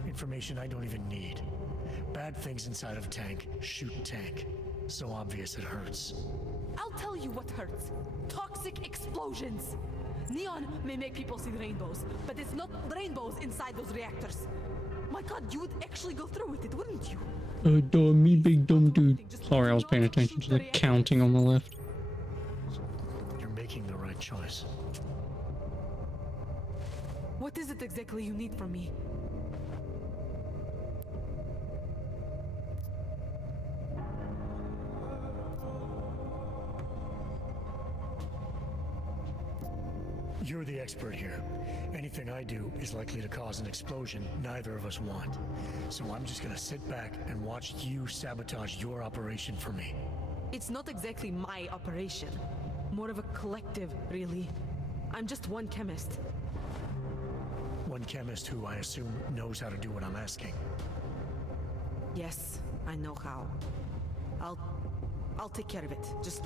Information I don't even need. Bad things inside of tank shoot tank. So obvious it hurts. I'll tell you what hurts. Toxic explosions. Neon may make people see rainbows, but it's not rainbows inside those reactors. My god, you would actually go through with it, wouldn't you? Me big dumb dude. Sorry, I was paying attention to the counting on the left. You're making the right choice. What is it exactly you need from me? You're the expert here. Anything I do is likely to cause an explosion neither of us want. So I'm just gonna sit back and watch you sabotage your operation for me. It's not exactly my operation. More of a collective, really. I'm just one chemist. One chemist who I assume knows how to do what I'm asking. Yes, I know how. I'll take care of it. Just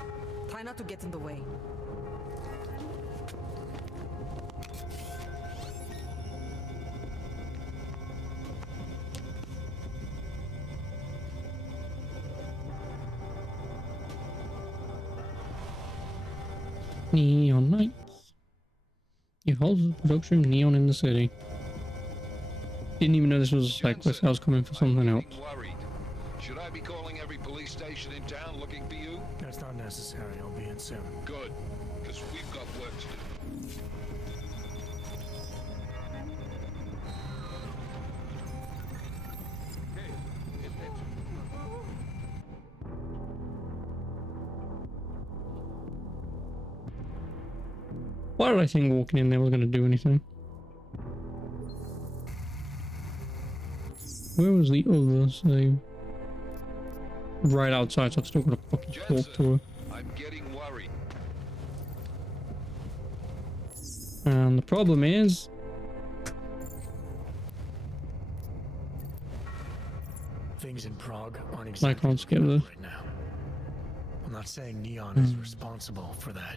try not to get in the way. Neon Nights. It holds the production of Neon in the city. Didn't even know this was a side quest. I was coming for something else. Worried. Should I be calling every police station in town looking for you? That's not necessary. I'll be in soon. Good, because we've got work to do. Why did I think walking in there was going to do anything? Where was the other save? Right outside, so I've still got to fucking talk to her. I'm getting worried. And the problem is... Things in Prague aren't I exactly can't skip this. right now. I'm not saying Neon is responsible for that,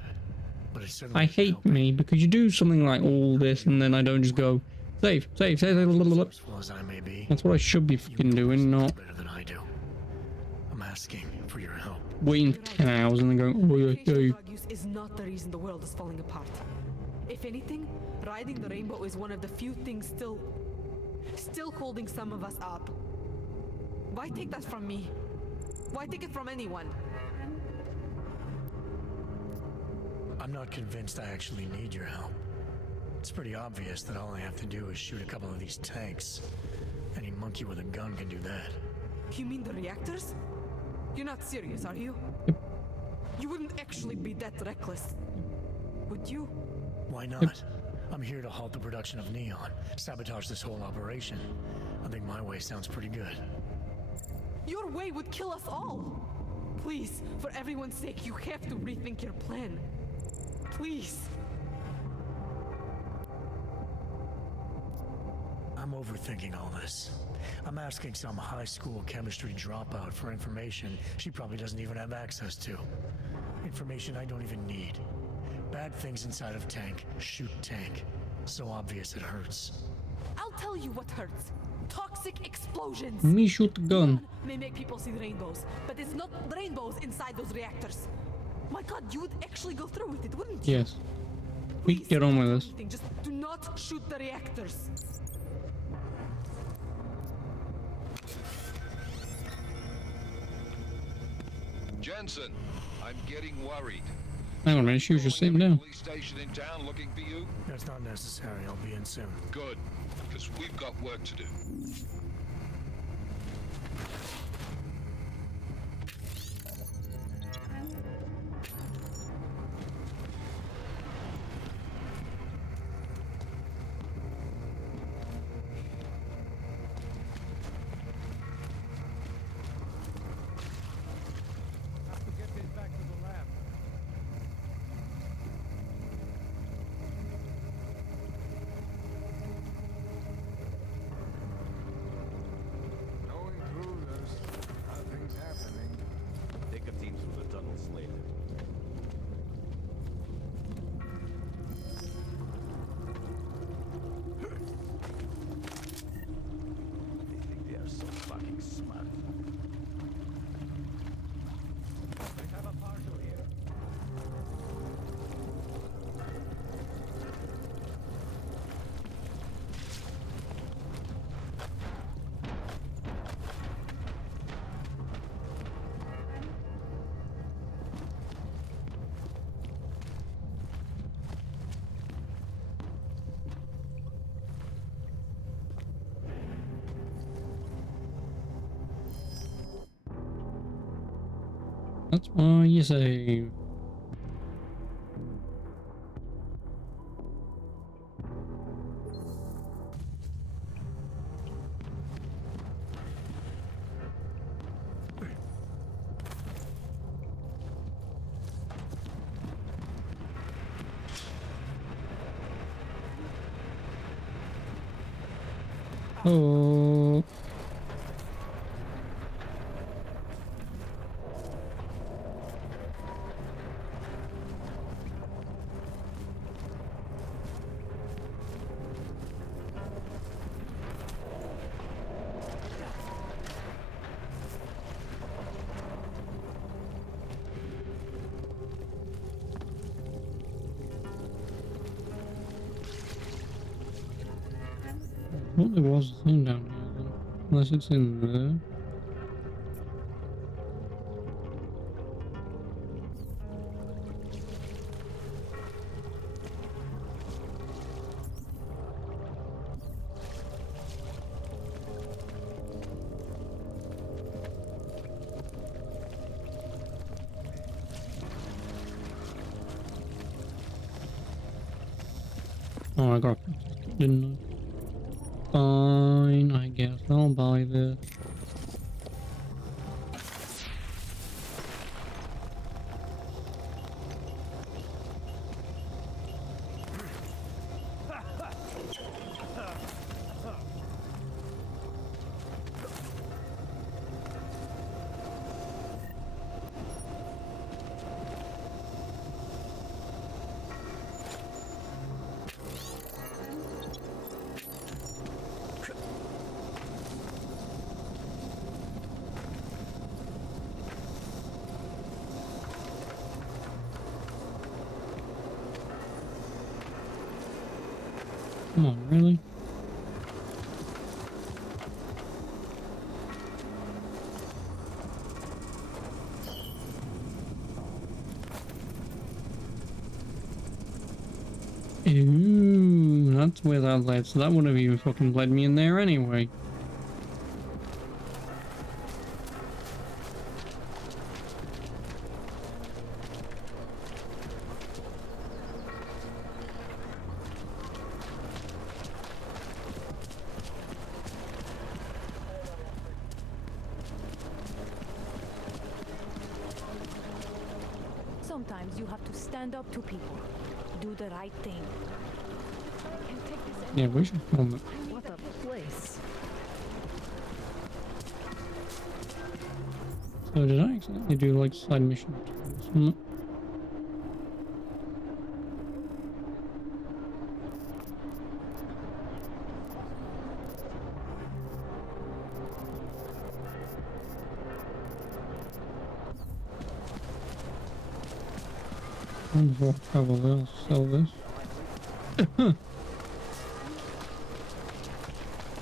but it's certainly I hate me because you do something like all this and then I don't just go save. resourceful as I may be. That's what I should be fucking doing, not Better than I do. I'm asking for your help. waiting for 10 hours and then going, oh yeah, save. Drug use is not the reason the world is falling apart. If anything, riding the rainbow is one of the few things still holding some of us up. Why take that from me? Why take it from anyone? I'm not convinced I actually need your help. It's pretty obvious that all I have to do is shoot a couple of these tanks. Any monkey with a gun can do that. You mean the reactors? You're not serious, are you? You wouldn't actually be that reckless, would you? Why not? I'm here to halt the production of neon, sabotage this whole operation. I think my way sounds pretty good. Your way would kill us all. Please, for everyone's sake, you have to rethink your plan. Please. I'm overthinking all this. I'm asking some high school chemistry dropout for information she probably doesn't even have access to. Information I don't even need. Bad things inside of tank shoot tank. So obvious it hurts. I'll tell you what hurts. Toxic explosions. Me shoot the gun. May make people see rainbows, but it's not rainbows inside those reactors. My God, you would actually go through with it, wouldn't you? Yes. We can get on with this. Just do not shoot the reactors. Jensen, I'm getting worried. Hang on a minute, she was just sitting down. Police station in town looking for you? That's not necessary. I'll be in soon. Good, because we've got work to do. That's why you save. Oh. I thought there was a thing down here then. Unless it's in there. Oh, I got a ticket, didn't I? Fine, I guess I'll buy this. Come on, really? Ooh, that's where that led, so that would have even fucking led me in there anyway. Sometimes you have to stand up to people. Do the right thing. Yeah, we should film it. What a place. So did I accidentally do like side mission? Before I travel, I'll sell this.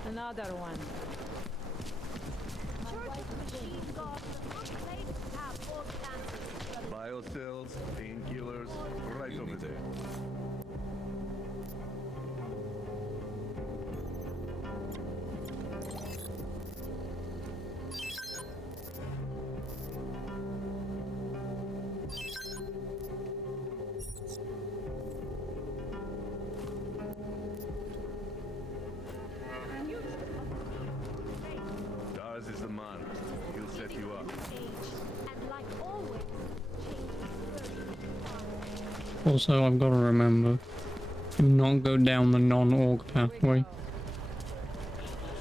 Another one. Biocells, painkillers, right over there. Deus is the man. He'll set you up. Also, I've got to remember, do not go down the non-org pathway.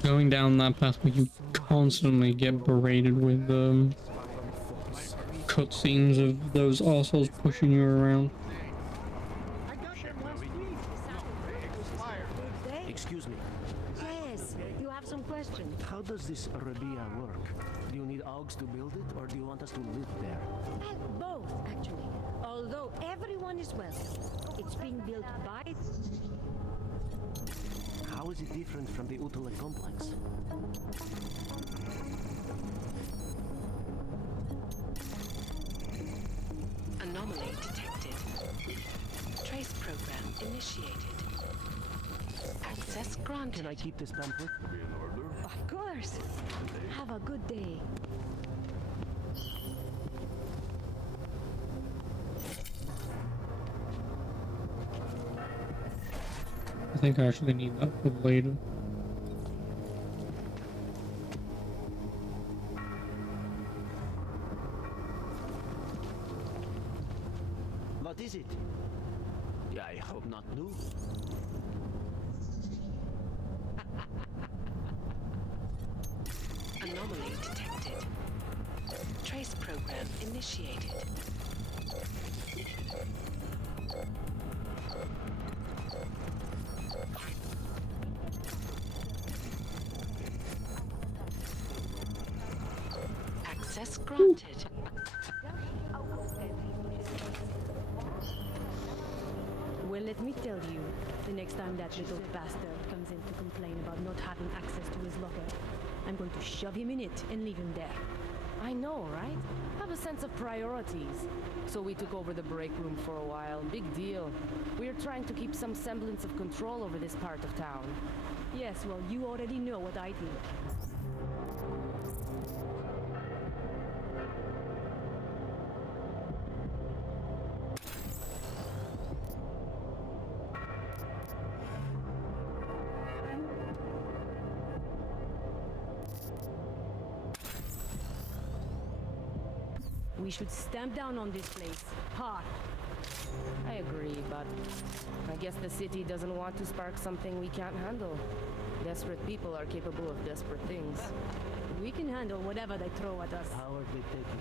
Going down that pathway, you constantly get berated with cutscenes of those assholes pushing you around. Excuse me. Yes, you have some questions. How does this Rabia work? Do you need Augs to build it, or do you want us to live there? Both, actually. Although everyone is welcome. It's being built by... How is it different from the Utala complex? Anomaly detected. Trace program initiated. Access granted. Can I keep this pamphlet? Of course. Have a good day. I think I actually need that for later. What is it? I hope not new. Anomaly detected. Trace program initiated. Access granted. Well, let me tell you, the next time that little bastard comes in to complain about not having access to his locker, I'm going to shove him in it and leave him there. I know, right? Have a sense of priorities. So we took over the break room for a while. Big deal. We're trying to keep some semblance of control over this part of town. Yes, well, you already know what I think. We should stamp down on this place. Hard. I agree, but I guess the city doesn't want to spark something we can't handle. Desperate people are capable of desperate things. We can handle whatever they throw at us. How are they taking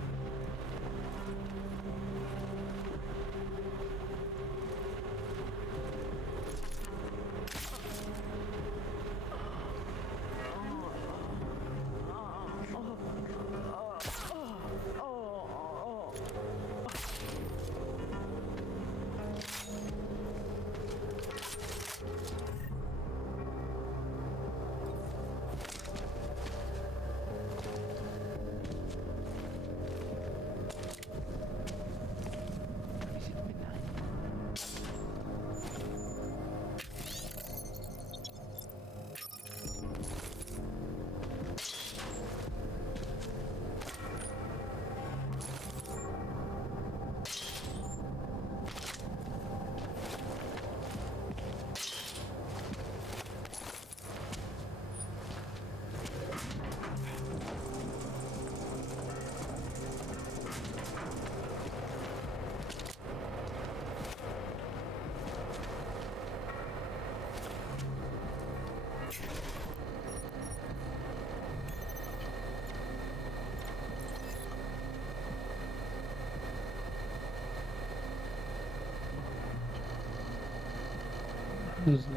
What is that?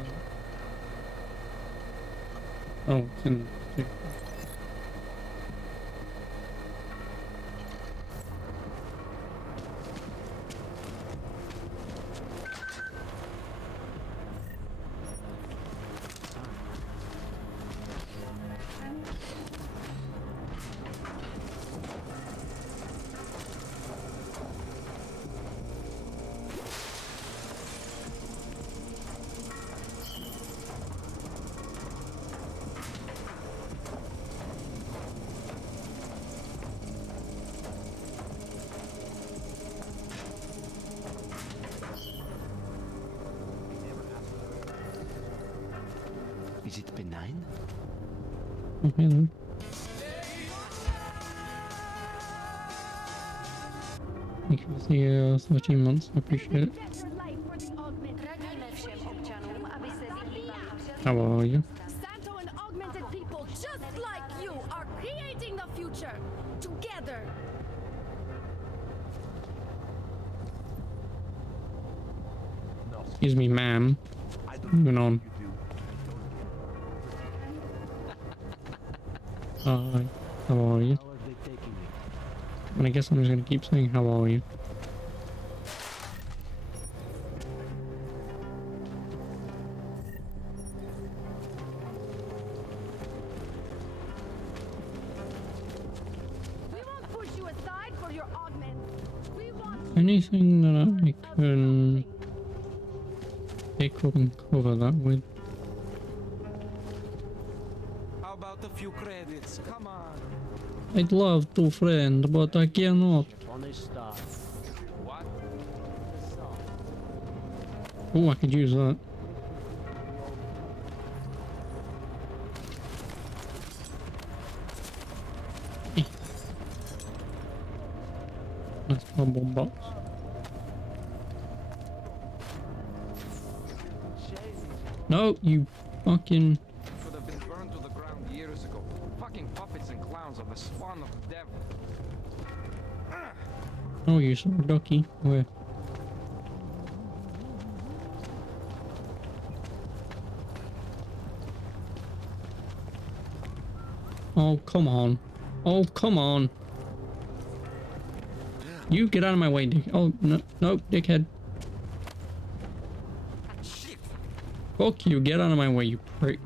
Oh, it's in the... Is it benign? Oh, hello. Thank you for the 13 months. I appreciate it. How are you? Santo and augmented people just like you are creating the future together. Excuse me, ma'am. Moving on. Hi. How are you? And I guess I'm just gonna keep saying how are you. Anything that I can pick up and cover that with? How about a few credits? Come on. I'd love to, friend, but I cannot. What? Oh, I could use that. That's my bomb box. No, you fucking... Could have been burned to the ground years ago. Fucking puppets and clowns are the spawn of the devil. Oh, you saw a ducky. Where? Oh, come on. Oh, come on. You get out of my way, dick. Oh, no, no, dickhead. Fuck you, get out of my way, you prick.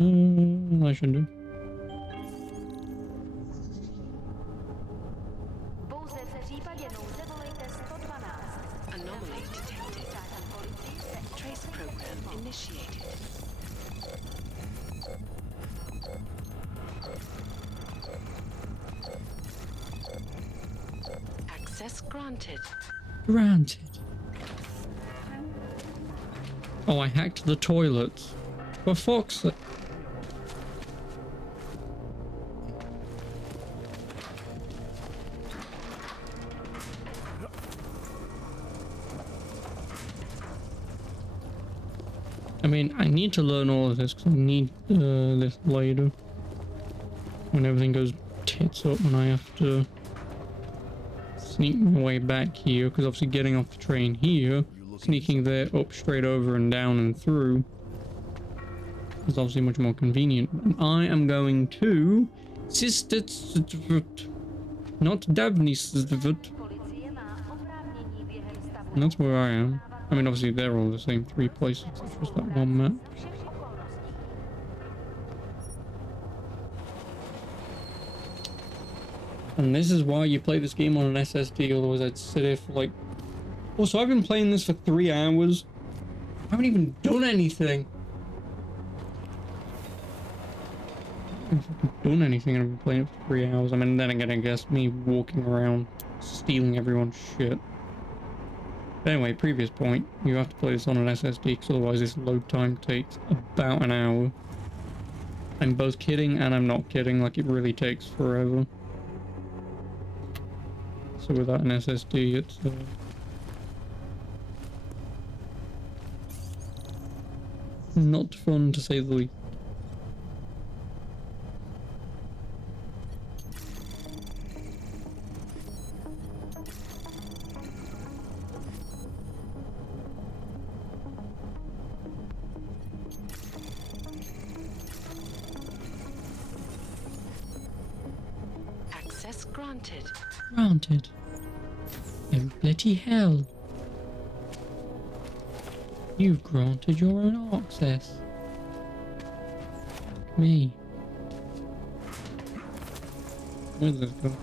I should do. Anomaly detected. Trace program initiated. Access granted. Granted. Oh, I hacked the toilets. For fuck's sake. I mean, I need to learn all of this because I need this later. When everything goes tits up and I have to sneak my way back here, because obviously getting off the train here, sneaking there up straight over and down and through is obviously much more convenient. And I am going to not Davni. And that's where I am. I mean, obviously they're all the same three places. It's just that one map. And this is why you play this game on an SSD, otherwise I'd sit here for like... Also, I've been playing this for 3 hours. I haven't even done anything. I haven't done anything and I've been playing it for 3 hours. I mean, then again, I guess me walking around, stealing everyone's shit. But anyway, previous point, you have to play this on an SSD because otherwise this load time takes about an hour. I'm both kidding and I'm not kidding, like it really takes forever. So without an SSD, it's not fun to say the least. Access granted. Granted. Oh, bloody hell. You've granted your own access. Me. Where's this go?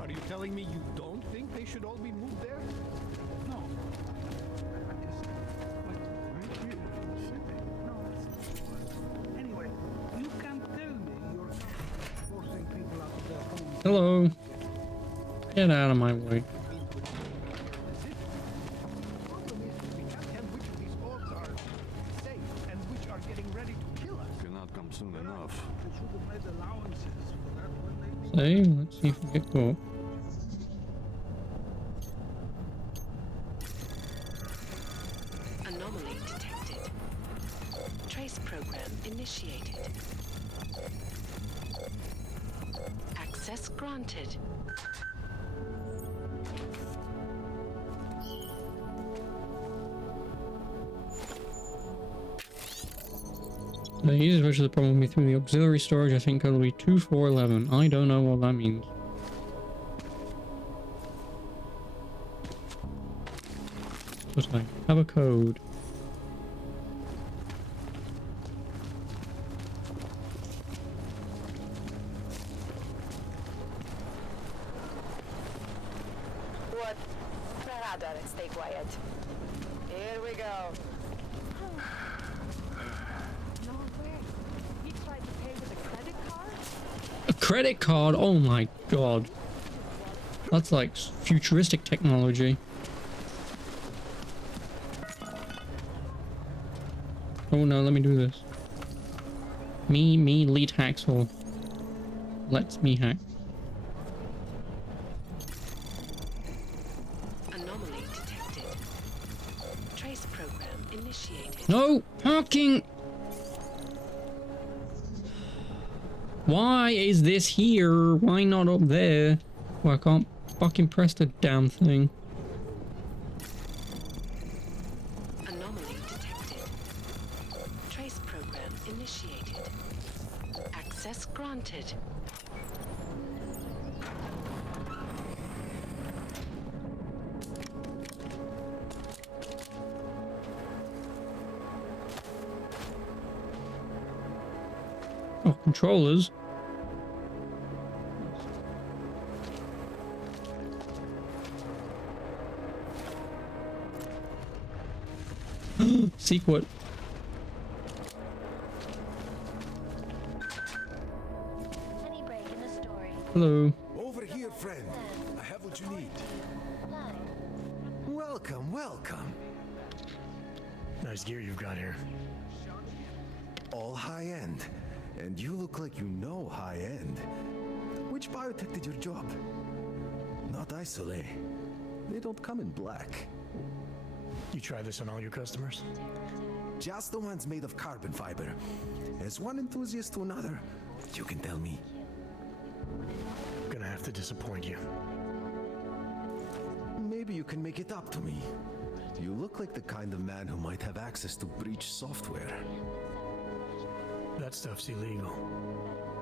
Are you telling me you don't think they should all be moved there? No. Anyway, you can't tell me you're forcing people out of their homes. Hello. Get out of my way. Cannot come soon enough. They should have made allowances for that when they See, let's see if we get caught. Anomaly detected. Trace program initiated. Access granted. The easiest way to the problem will be through the auxiliary storage. I think it'll be 2411. I don't know what that means. But I have a code. What? Radar and stay quiet. Here we go. No way. He tried to pay with a credit card? A credit card? Oh my god. That's like futuristic technology. Oh no, let me do this. Me lead hacksaw. Let's me hack. Anomaly detected. Trace program initiated. No! Parking! Why is this here? Why not up there? Well, I can't fucking press the damn thing. Anomaly detected. Trace program initiated. Access granted. Oh, controllers. Secret. Hello. Over here, friend. I have what you need. Welcome, welcome. Nice gear you've got here. All high-end. And you look like you know high-end. Which biotech did your job? Not Isolate. They don't come in black. You try this on all your customers? Just the ones made of carbon fiber. As one enthusiast to another, you can tell me. Gonna have to disappoint you. Maybe you can make it up to me. You look like the kind of man who might have access to breach software. That stuff's illegal.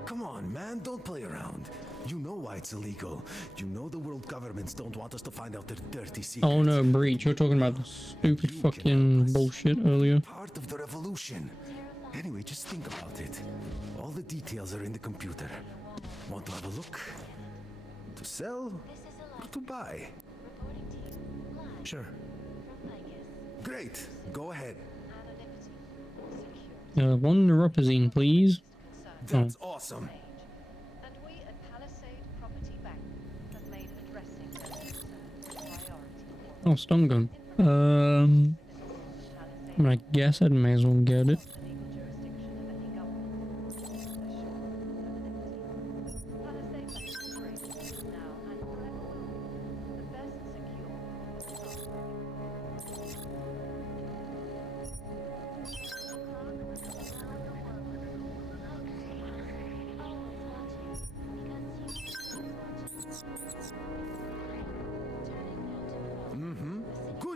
Come on, man, don't play around. You know why it's illegal. You know the world governments don't want us to find out their dirty secrets. Oh no, breach. You're talking about the stupid fucking bullshit earlier. Part of the revolution. Anyway, just think about it. All the details are in the computer. Want to have a look? To sell or to buy? Sure. Great. Go ahead. One neuropazine, please. That's awesome. And we at Palisade Property Bank have made addressing their concerns a priority. Oh, stun gun. I guess I may as well get it.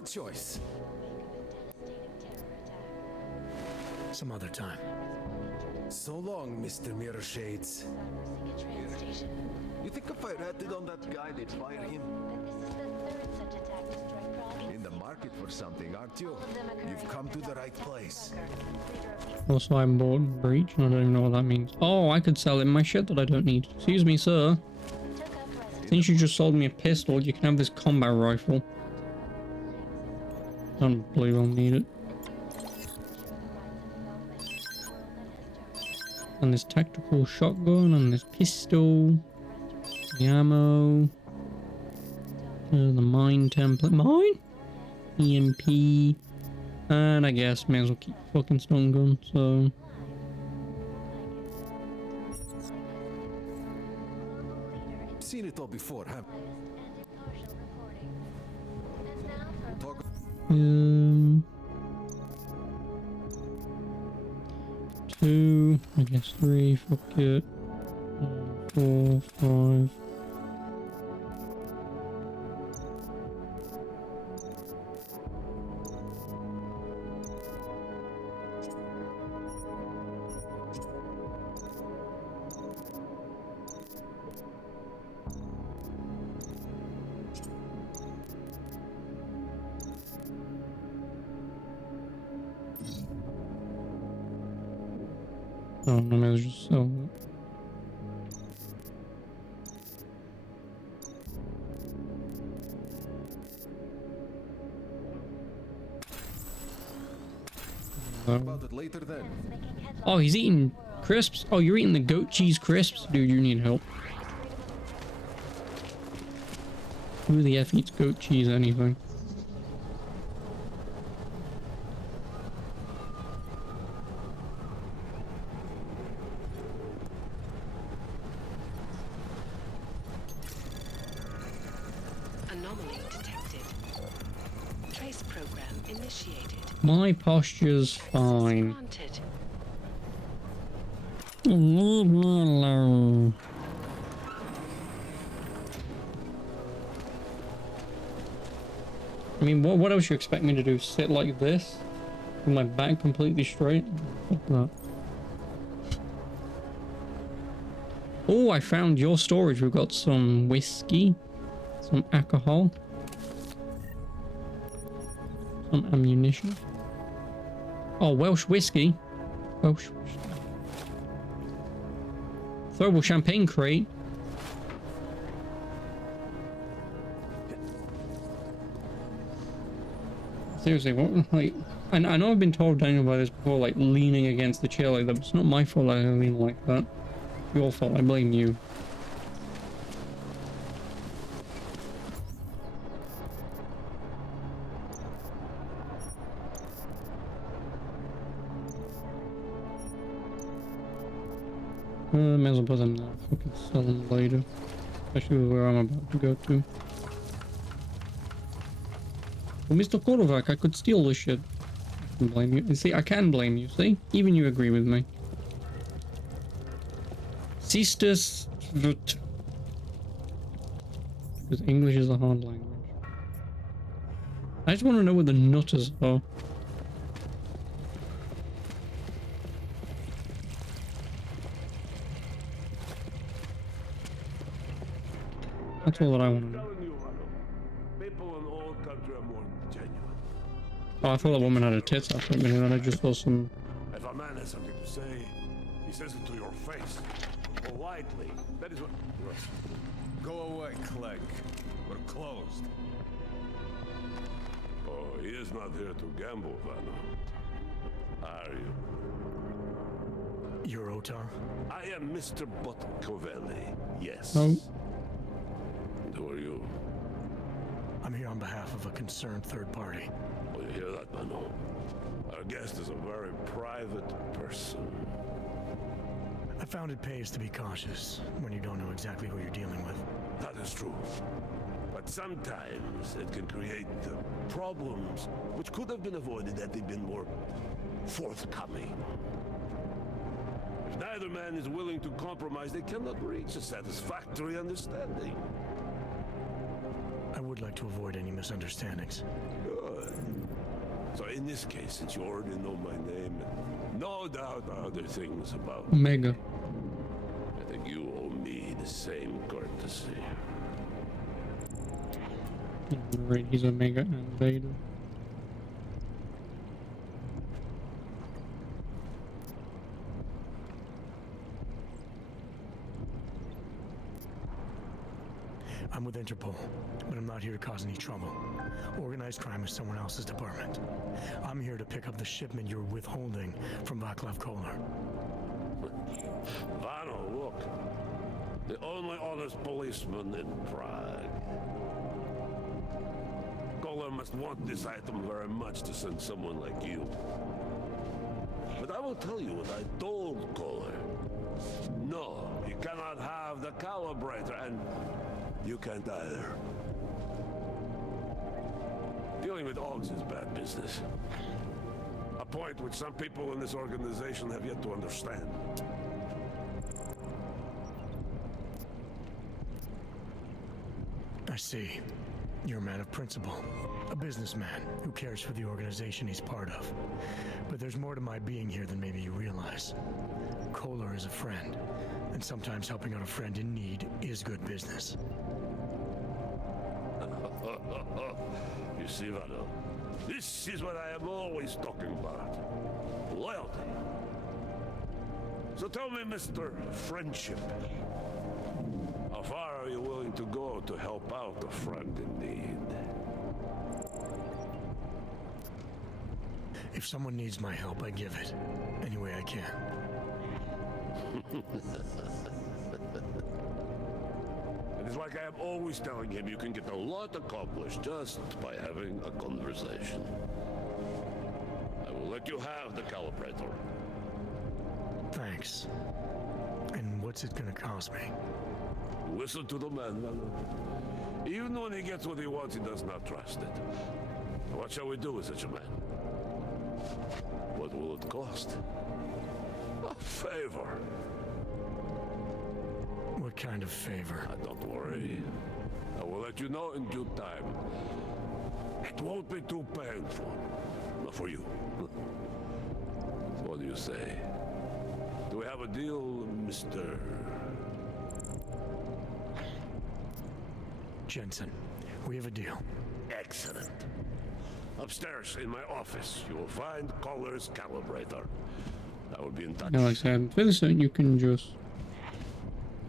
Good choice. Some other time. So long, Mr. Mirror Shades. You think if I ratted on that guy, they'd fire him? In the market for something, aren't you? You've come to the right place. Also, I bought breach, and I don't even know what that means. Oh, I could sell him my shit that I don't need. Excuse me, sir. Since you just sold me a pistol, you can have this combat rifle. I don't believe I'll need it. And this tactical shotgun, and this pistol. The ammo. The mine template. Mine? EMP. And I guess may as well keep the fucking stun gun, so. Seen it all before, haven't you? 2, I guess 3, fuck it. 4, 5. Oh, no, I was just so. About it later then. Oh, he's eating crisps? Oh, you're eating the goat cheese crisps? Dude, you need help. Who the F eats goat cheese anything? Anomaly detected. Trace program initiated. My posture's fine. Granted. Leave me alone. I mean, what else you expect me to do? Sit like this? With my back completely straight? Fuck that. Oh, I found your storage. We've got some whiskey. Some alcohol. Some ammunition. Oh, Welsh whiskey. Welsh. Throwable champagne crate. Seriously, what, like, I know I've been told Daniel by this before, like, leaning against the chair like that, but it's not my fault I lean like that. Your fault, I blame you. May as well put them there. We can sell them later. Especially where I'm about to go to. Well, Mr. Korovak, I could steal this shit. I can blame you. See, I can blame you, see? Even you agree with me. Sisters. Because English is a hard language. I just want to know where the nutters are. That's all that I want to know. People in all country are more genuine. Oh, I thought that woman had her tits out for a minute, and I just saw some. If a man has something to say, he says it to your face. Politely. That is what. Go away, Clegg. We're closed. Oh, he is not here to gamble, Vanna. Are you? You're Otar? I am Mr. Botkovelli. Yes. No. Who are you? I'm here on behalf of a concerned third party. Oh, you hear that, Mano? Our guest is a very private person. I found it pays to be cautious when you don't know exactly who you're dealing with. That is true. But sometimes it can create problems which could have been avoided had they been more forthcoming. If neither man is willing to compromise, they cannot reach a satisfactory understanding. I would like to avoid any misunderstandings. Good. So in this case, since you already know my name, and no doubt other things about Omega. I think you owe me the same courtesy. Right, he's Omega and Vader. I'm with Interpol, but I'm not here to cause any trouble. Organized crime is someone else's department. I'm here to pick up the shipment you're withholding from Vaclav Kolar. Vano, look. The only honest policeman in Prague. Kolar must want this item very much to send someone like you. But I will tell you what I told Kolar. No, you cannot have the calibrator, and you can't either. Dealing with Augs is bad business. A point which some people in this organization have yet to understand. I see. You're a man of principle. A businessman who cares for the organization he's part of. But there's more to my being here than maybe you realize. Kolar is a friend, and sometimes helping out a friend in need is good business. You see, Vano, this is what I am always talking about. Loyalty. So tell me, Mr. Friendship, how far are you willing to go to help out a friend in need? If someone needs my help, I give it. Any way I can. It is like I am always telling him, you can get a lot accomplished just by having a conversation. I will let you have the calibrator. Thanks. And what's it gonna cost me? Listen to the man, Vano. Even when he gets what he wants, he does not trust it. What shall we do with such a man? What will it cost? A favor. What kind of favor? Don't worry. I will let you know in due time. It won't be too painful. Not for you. What do you say? Do we have a deal, Mr. Jensen? We have a deal. Excellent. Upstairs in my office, you will find Kolar's calibrator. I will be in touch. Now, like I said, I'm fairly certain you can just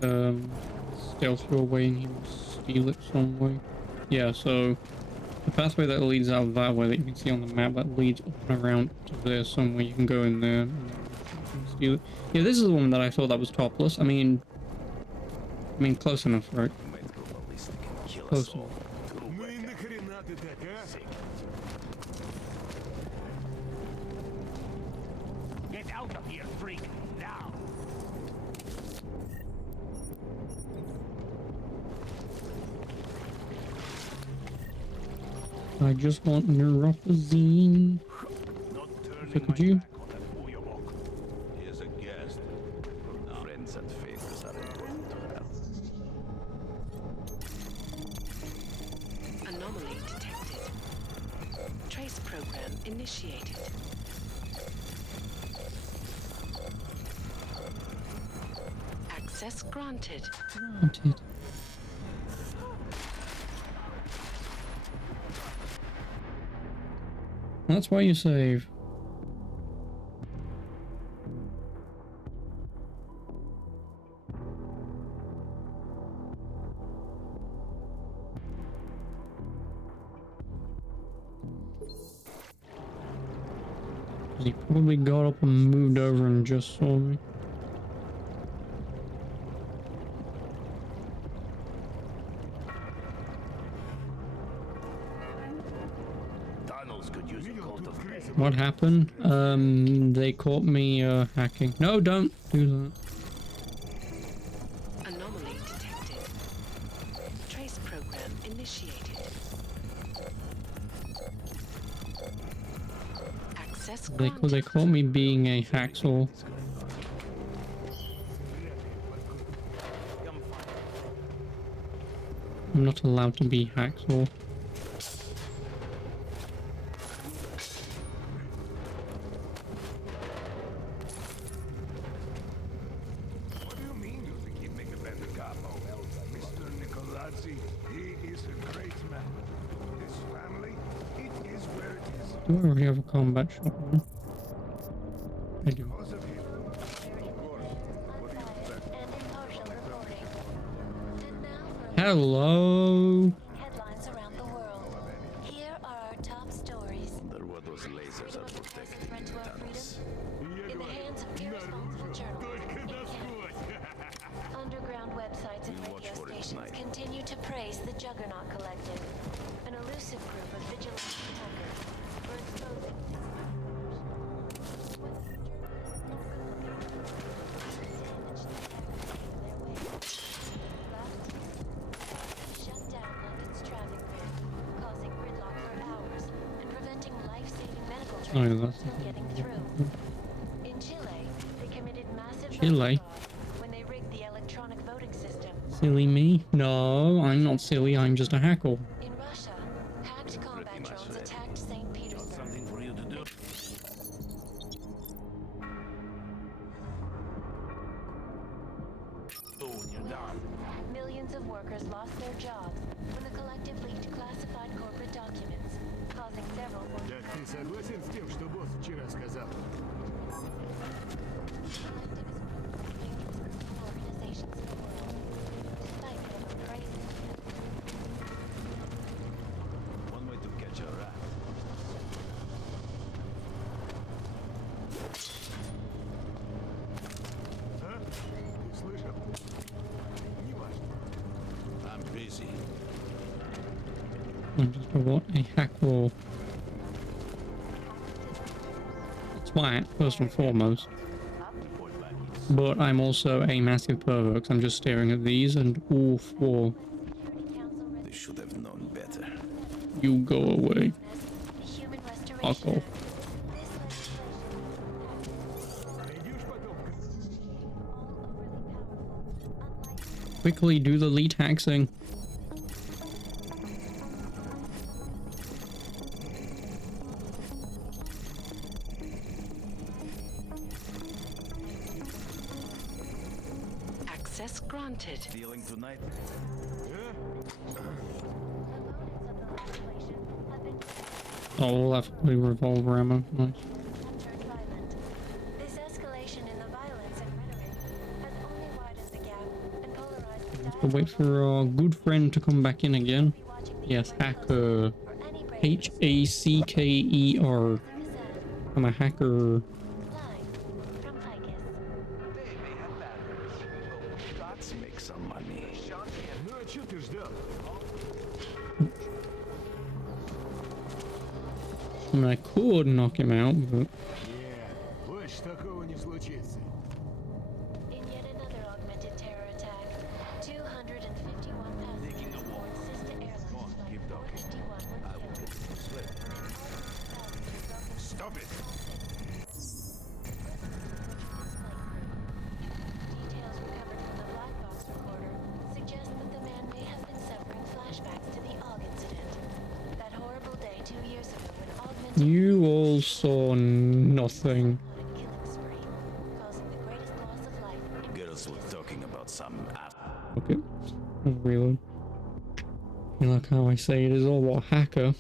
stealth your way and he'll steal it some way. Yeah, so the pathway that leads out of that way that you can see on the map that leads up and around to there somewhere, you can go in there and steal it. Yeah, this is the one that I thought that was topless. I mean close enough, right? Close enough. Get out of here, freak! Now! I just want neurophazine. So could you? He is a guest. Friends and favors are important to have. Anomaly detected. Trace program initiated. Access granted. Granted. That's why you save. He probably got up and moved over and just saw me. What happened? They caught me hacking. No, don't do that. Anomaly detected. Trace program initiated. Access granted. They caught me being a hacksaw. I'm not allowed to be hacksaw. Do I already have a combat shotgun? I do. Hello. Headlines around the world. Here are our top stories. Wonder what those lasers are protecting Threat to our freedom in the hands of irresponsible journalists. Underground websites and radio stations continue to praise the Juggernaut Collective, an elusive group of vigilante hackers for exposing shut down London's traffic grid, causing gridlock for hours and preventing life-saving medical treatment from getting through. In Chile, they committed massive Chile? when they rigged the electronic voting system. Silly me? No, I'm not silly. I'm just a hacker. In Russia, hacked combat drones attacked St. Petersburg. Something for you to do. You're done. Millions of workers lost their jobs when the collective leaked classified corporate documents, causing several Ты согласен с тем, что босс вчера сказал? organizations in the world, despite federal praise. One way to catch a rat. А? Ты слышал? Неважно. I'm busy. I'm just a what? A hacker. Twat, first and foremost. But I'm also a massive pervert. I'm just staring at these and all four. They should have known better. You go away. Fuck off. Quickly do the lead taxing. Access granted. Dealing tonight? Oh, that's probably revolver ammo. Nice. This escalation in the violence and rhetoric has only widened the gap and polarized the We'll wait for our good friend to come back in again. Yes, hacker. H-A-C-K-E-R. I'm a hacker. Let's make some money. Ну а чё ты ждал? I mean, I could knock him out, but... Больше такого не случится. In yet another augmented terror attack, 251 passengers aboard sister airlines flight 451 were killed. Stop it! Details recovered from the black box recorder suggest that the man may have been suffering flashbacks to the AUG incident. That horrible day 2 years ago when augmented You all saw nothing. causing the greatest loss of life. Girls were talking about some ass. Okay. Reload. You like how I say it is all what hacker.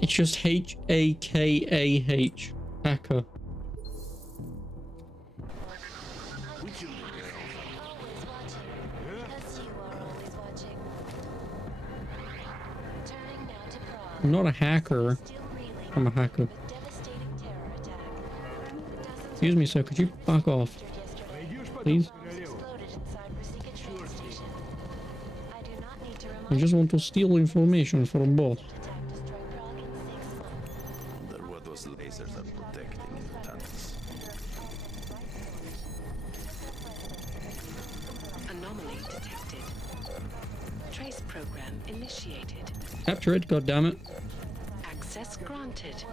It's just H-A-K-A-H. Hacker. I'm not a hacker. I'm a hacker. Excuse me, sir. Could you fuck off? Please? I just want to steal information from boss. Wonder what those lasers are protecting in the tunnels. Anomaly detected. Trace program initiated. Capture it, goddammit. Access granted.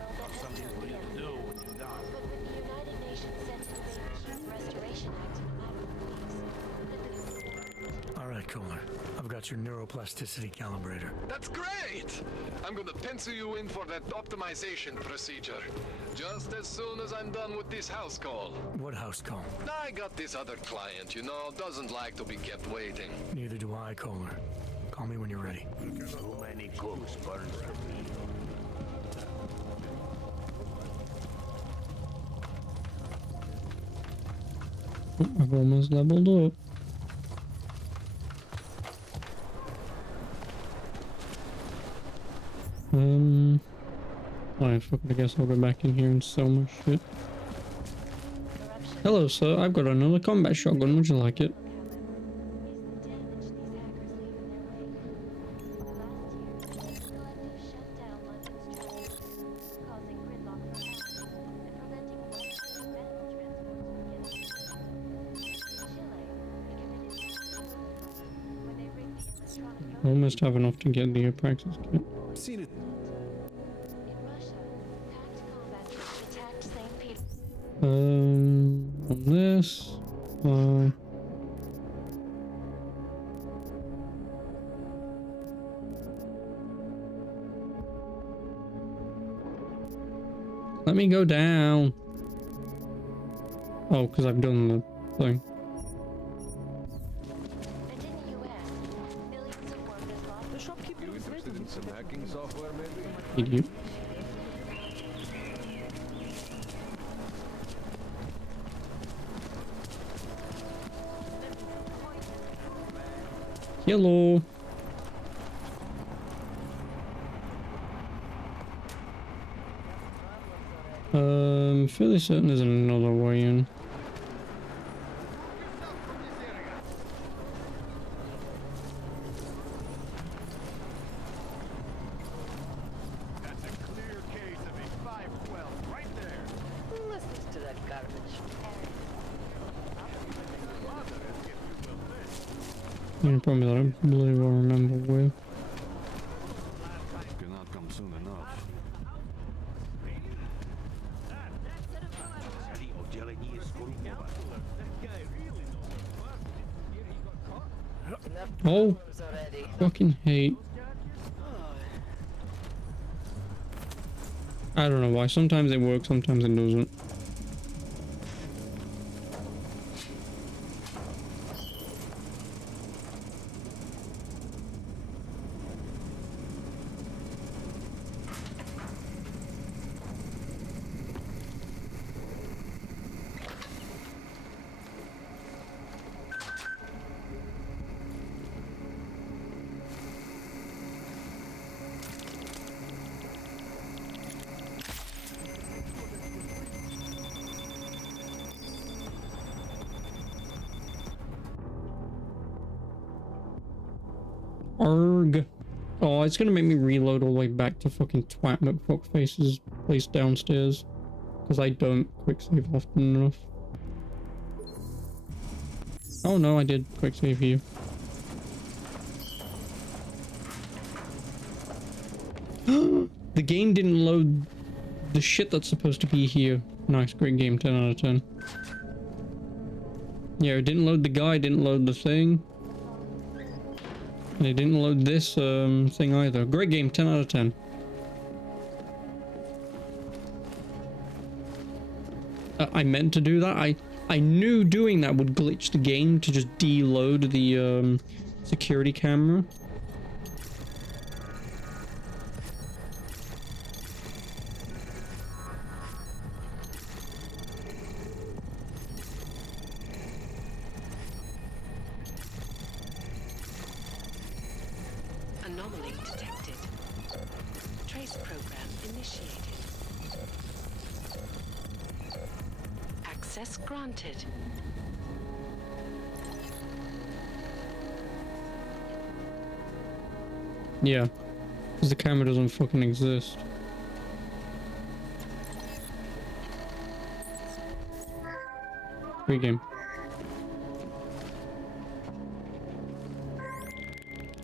Alright, Kohler. I've got your neuroplasticity calibrator. That's great! I'm gonna pencil you in for that optimization procedure. Just as soon as I'm done with this house call. What house call? I got this other client, you know, doesn't like to be kept waiting. Neither do I, Kohler. Call me when you're ready. Too many cooks burn for me. I've almost leveled up. I fucking guess I'll go back in here and sell my shit. Hello, sir. I've got another combat shotgun. Would you like it? Almost have enough to get the practice kit. Seen it. On this. Let me go down. Oh, because I've done the thing. You interested in some hacking software, maybe? Idiot. Hello. Fairly certain there's another way in. That's a clear case of a 512 right there. Listen to that garbage. You probably don't really well remember where. Cannot come soon enough. Oh, fucking hate. I don't know why. Sometimes it works, sometimes it doesn't. Arg. Oh, it's gonna make me reload all the way back to fucking Twat McFuckface's place downstairs. Because I don't quick save often enough. Oh no, I did quick save here. The game didn't load the shit that's supposed to be here. Nice, great game, 10 out of 10. Yeah, it didn't load the guy, didn't load the thing. And it didn't load this thing either. Great game, 10 out of 10. I meant to do that. I knew doing that would glitch the game to just deload the security camera. Anomaly detected. Trace program initiated. Access granted. Yeah, because the camera doesn't fucking exist. Great game.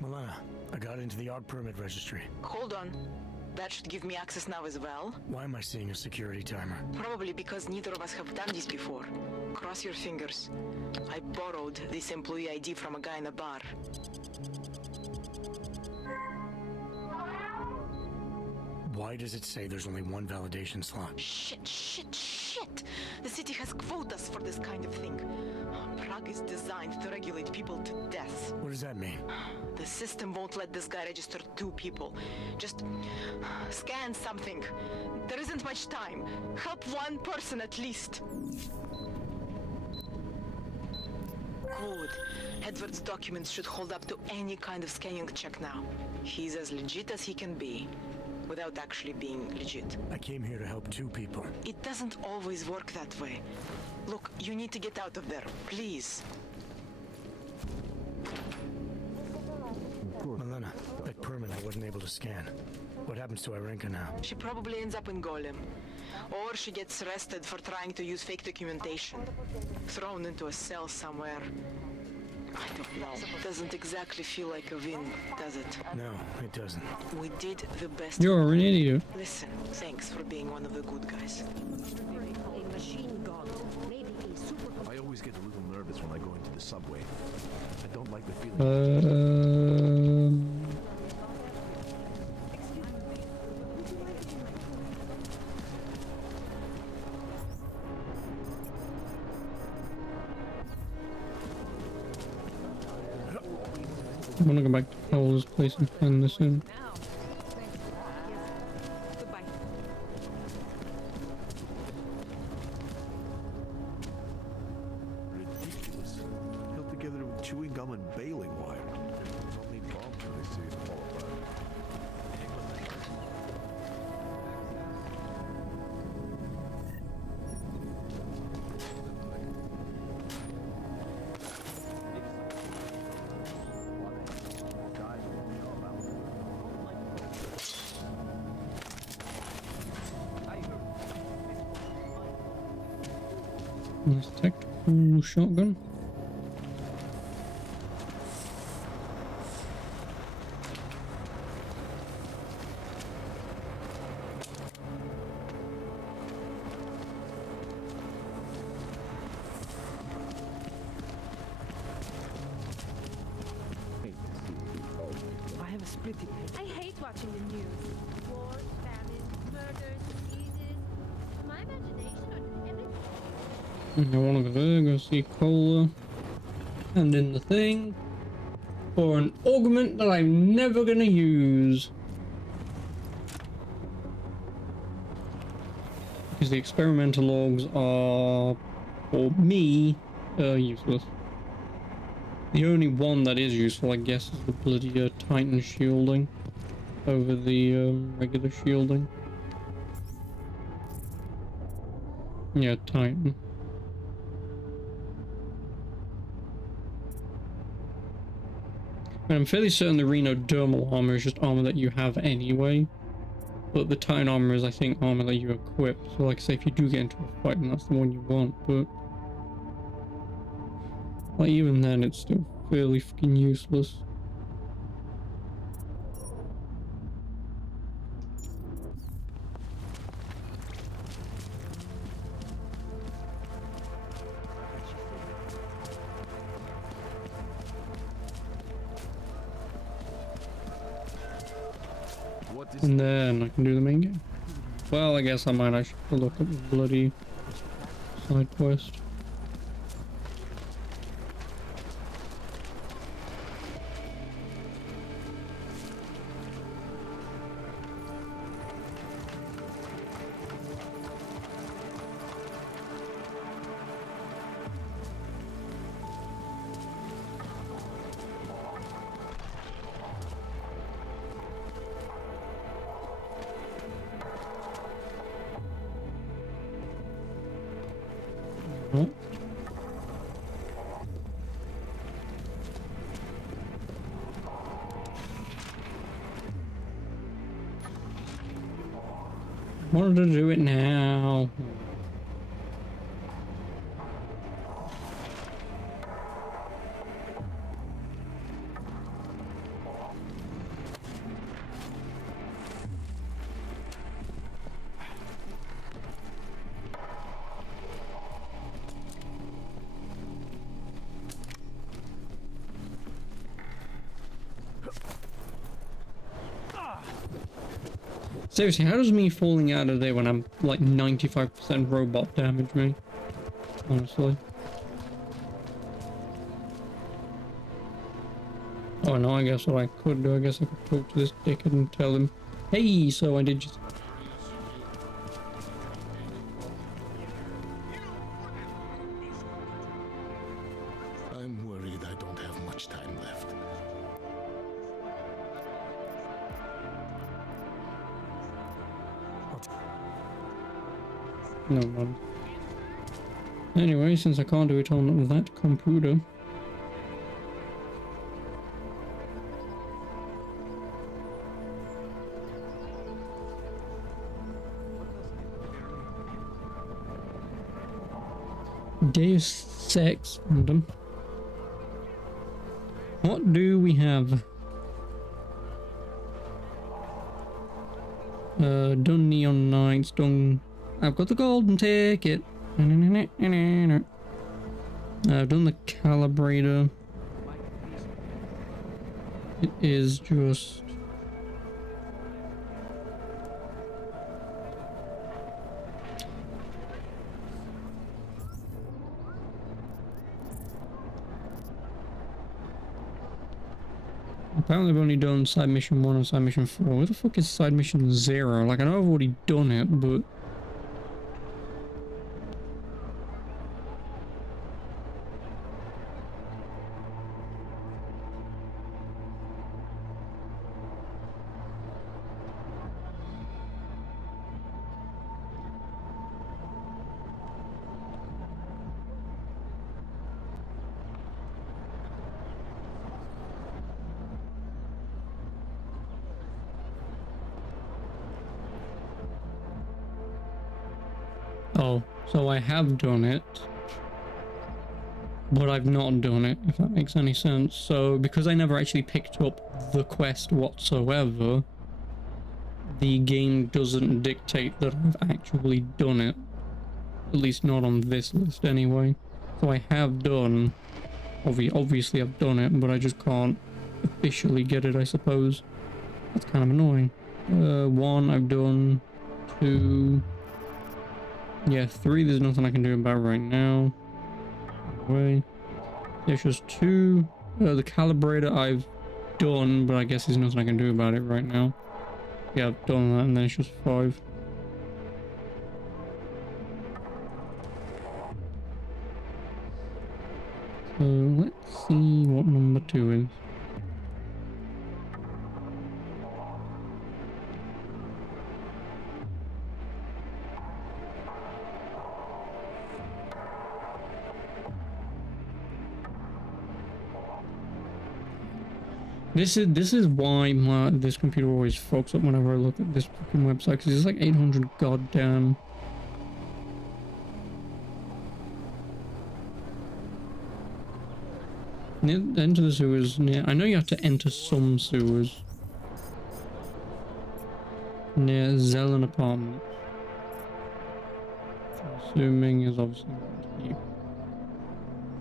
Milena, I got into the ARC permit registry. Hold on. That should give me access now as well. Why am I seeing a security timer? Probably because neither of us have done this before. Cross your fingers. I borrowed this employee ID from a guy in a bar. Why does it say there's only one validation slot? Shit. The city has quotas for this kind of thing. Prague bug is designed to regulate people to death. What does that mean? The system won't let this guy register 2 people. Just scan something. There isn't much time. Help 1 person at least. Good. Edward's documents should hold up to any kind of scanning check now. He's as legit as he can be, without actually being legit. I came here to help 2 people. It doesn't always work that way. Look, you need to get out of there, please. Milena, that permit I wasn't able to scan. What happens to Irenka now? She probably ends up in Golem. Or she gets arrested for trying to use fake documentation. Thrown into a cell somewhere. I don't know. Doesn't exactly feel like a win, does it? No, it doesn't. We did the best. You're an idiot. Listen, thanks for being one of the good guys. A machine gun, maybe a super. I always get a little nervous when I go into the subway. I don't like the feeling. I'm gonna go back to Paul's place and plan this in. Ridiculous. Held together with chewing gum and baling wire. Only bombs when I see it fall apart. Nice tactical shotgun. I have a splitty page. I hate watching the news. Wars, famine, murders, diseases. My imagination or everything. I wanna go there, go see Cola. And in the thing. For an augment that I'm never gonna use. Because the experimental logs are, for me, useless. The only one that is useful, I guess, is the bloody Titan shielding over the regular shielding. Yeah, Titan. And I'm fairly certain the Rhino-dermal armor is just armor that you have anyway. But the Titan armor is, I think, armor that you equip. So, like, say if you do get into a fight, and that's the one you want, but... like, even then, it's still fairly fucking useless. And then I can do the main game. Well, I guess I might actually look at the bloody side quest. Wanted to do it now. Seriously, how does me falling out of there when I'm like 95% robot damage me? Honestly. Oh no, I guess what I could do, I guess I could talk to this dickhead and tell him, hey, so I did just... I'm worried I don't have much time left. No, man. Anyway, since I can't do it on that computer... Deus Ex Fandom. What do we have? Done Neon Nights, done... I've got the golden ticket. I've done the calibrator. It is just... Apparently I've only done side mission 1 and side mission 4. Where the fuck is side mission 0? Like, I know I've already done it, but... Oh, so I have done it, but I've not done it, if that makes any sense. So, because I never actually picked up the quest whatsoever, the game doesn't dictate that I've actually done it. At least not on this list anyway. So I have done, obviously I've done it, but I just can't officially get it, I suppose. That's kind of annoying. 1 I've done, 2... Yeah, 3 there's nothing I can do about right now. Anyway. There's just 2. The calibrator I've done, but I guess there's nothing I can do about it right now. Yeah, I've done that, and then it's just 5. So let's see what number 2 is. This is why this computer always fucks up whenever I look at this fucking website, because it's like 800 goddamn. Enter the sewers. Near, I know you have to enter some sewers. Near Zelen apartment. Assuming is obviously you.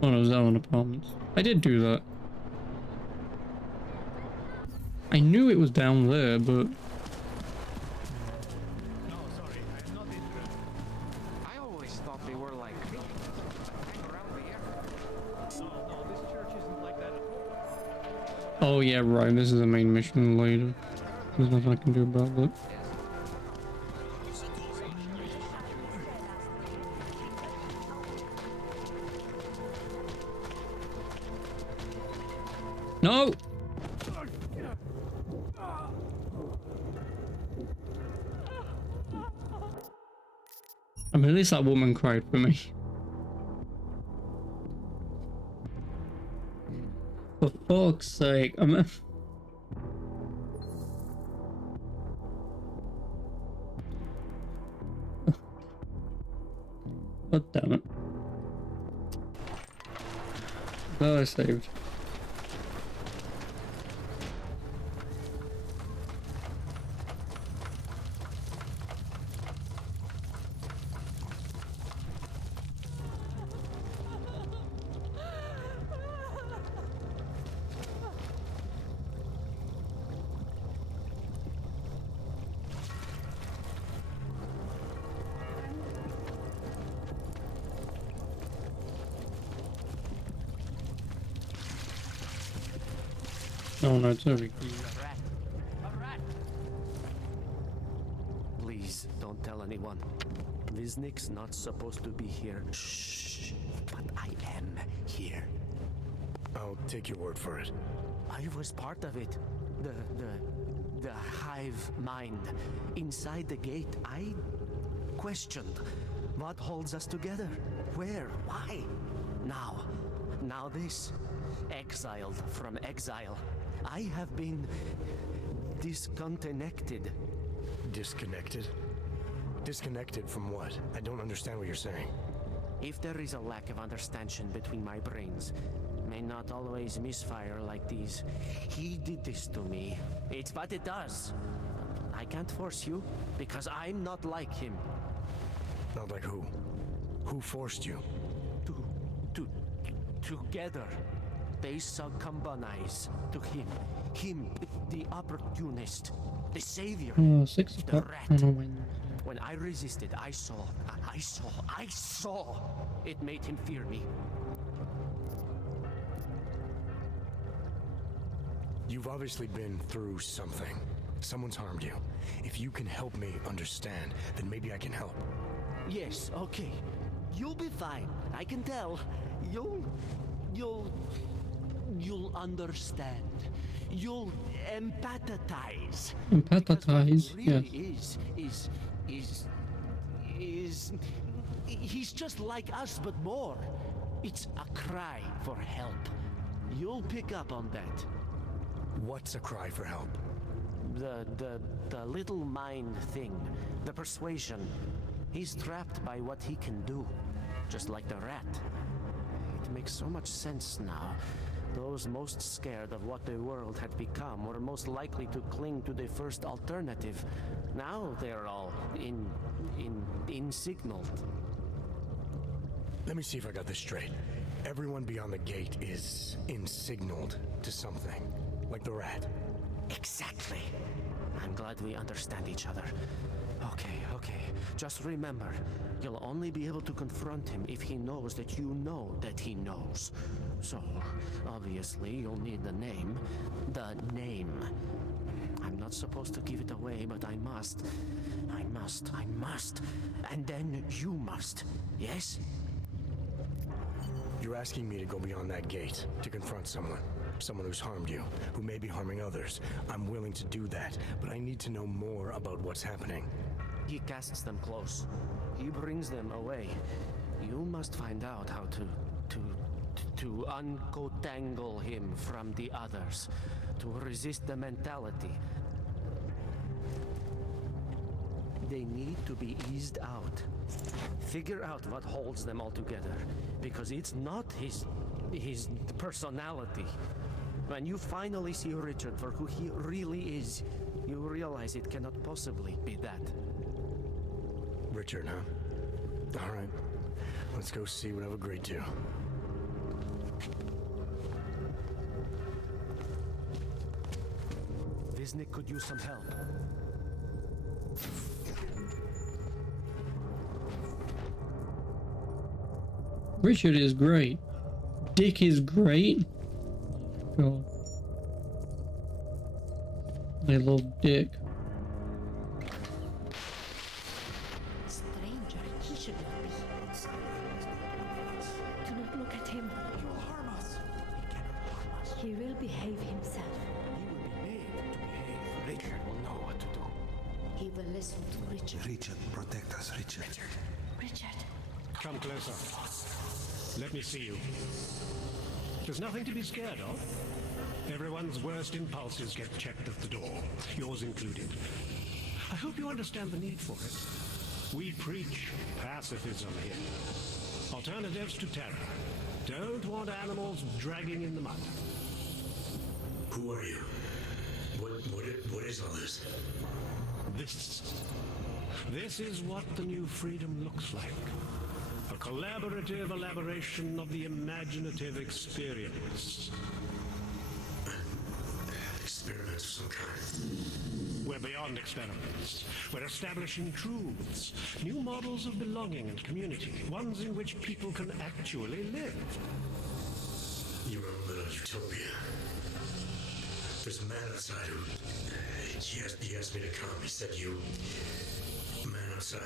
Oh no, Zelen apartments. I did do that. I knew it was down there, but... I always thought they were like around the area. No, this church isn't like that at all. Oh yeah, right, this is the main mission later. There's nothing I can do about that. No! I mean, at least that woman cried for me. For fuck's sake, I mean... God damn it. Glad I saved. Oh no, it's over here. Please don't tell anyone. Viznik's not supposed to be here. Shh. But I am here. I'll take your word for it. I was part of it. The hive mind. Inside the gate, I questioned what holds us together. Where? Why? Now this. Exiled from exile. I have been disconnected. Disconnected? Disconnected from what? I don't understand what you're saying. If there is a lack of understanding between my brains, may not always misfire like these. He did this to me. It's what it does. I can't force you, because I'm not like him. Not like who? Who forced you? Together. They succumbanize to him. Him, the opportunist. The savior. Oh, 6 the o'clock. rat. I don't know when. When I resisted, I saw. It made him fear me. You've obviously been through something. Someone's harmed you. If you can help me understand, then maybe I can help. Yes, okay. You'll be fine. I can tell. You'll understand. You'll empathize. Empathize, Really yes. is he's just like us but more. It's a cry for help. You'll pick up on that. What's a cry for help? The little mind thing, the persuasion. He's trapped by what he can do, just like the rat. It makes so much sense now. Those most scared of what the world had become were most likely to cling to the first alternative. Now they're all insignaled. Let me see if I got this straight. Everyone beyond the gate is insignaled to something, like the rat. Exactly. I'm glad we understand each other. Okay. Just remember, you'll only be able to confront him if he knows that you know that he knows. So, obviously, you'll need the name. The name. I'm not supposed to give it away, but I must. And then you must. Yes? You're asking me to go beyond that gate, to confront someone who's harmed you, who may be harming others. I'm willing to do that, but I need to know more about what's happening. He casts them close. He brings them away. You must find out how to uncotangle him from the others, to resist the mentality. They need to be eased out. Figure out what holds them all together, because it's not his personality. When you finally see Richard for who he really is, you realize it cannot possibly be that. Richard, huh? All right. Let's go see what I've agreed to. Viznik could use some help. Richard is great. Dick is great. God. I love Dick. Stranger, he should not be. Do not look at him. He will harm us. He cannot harm us. He will behave himself. He will be made to behave. Richard will know what to do. He will listen to Richard. Richard, protect us, Richard. Richard. Come closer. Let me see you. There's nothing to be scared of. Everyone's worst impulses get checked at the door, yours included. I hope you understand the need for it. We preach pacifism here. Alternatives to terror. Don't want animals dragging in the mud. Who are you? What is all this? This is what the new freedom looks like. A collaborative elaboration of the imaginative experience. Experiments of some kind. We're beyond experiments. We're establishing truths, new models of belonging and community, ones in which people can actually live. Your own little utopia. There's a man outside who... he asked me to come. He said you... Man outside.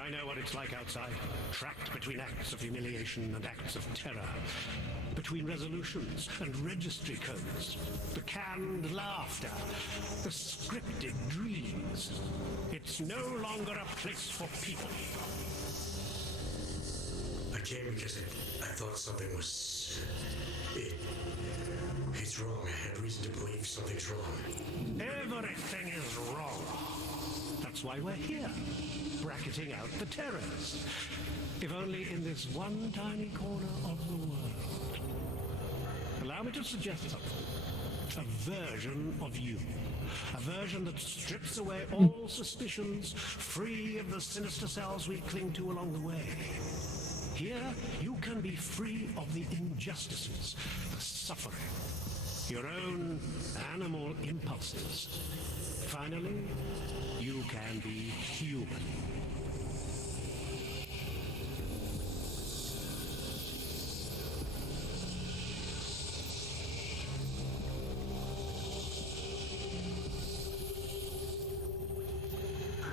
I know what it's like outside. Trapped between acts of humiliation and acts of terror. Between resolutions and registry codes. The canned laughter. The scripted dreams. It's no longer a place for people. I came because I thought something was... It's wrong. I had reason to believe something's wrong. Everything is wrong. That's why we're here. Bracketing out the terrors. If only in this one tiny corner of the world. Allow me to suggest something. A version of you. A version that strips away all suspicions, free of the sinister cells we cling to along the way. Here, you can be free of the injustices, the suffering, your own animal impulses. Finally, you can be human.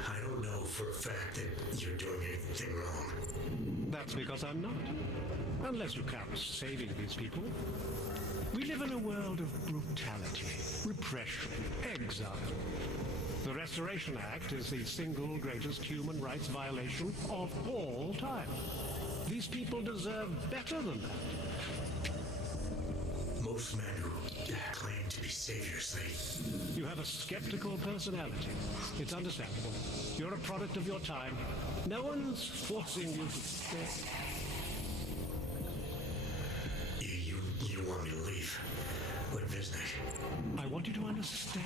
I don't know for a fact that you're doing anything wrong. That's because I'm not. Unless you count saving these people. We live in a world of brutality, repression, exile. The Restoration Act is the single greatest human rights violation of all time. These people deserve better than that. Most men who claim to be saviors, You have a skeptical personality. It's understandable. You're a product of your time. No one's forcing you to stay. You want me to leave? What business? I want you to understand.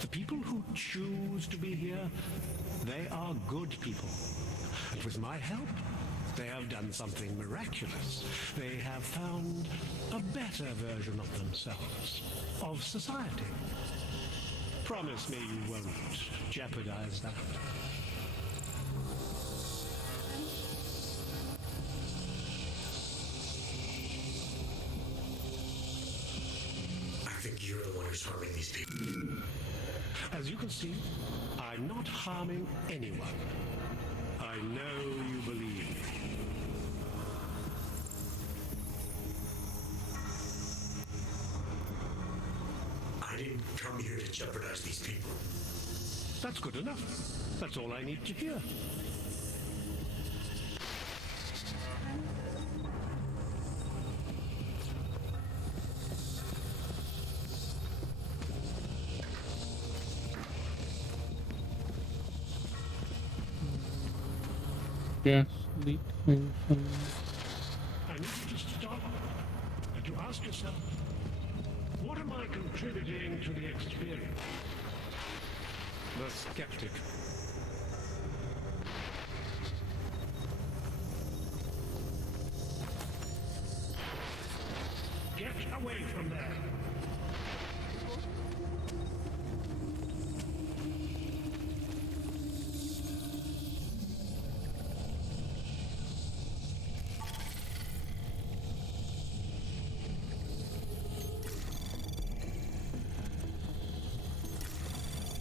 The people who choose to be here, they are good people. And with my help, they have done something miraculous. They have found a better version of themselves, of society. Promise me you won't jeopardize that. I think you're the one who's harming these people. As you can see, I'm not harming anyone. I know you believe. I didn't come here to jeopardize these people. That's good enough. That's all I need to hear. Yes, leak thing. I need you to stop and to ask yourself, what am I contributing to the experience? The skeptic. Get away from there.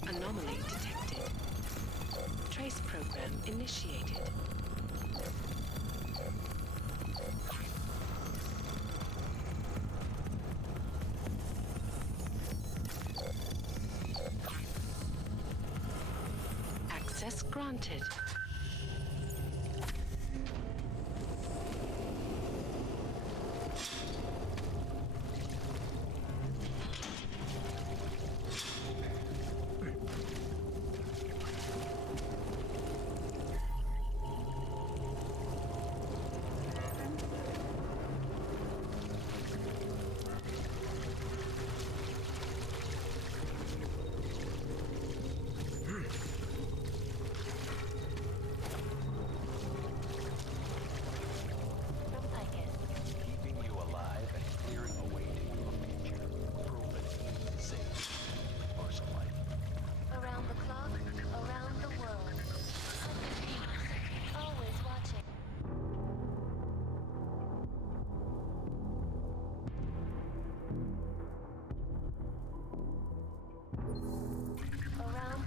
Anomaly detected. Trace program initiated. Access granted.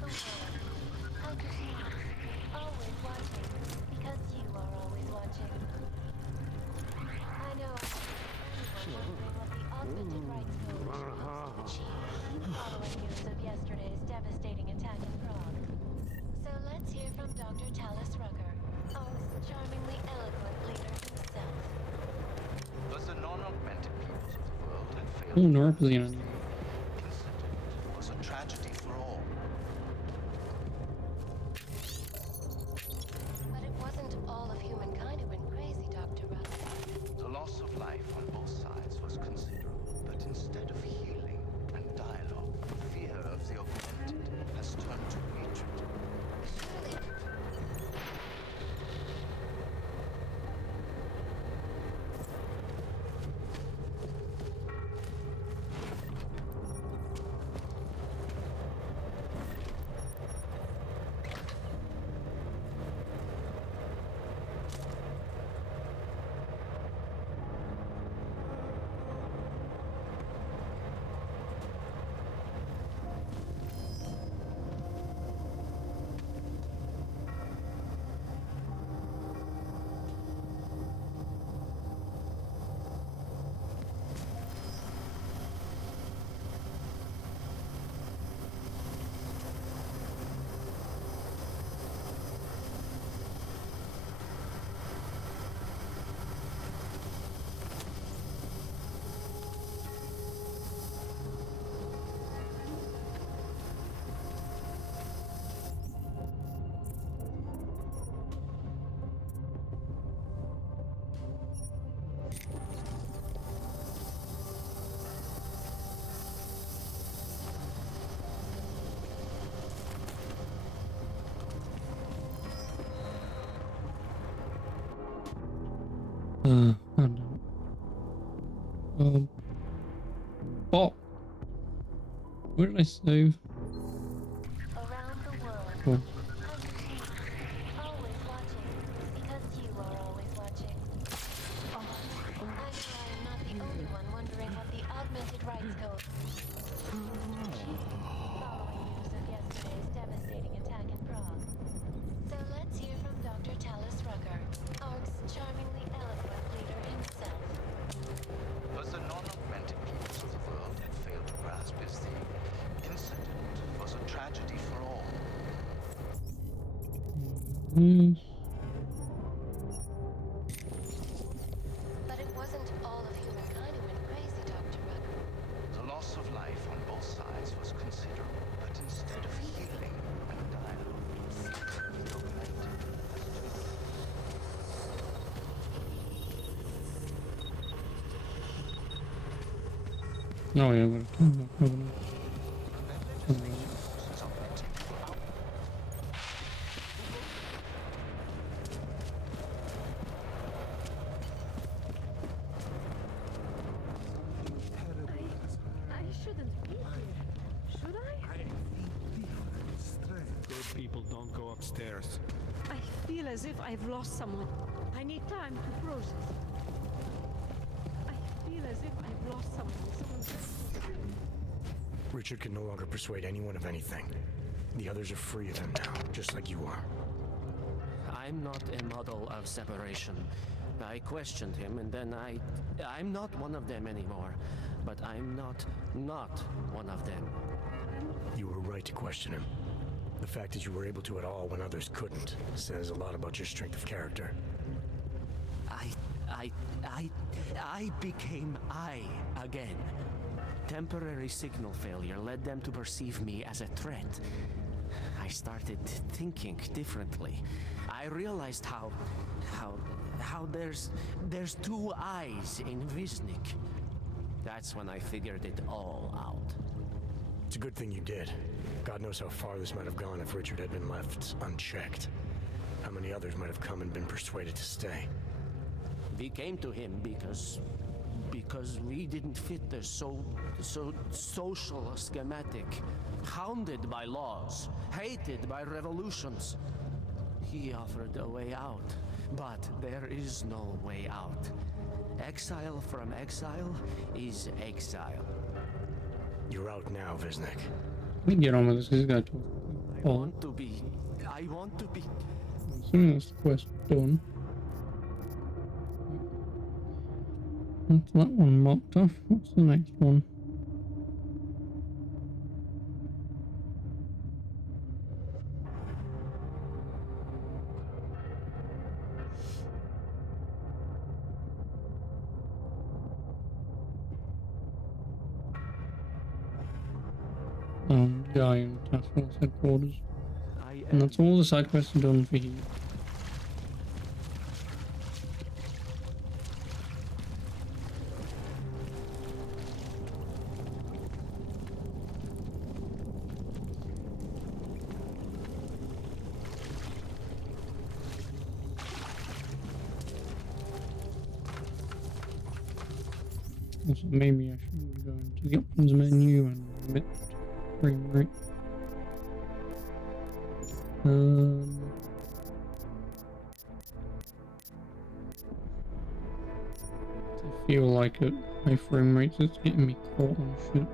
Always watching, because you are always watching. I know anyone wondering what the augmented rights code hopes to achieve following news of yesterday's devastating attack in Prague. So let's hear from Dr. Talis Rucker, our charmingly eloquent leader himself. Does the non-augmented peoples of the world have failed? Oh, Norpazine. Incident was a tragedy for all. But it wasn't all of humankind who went crazy, Dr. Rucker. The loss of life on both sides was considerable, but instead of healing and dialogue, fear of the augmented has turned to hatred. Oh, where did I save? Around the world. Cool. Always watching, because you are always watching. I know I am not the only one wondering what the augmented rights code. Following news of yesterday's devastating attack in Prague. So let's hear from Dr. Talis Rucker, ARC's charmingly eloquent leader himself. Does the non-augmented peoples of the world have failed to grasp is the incident was a tragedy for all. But it wasn't all of humankind who went crazy, Dr. Rucker. The loss of life on both sides was considerable, but instead of healing and dialogue, the augmented No, yeah, but I shouldn't be here. Should I? Good people don't go upstairs. I feel as if I've lost someone. I need time to process. I feel as if I've lost someone. Richard can no longer persuade anyone of anything. The others are free of him now, just like you are. I'm not a model of separation. I questioned him, and then I'm not one of them anymore. But I'm not one of them. You were right to question him. The fact that you were able to at all when others couldn't says a lot about your strength of character. I became I again. Temporary signal failure led them to perceive me as a threat. I started thinking differently. I realized how there's two eyes in Wisnik. That's when I figured it all out. It's a good thing you did. God knows how far this might have gone if Richard had been left unchecked. How many others might have come and been persuaded to stay. We came to him because we didn't fit the so social schematic, hounded by laws, hated by revolutions. He offered a way out, but there is no way out. Exile from exile is exile. You're out now, Wisnik. Let me get on with this. He's got to. Oh. I want to be. As soon as the quest done. That's that one marked off. What's the next one? Guy in Task Force headquarters. And that's all the side quests are done for you. Also, maybe I should go into the options menu and omit frame rate. I feel like at high frame rates it's getting me caught on shit.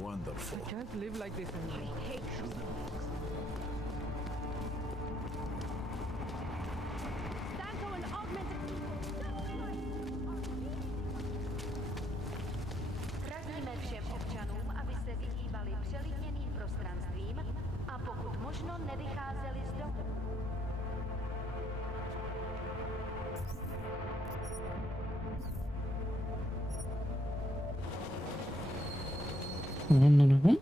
Wonderful. I can't live like this anymore. I hate you. Radíme všem občanům, aby se vyhýbali přelidněným prostranstvím a pokud možno nevycházeli z domu. No.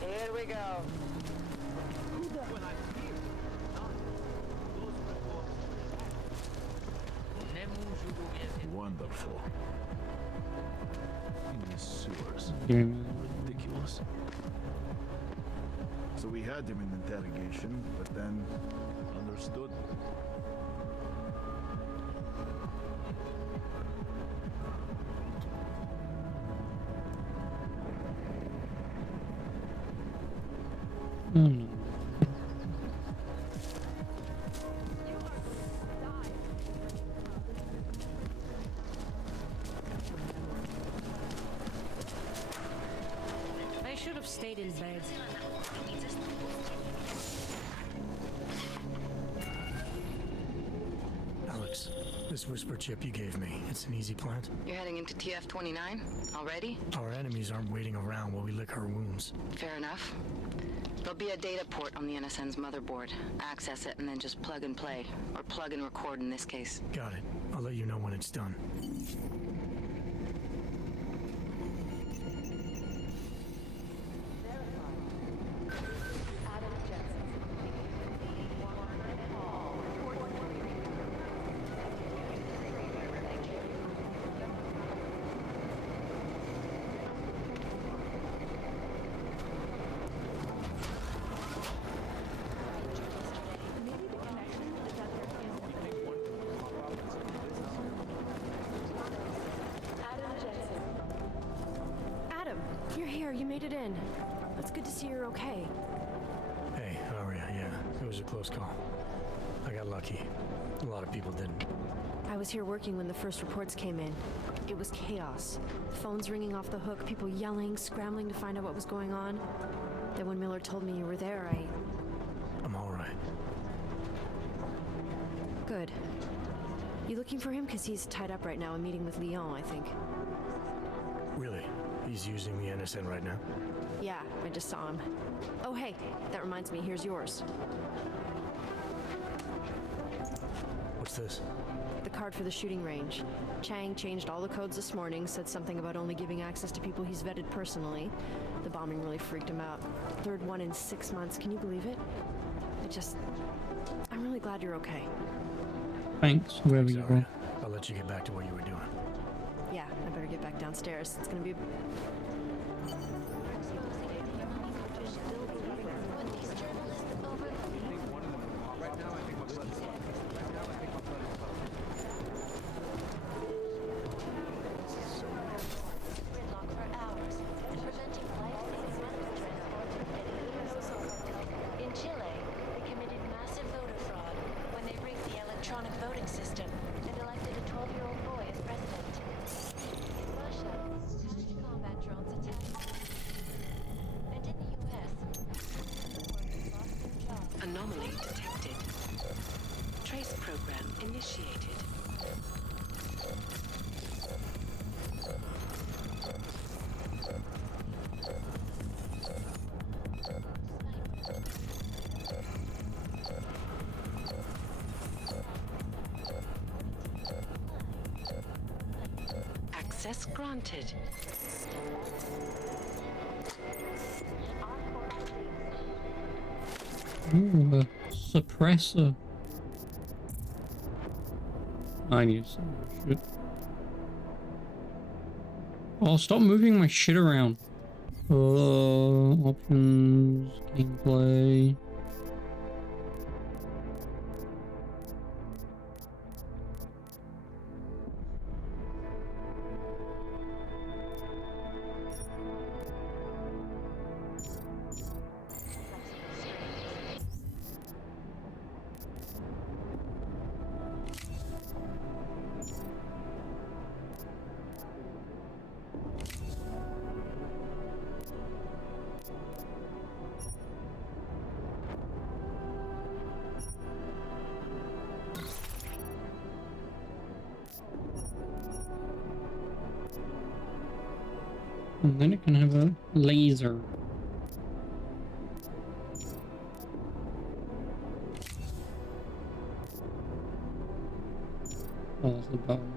Here we go. Wonderful. In the sewers. Ridiculous. So we had him in interrogation, but then understood. I should have stayed in bed. Alex, this whisper chip you gave me, it's an easy plant. You're heading into TF-29 already? Our enemies aren't waiting around while we lick our wounds. Fair enough. There'll be a data port on the NSN's motherboard. Access it and then just plug and play. Or plug and record in this case. Got it. I'll let you know when it's done. You're here, you made it in. It's good to see you're okay. Hey, how are you? Yeah, it was a close call. I got lucky. A lot of people didn't. I was here working when the first reports came in. It was chaos. Phones ringing off the hook, people yelling, scrambling to find out what was going on. Then when Miller told me you were there, I'm all right. Good. You looking for him? Because he's tied up right now and meeting with Leon, I think. Really? He's using the NSN right now? Yeah, I just saw him. Oh, hey, that reminds me, here's yours. What's this? The card for the shooting range. Chang changed all the codes this morning, said something about only giving access to people he's vetted personally. The bombing really freaked him out. Third one in 6 months, can you believe it? I'm really glad you're okay. Thanks, whoever you are. I'll let you get back to what you were doing. Yeah, I better get back downstairs. It's gonna be In Chile, they committed massive voter fraud when they rigged the electronic voting system and elected a 12-year-old boy as president. In Russia, combat drones attacked. And in the U.S., workers lost their jobs. Anomaly detected. Trace program initiated. Access granted. Ooh, a suppressor. I need some shit. Oh, stop moving my shit around. Options, gameplay. And then it can have a laser. Oh, that's the button.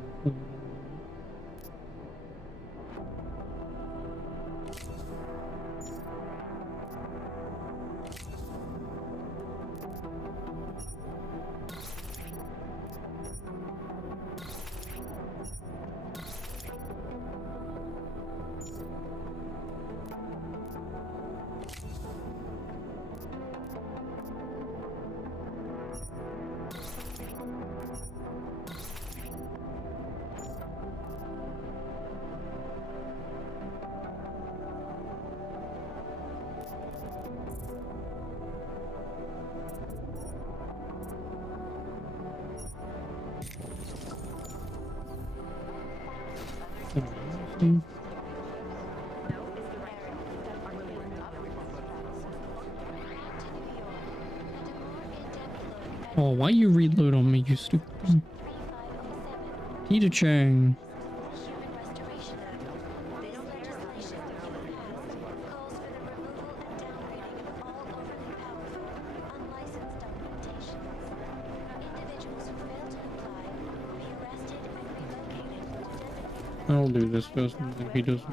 Oh, why you reload on me, you stupid thing? Pt1. I'll do this first, and if he doesn't.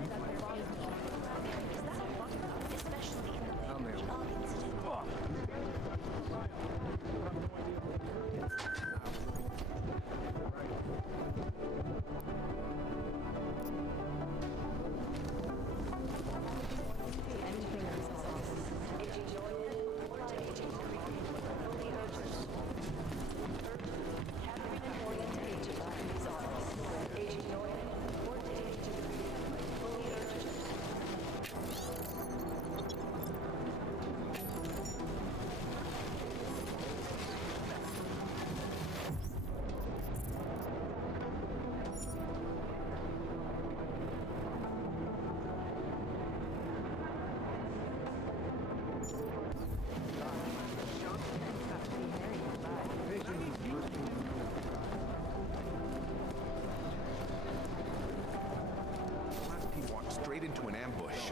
straight into an ambush.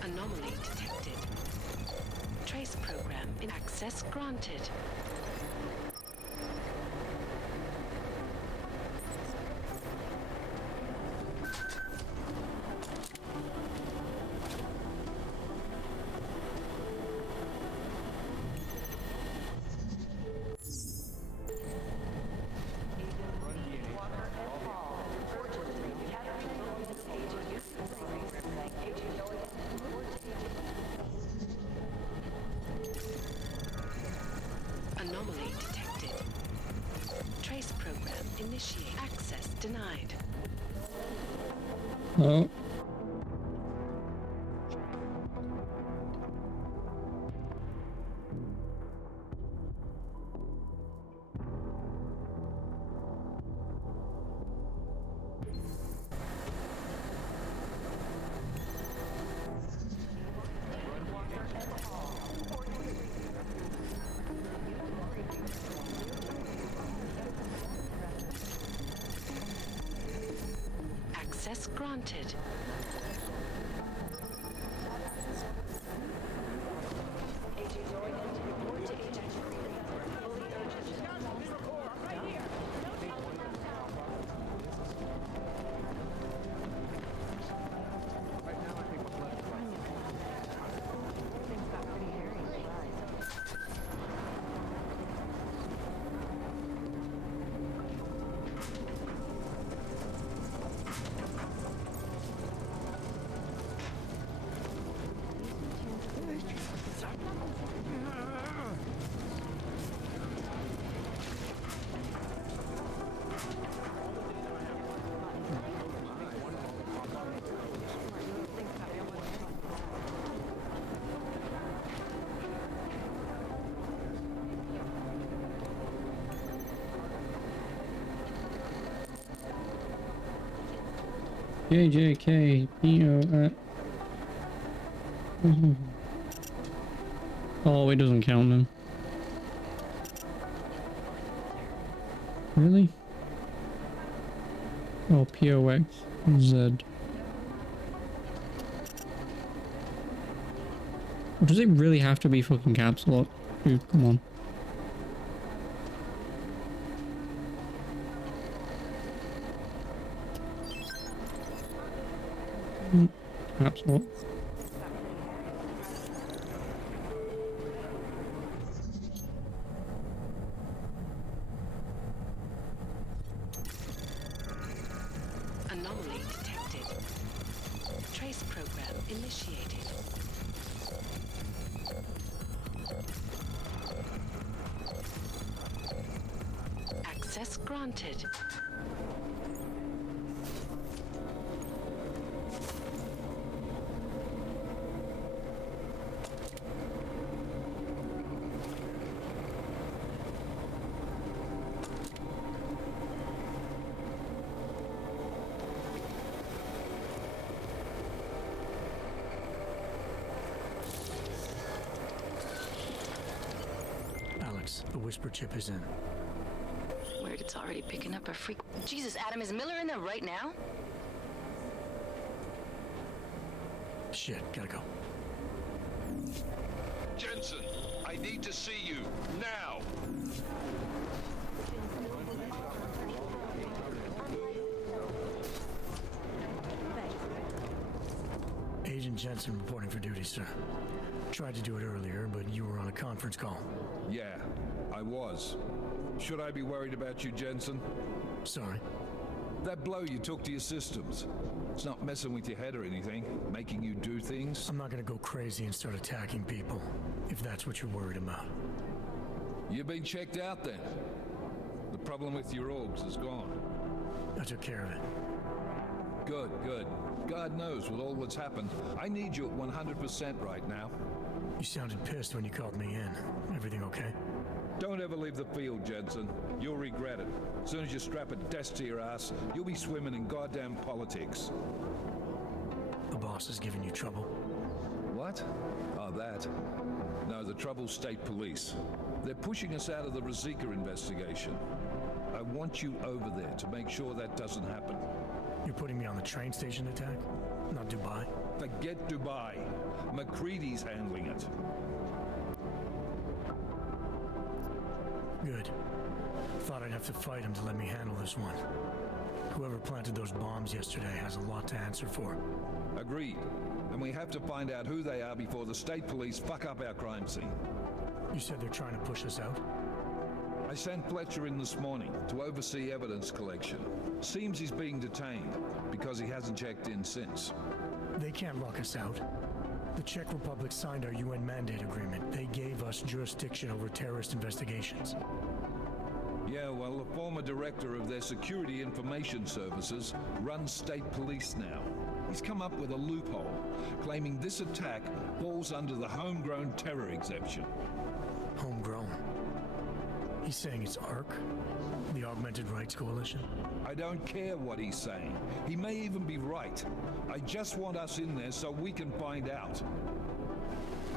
Anomaly detected. Trace program in access granted. Anomaly detected. Trace program initiate. Access denied. Oh. Access granted. JJK Oh, it doesn't count them. Really? Oh, POX Z. Does it really have to be fucking caps lock? Dude, come on. Caps lock. Anomaly detected. Trace program initiated. Access granted. Alex, the whisper chip is in. Weird, it's already picking up a freak. Jesus, Adam, is Miller in there right now? Shit, gotta go. Jensen, I need to see you now. Agent Jensen reporting for duty, sir. Tried to do it earlier, but you were on a conference call. Yeah, I was. Should I be worried about you, Jensen? Sorry. That blow you took to your systems, it's not messing with your head or anything, making you do things? I'm not gonna go crazy and start attacking people, if that's what you're worried about. You've been checked out then. The problem with your orgs is gone. I took care of it. Good, good. God knows with all that's happened, I need you at 100% right now. You sounded pissed when you called me in. Everything okay? Don't ever leave the field, Jensen. You'll regret it. As soon as you strap a desk to your ass, you'll be swimming in goddamn politics. The boss is giving you trouble? What? Oh, that. No, the trouble's state police. They're pushing us out of the Rosika investigation. I want you over there to make sure that doesn't happen. You're putting me on the train station attack? Not Dubai? Forget Dubai. McCready's handling it. Good. Thought I'd have to fight him to let me handle this one. Whoever planted those bombs yesterday has a lot to answer for. Agreed. And we have to find out who they are before the state police fuck up our crime scene. You said they're trying to push us out? I sent Fletcher in this morning to oversee evidence collection. Seems he's being detained because he hasn't checked in since. They can't lock us out. The Czech Republic signed our UN mandate agreement. They gave us jurisdiction over terrorist investigations. Yeah, well, the former director of their security information services runs state police now. He's come up with a loophole, claiming this attack falls under the homegrown terror exemption. Homegrown? He's saying it's ARC? The Augmented Rights Coalition? I don't care what he's saying. He may even be right. I just want us in there so we can find out.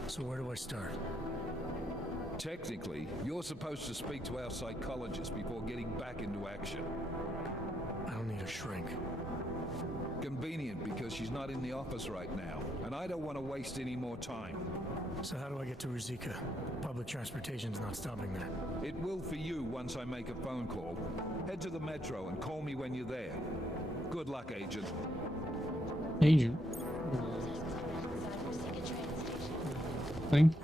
So where do I start? Technically, you're supposed to speak to our psychologist before getting back into action. I don't need a shrink. Convenient because she's not in the office right now, and I don't want to waste any more time. So how do I get to Rosika? Public transportation's not stopping there. It will for you once I make a phone call. Head to the metro and call me when you're there. Good luck, Agent. Agent? Thing?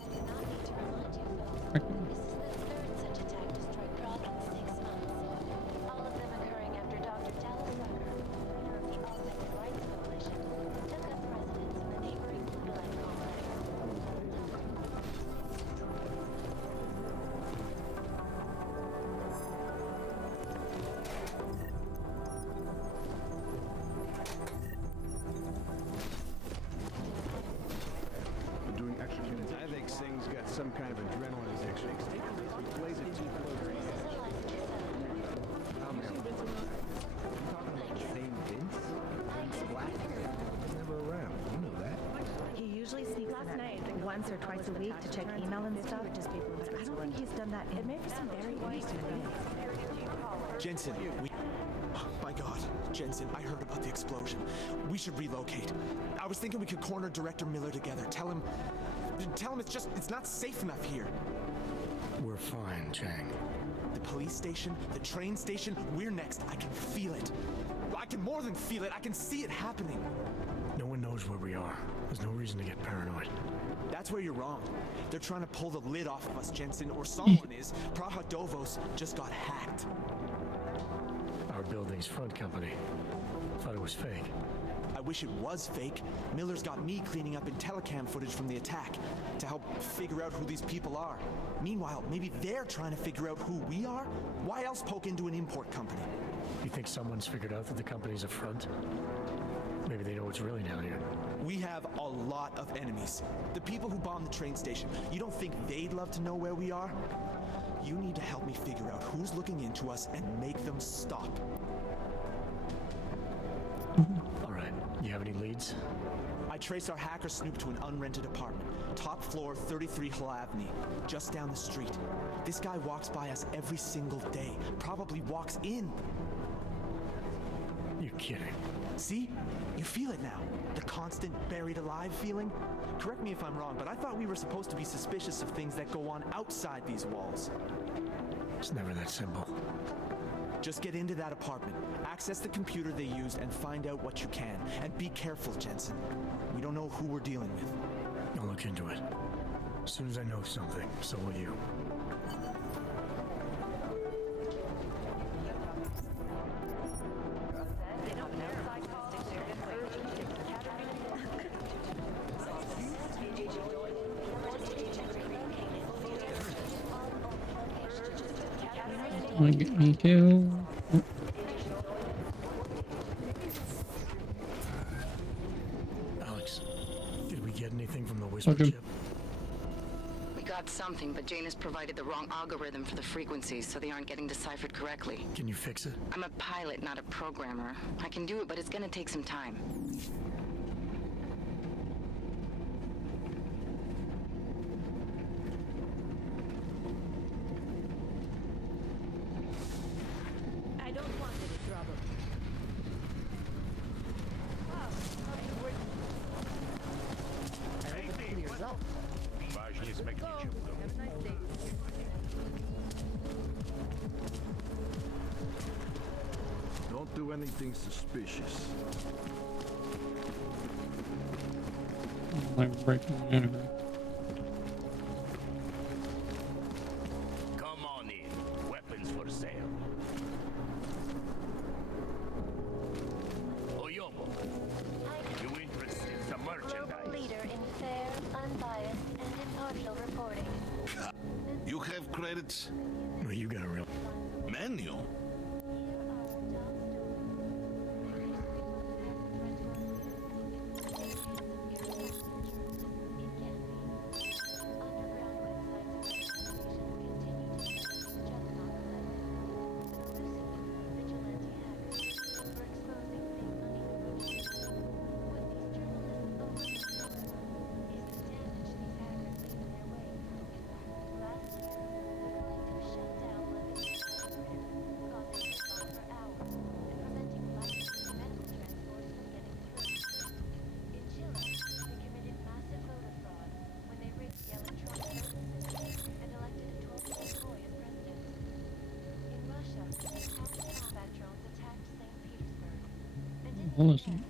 I think Singh's got some kind of adrenaline addiction. He plays it too close. I'm talking about the same Vince? Vince Black? He's never around. You know that. He usually sneaks in once or twice a week to check email and stuff, but I don't think he's done that in maybe some very recent weeks. Jensen, my God, Jensen, I heard about the explosion. We should relocate. I was thinking we could corner Director Miller together. Tell him it's not safe enough here. We're fine, Chang. The police station, the train station, we're next. I can feel it. I can more than feel it. I can see it happening. No one knows where we are. There's no reason to get paranoid. That's where you're wrong. They're trying to pull the lid off of us, Jensen, or someone is. Praha Dovos just got hacked. Our building's front company. Thought it was fake. I wish it was fake. Miller's got me cleaning up IntelliCam footage from the attack to help figure out who these people are. Meanwhile, maybe they're trying to figure out who we are? Why else poke into an import company? You think someone's figured out that the company's a front? Maybe they know what's really down here. We have a lot of enemies. The people who bombed the train station. You don't think they'd love to know where we are? You need to help me figure out who's looking into us and make them stop. All right. You have any leads? I traced our hacker snoop to an unrented apartment. Top floor, 33 Hlavny, just down the street. This guy walks by us every single day. Probably walks in. You're kidding. See? You feel it now. The constant buried alive feeling. Correct me if I'm wrong, but I thought we were supposed to be suspicious of things that go on outside these walls. It's never that simple. Just get into that apartment, access the computer they used, and find out what you can. And be careful, Jensen. We don't know who we're dealing with. I'll look into it. As soon as I know something, so will you. Might get me killed. Oh. Alex, did we get anything from the whisper Okay. chip? We got something, but Janus provided the wrong algorithm for the frequencies, so they aren't getting deciphered correctly. Can you fix it? I'm a pilot, not a programmer. I can do it, but it's gonna take some time. I don't want any trouble. Don't do anything suspicious. Like breaking the enemy. Come on in. Weapons for sale. Oyobo, you interested in some merchandise? Leader in fair, unbiased, and impartial reporting. You have credits? Well, you got a real Menu? Awesome.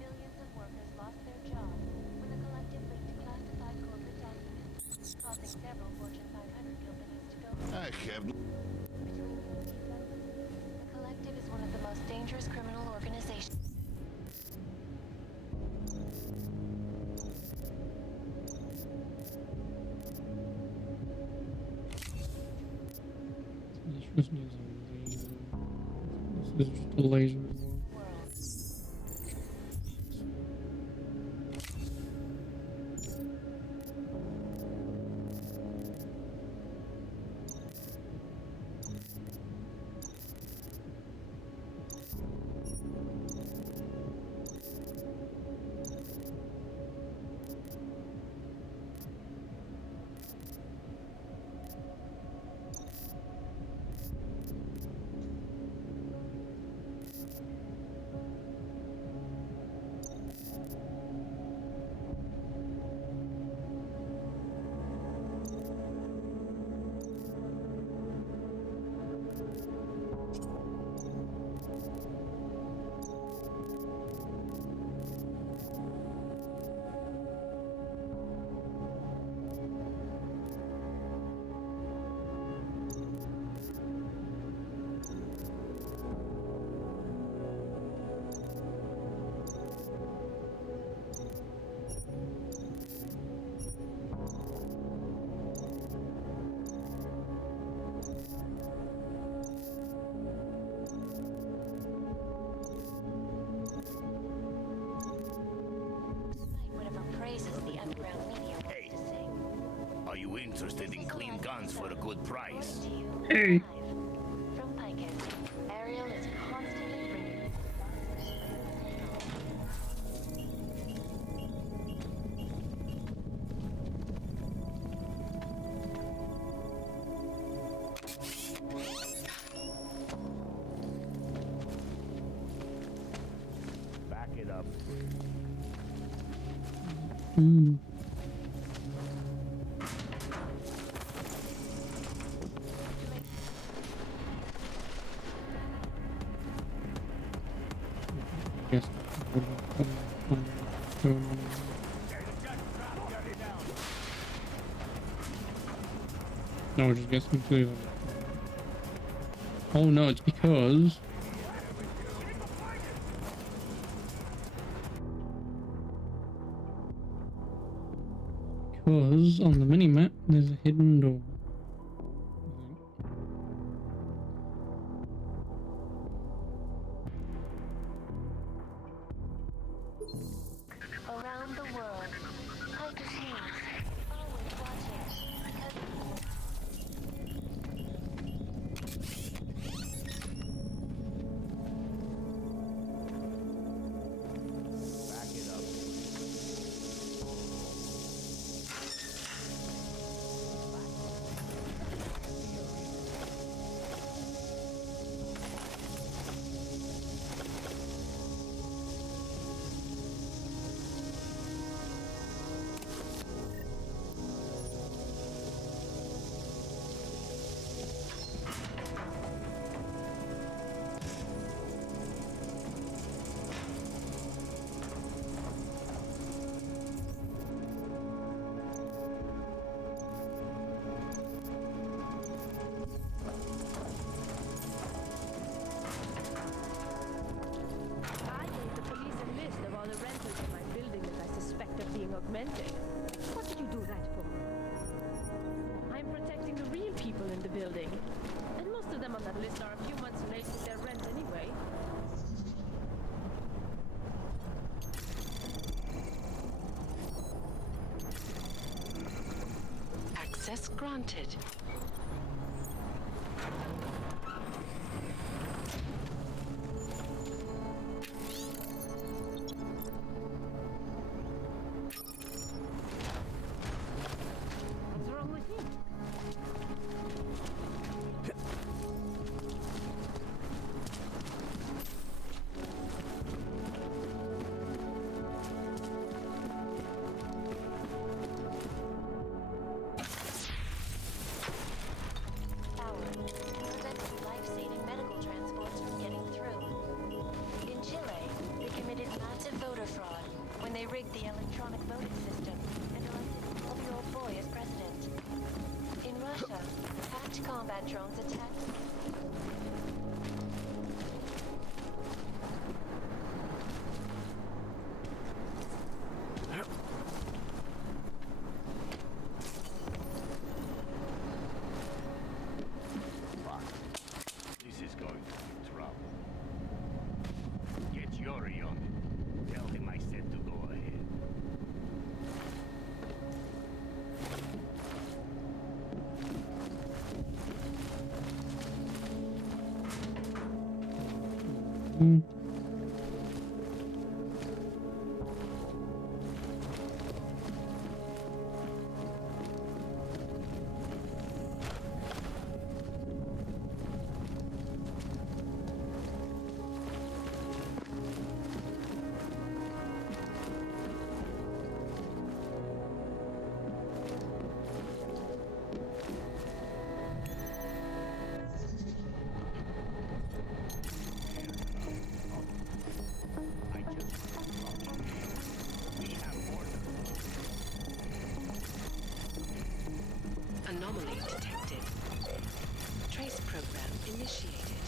Millions of workers lost their jobs when the collective leaked classified corporate documents, causing several Fortune 500 companies to go. I have... The collective is one of the most dangerous criminal organizations. This just needs a laser. This is just a laser. Are you interested in clean guns for a good price? Hey. From Piker, Ariel is constantly bringing. Back it up. Hmm. Yes. No, just guessing too. Oh no, it's because on the mini map there's a hidden door. augmented. What did you do that for? I'm protecting the real people in the building. And most of them on that list are a few months late with their rent anyway. Access granted. What's wrong with him? Prevents life-saving medical transports from getting through. In Chile, they committed massive voter fraud when they rigged the electronic voting system and elected a 12-year-old boy as president. In Russia, hacked combat drones attacked. Fuck. This is going to be trouble. Get Yuri on it. Tell him I said to go ahead. Anomaly detected. Trace program initiated.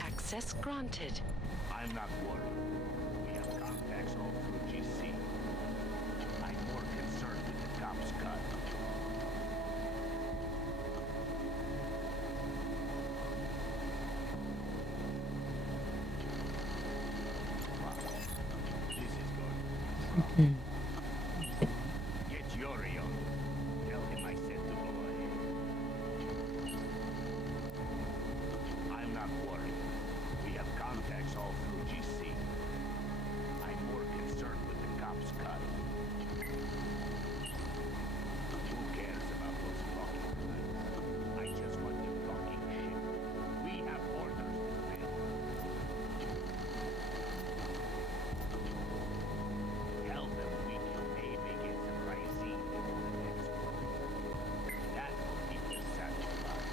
Access granted. I'm not worried. We have contacts all through GC. I'm more concerned with the cops' cut. Okay. Get Yuri on it. Tell him I said to go ahead. I'm not worried. We have contacts all through GC. I'm more concerned with the cops' cut. Who cares about those fucking guys? I just want the fucking shit. We have orders to fill. Tell them we can maybe get some rising into the next one. That will keep them satisfied.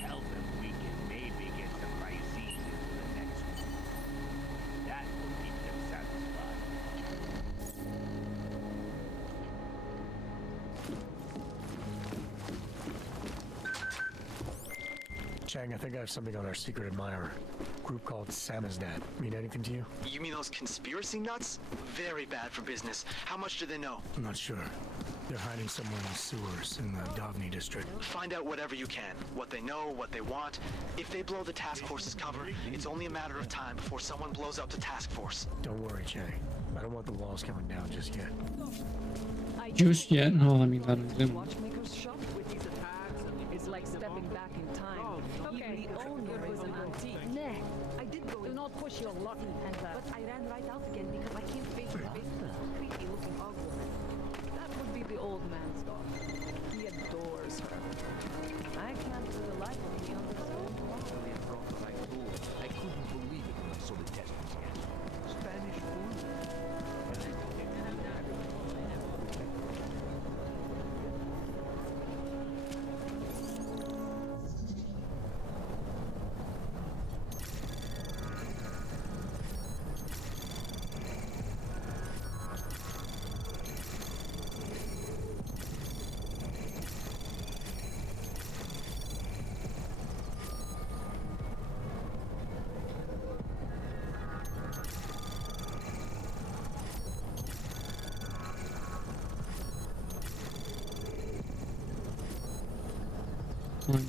Tell them we can maybe get some rising into the next one. That will keep them satisfied. Chang, I think I have something on our secret admirer. Group called Samizdat. Mean anything to you? You mean those conspiracy nuts? Very bad for business. How much do they know? I'm not sure. They're hiding somewhere in the sewers in the Dovni district. Find out whatever you can. What they know, what they want. If they blow the task force's cover, it's only a matter of time before someone blows up the task force. Don't worry, Chang. I don't want the walls coming down just yet. Just yet? Oh, I mean, that is him. Watchmakers shop with these attacks. It's like stepping back in time. Okay, it was an antique. Nah, I did go in. Do not push your luck. But I ran right out again because I can't face the face of this creepy looking hog woman. That would be the old man's daughter. He adores her. I can't for the life of me understand. I couldn't believe it when I saw the test results. Spanish food. fine.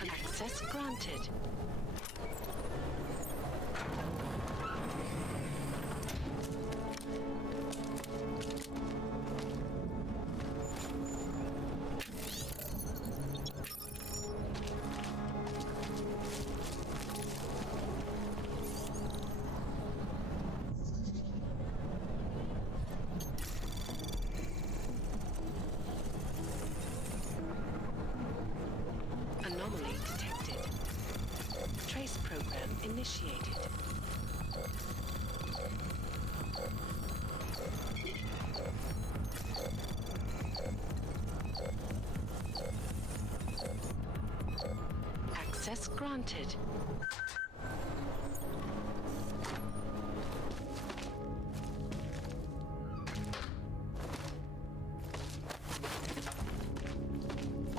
Access granted. Anomaly detected. Trace program initiated. Access granted.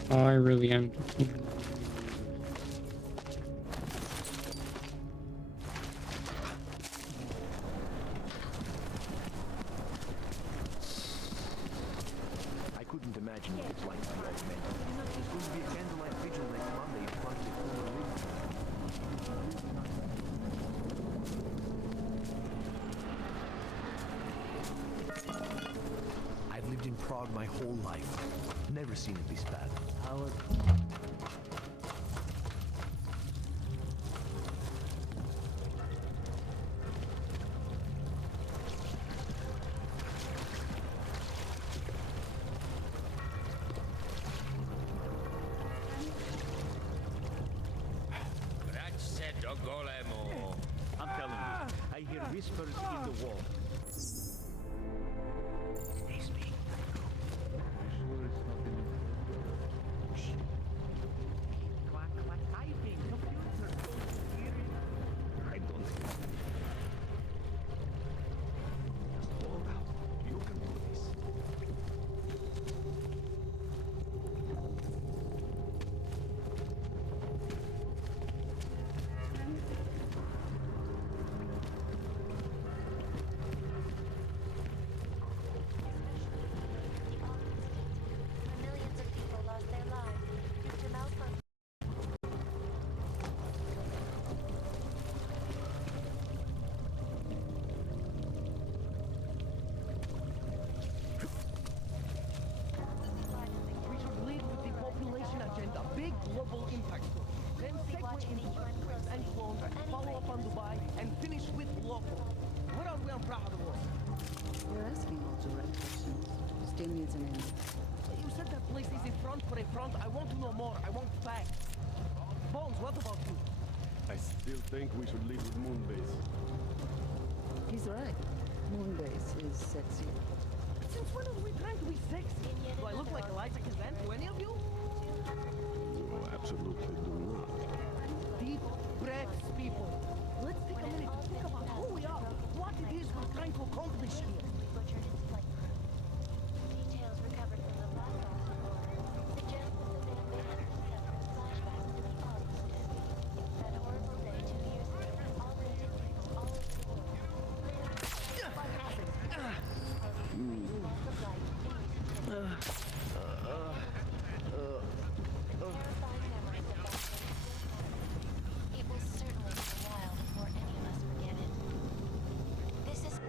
I really am. I couldn't imagine what it's like to be augmented. There's going to be a candlelight vigil next Monday in front of the former living. I've lived in Prague my whole life. Never seen it this bad. Howard. I'm telling you, I hear whispers in the wall. They speak. Sure it's not in the... Shh. Quack, quack, typing. Computer. I don't think. Just hold out. You can do this. Millions of people lost their lives due to malfunction. We should lead with the population agenda, big global impact. Then segue into and clone, follow up on Dubai, and finish with local. What are we on Praha the world? You're asking all the right questions. Still needs an end. You said that place is a front for a front. I want to know more. I want facts. Bones, what about you? I still think we should leave with Moonbase. He's right. Moonbase is sexy. Since when are we trying to be sexy? Do I look like Elijah Kazan to any of you? You absolutely do not. Deep breaths, people. Let's take a minute to think about who we are, what it is we're trying to accomplish here. Butchered its flight crew. Details recovered from the black box report suggest that the van suffered flashbacks to the August day. That horrible day 2 years ago, augmented people all over the world. What happened? Loss of life in Verifying memories of that day. It will certainly be a while before any of us forget it. This is...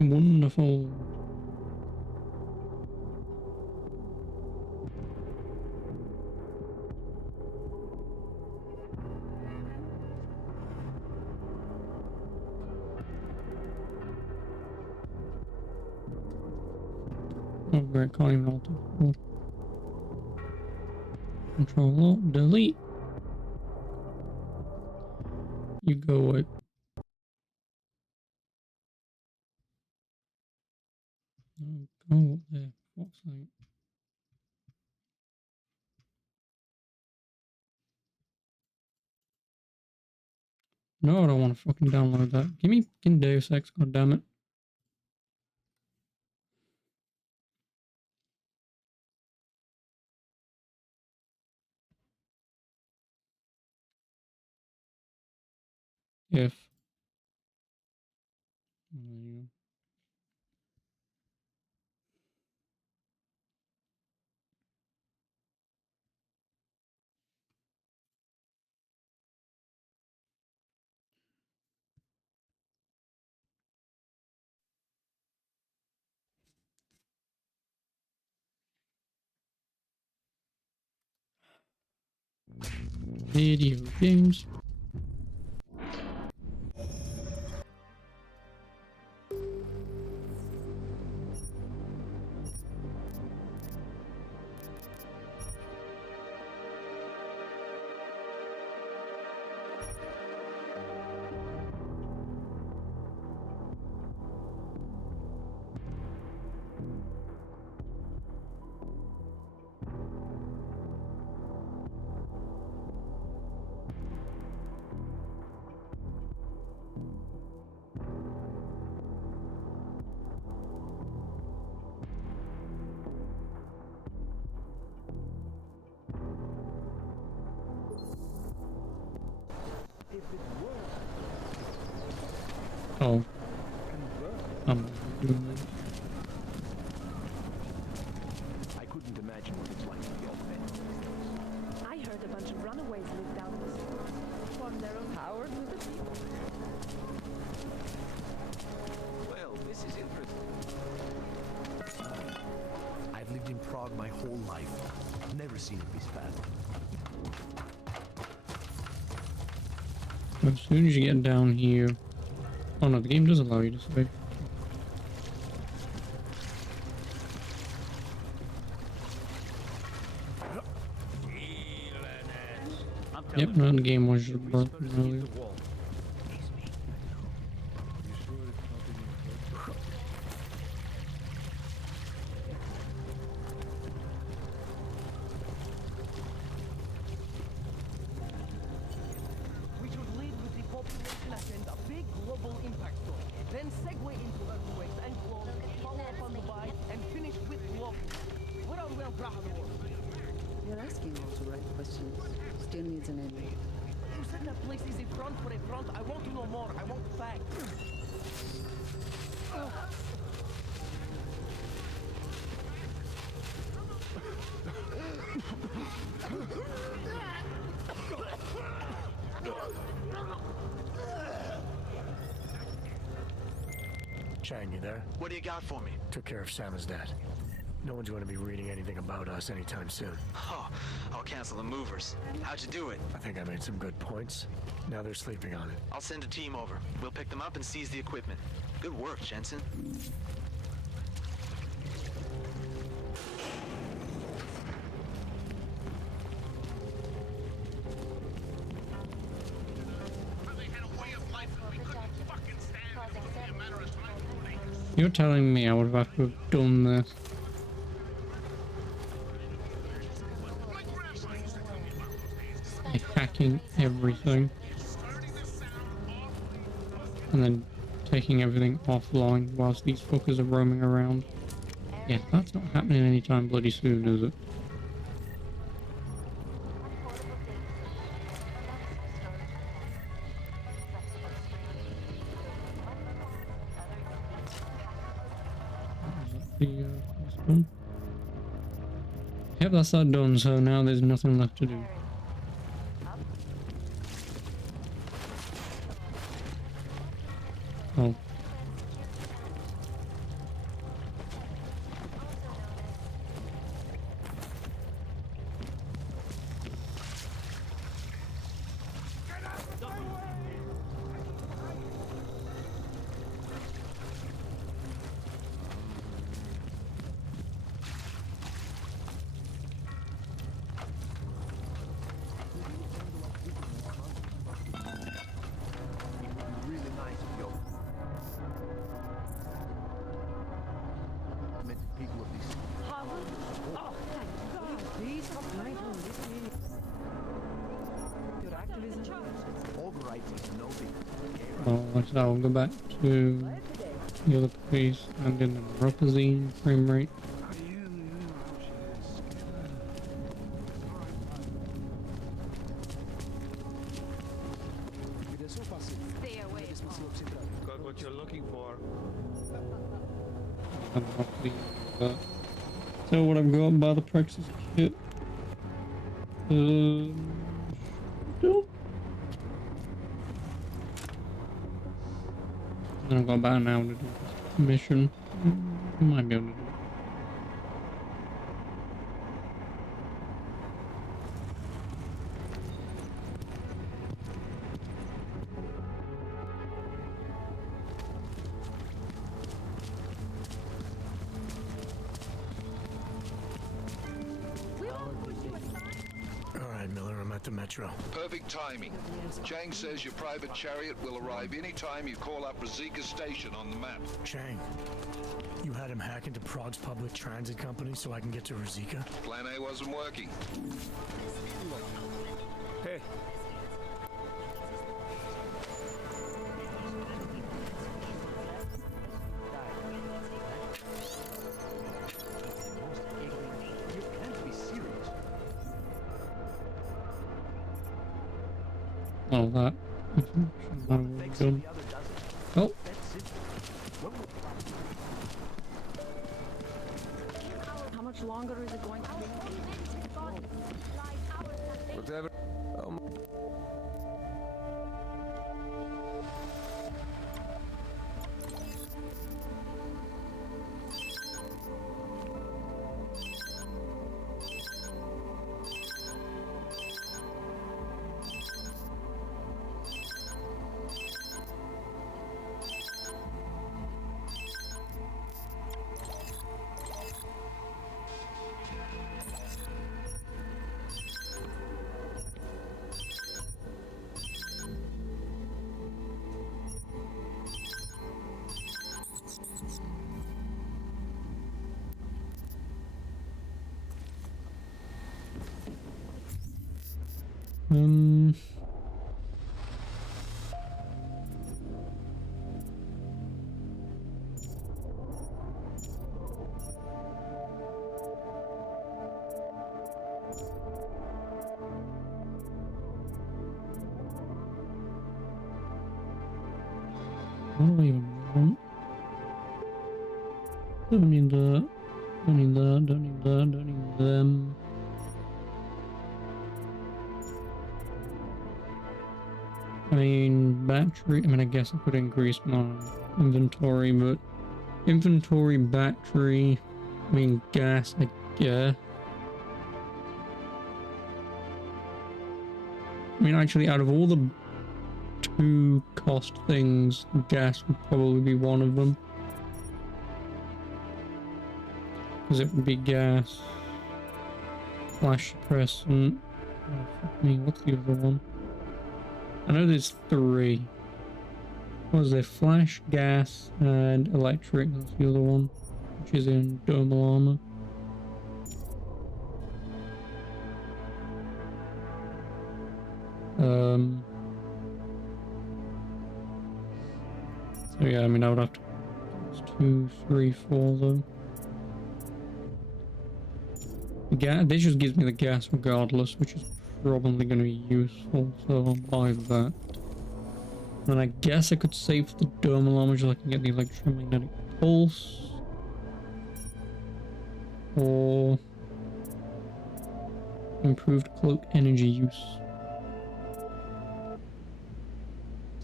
Wonderful. Oh, great, can't even alter. Cool. Control Alt, delete. You go away. Oh, there. What's that? No, I don't want to fucking download that. Give me fucking Deus Ex, goddammit. If. Video games. Oh. I couldn't imagine what it's like to be off there. I heard a bunch of runaways live down this. Form their own towers with the people. Well, this is interesting. I've lived in Prague my whole life. Never seen it this bad. As soon as you get down here... Oh no, the game does allow you to save. Yep, no, the game was just broken earlier. We should lead with the population agenda, big global impact story. Then segue into earthquakes and clones, follow up on Dubai, and finish with local. What are we on Brahador? You're asking all the right questions. Still needs an ending. You said that place is a front for a front. I want to know more. I want facts. Chang, you there? What do you got for me? Took care of Sam as dad. No one's going to be reading anything about us anytime soon. Oh, I'll cancel the movers. How'd you do it? I think I made some good points. Now they're sleeping on it. I'll send a team over. We'll pick them up and seize the equipment. Good work, Jensen. You're telling me I would have to have done this. Like hacking everything. And then taking everything offline whilst these fuckers are roaming around. Yeah, that's not happening anytime bloody soon, is it? First one. Yep, that's that done, so now there's nothing left to do. Oh. right with no big. Oh, like I'll go back to the other place and then the Rapazine frame rate. Stay away. Got what you're looking for. And hopefully that. So what I've got by the Praxis kit. Still. And I've got about an hour to do this mission. Might be able to do it. The metro. Perfect timing. Chang says your private chariot will arrive anytime you call up Rizika Station on the map. Chang, you had him hack into Prague's public transit company so I can get to Rizika? Plan A wasn't working. Hey. You can't be serious. All that. Oh. How much longer is it going to be? Whatever. What do I even want? Don't need that. Don't need that. Don't need that. Don't need them. I mean, battery. I mean, I guess I could increase my inventory, but inventory, battery. I mean, gas. Yeah. I mean, actually, out of all the two cost things, gas would probably be one of them. Because it would be gas, flash suppressant. Oh, fuck me, what's the other one? I know there's three. What was there? Flash, gas, and electric. That's the other one, which is in Domal Armor. So yeah, I mean, I would have to. It's 2, 3, 4 though. This just gives me the gas regardless, which is probably going to be useful, so I'll buy that. And I guess I could save the Domal Armor so I can get the electromagnetic pulse. Or improved cloak energy use.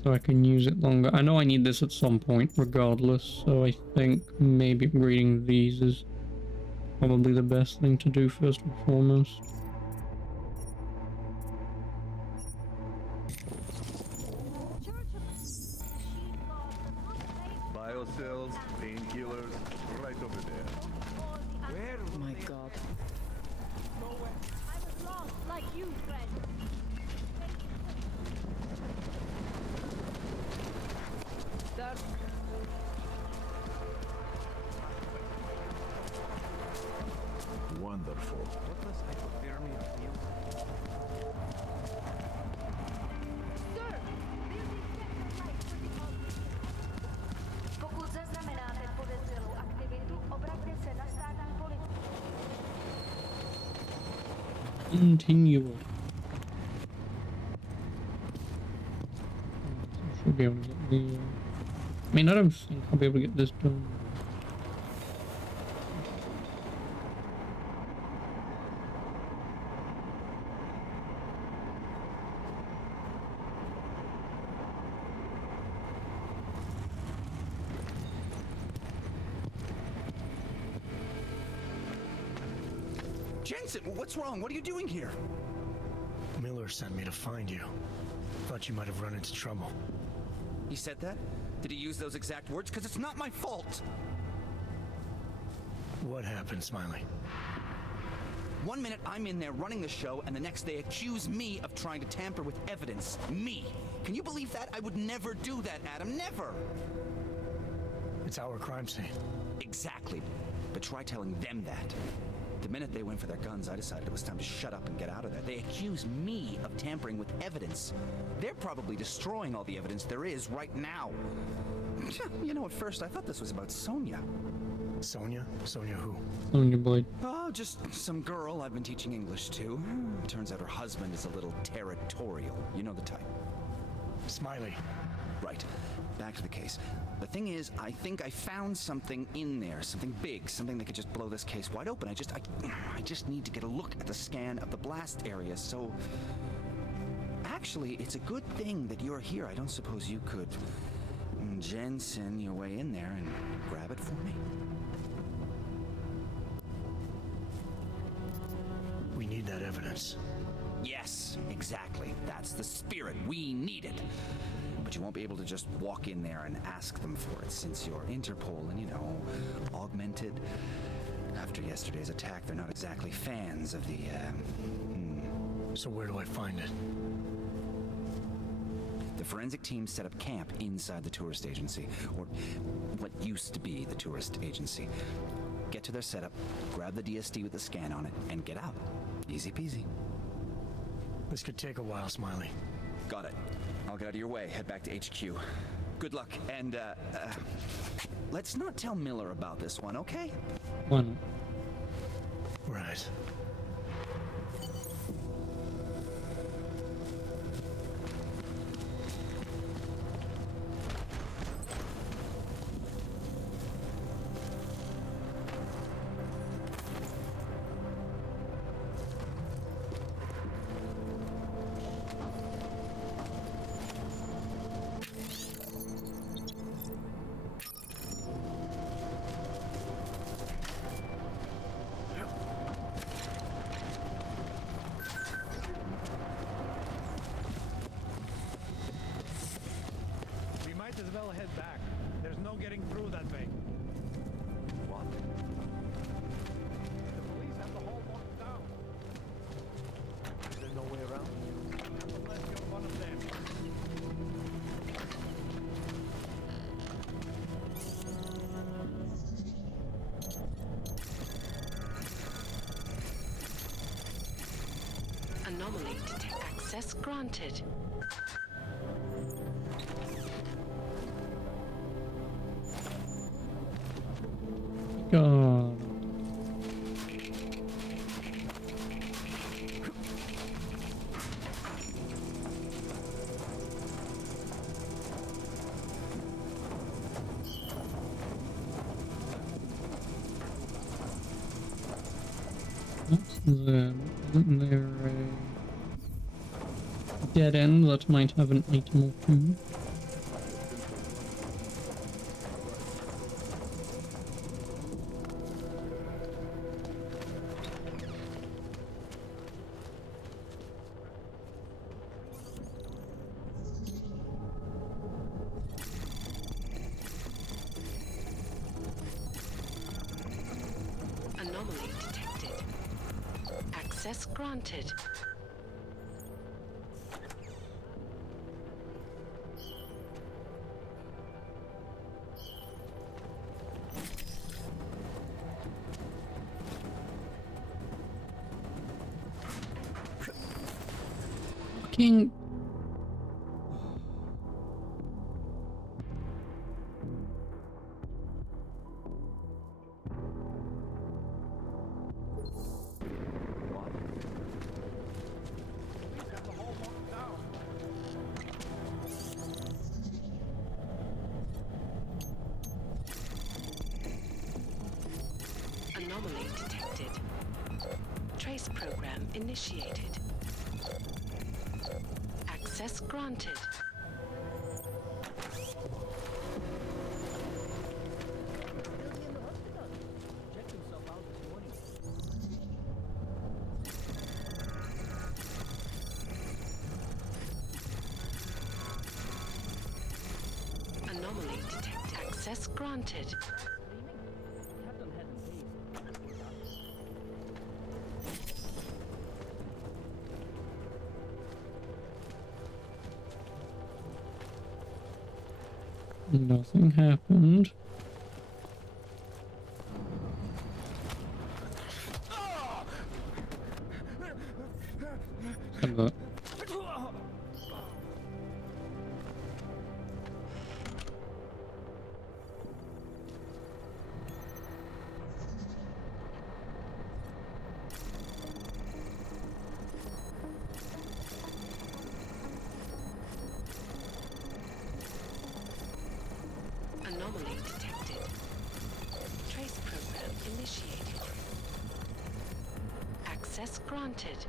So I can use it longer. I know I need this at some point regardless, so I think maybe upgrading these is probably the best thing to do first and foremost. Biocells, painkillers, right over there. Where? Oh my god. I was lost like you, Fred. That. Wonderful. What was hypothermia feel? Sir, Continue. Should be able to get the. I mean, I don't think I'll be able to get this done. Jensen, what's wrong? What are you doing here? Miller sent me to find you. Thought you might have run into trouble. He said that? Did he use those exact words? Because it's not my fault. What happened, Smiley? 1 minute I'm in there running the show, and the next they accuse me of trying to tamper with evidence. Me! Can you believe that? I would never do that, Adam. Never! It's our crime scene. Exactly. But try telling them that. The minute they went for their guns, I decided it was time to shut up and get out of there. They accuse me of tampering with evidence. They're probably destroying all the evidence there is right now. You know, at first I thought this was about Sonia. Sonia? Sonia who? Sonia Boyd. Oh, just some girl I've been teaching English to. Turns out her husband is a little territorial. You know the type. Smiley. Right. Back to the case. The thing is, I think I found something in there, something big, something that could just blow this case wide open. I just need to get a look at the scan of the blast area, so... Actually, it's a good thing that you're here. I don't suppose you could Jensen your way in there and grab it for me? We need that evidence. Yes, exactly. That's the spirit. We need it. But you won't be able to just walk in there and ask them for it, since you're Interpol and, you know, augmented. After yesterday's attack, they're not exactly fans of the, So where do I find it? The forensic team set up camp inside the tourist agency, or what used to be the tourist agency. Get to their setup, grab the DSD with the scan on it, and get out. Easy peasy. This could take a while, Smiley. Got it. I'll get out of your way, head back to HQ. Good luck, and, let's not tell Miller about this one, okay? One. Right. As well head back. There's no getting through that way. What? The police have the whole locked down. Is there no way around? Unless you're one of them. Anomaly detect access granted. God. What's that? Isn't there a dead end that might have an item or two? Anomaly detected. Access granted. Fucking... Anomaly detected. Trace program initiated. Access granted. Anomaly detected. Access granted. Nothing happened. Said that. Anomaly detected. Trace program initiated. Access granted.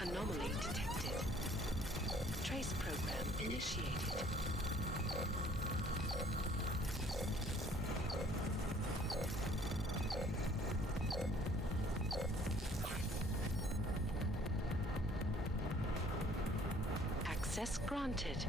Anomaly detected. Trace program initiated. Access granted.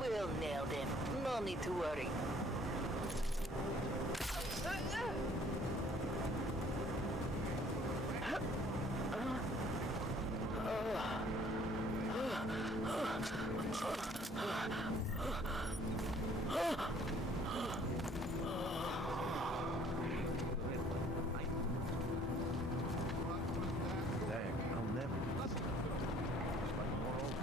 We'll nail them. No need to worry. I'll never do this. Just like more old.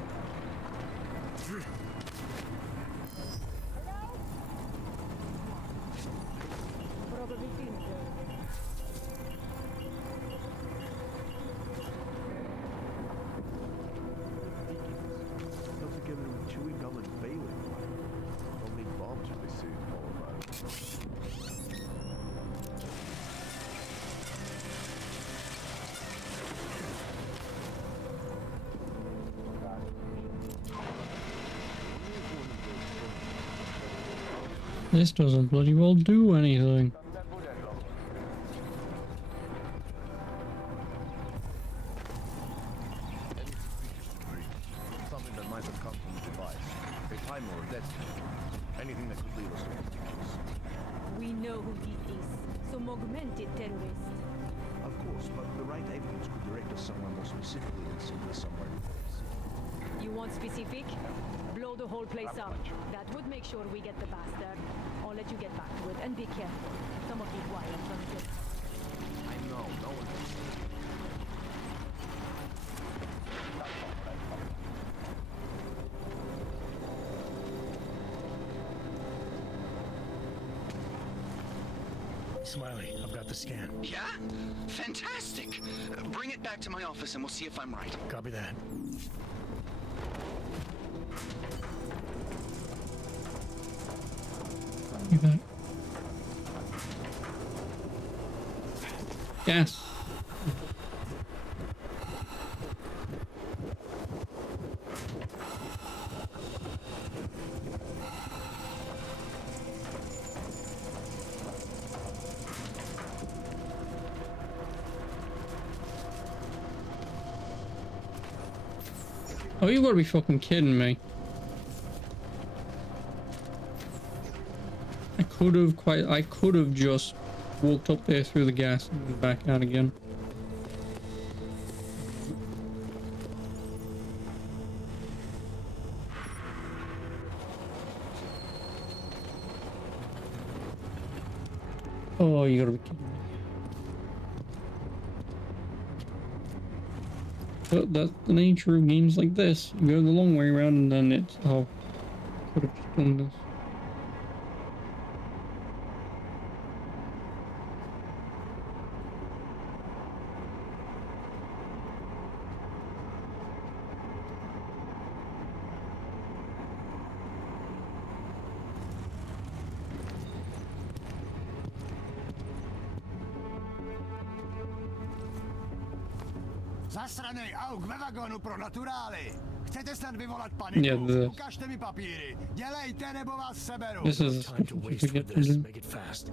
This doesn't bloody well do anything. Something that might have come from the device. A timer or dead. Anything that could lead us to particulars. We know who this is. Some augmented terrorist. Of course, but the right evidence could direct us somewhere more specifically than simply somewhere in the city. You want specific? Blow the whole place up. That would make sure we get the bastard. I'll let you get back to it, and be careful. Some of these wires are good. I know, no one can see. Smiley, I've got the scan. Yeah? Fantastic! Bring it back to my office and we'll see if I'm right. Copy that. You bet. Yes. Oh, you gotta be fucking kidding me. I could have just walked up there through the gas and back out again. Oh, you gotta be kidding me. But that's the nature of games like this. You go the long way around and then it's, oh, could have just done this. Zasranej auk ve vagonu pro naturály. Chcete snad vyvolat paniku? Yeah, Ukažte mi papíry. Dělejte, nebo vás seberu. This is time to waste with this. Make it fast.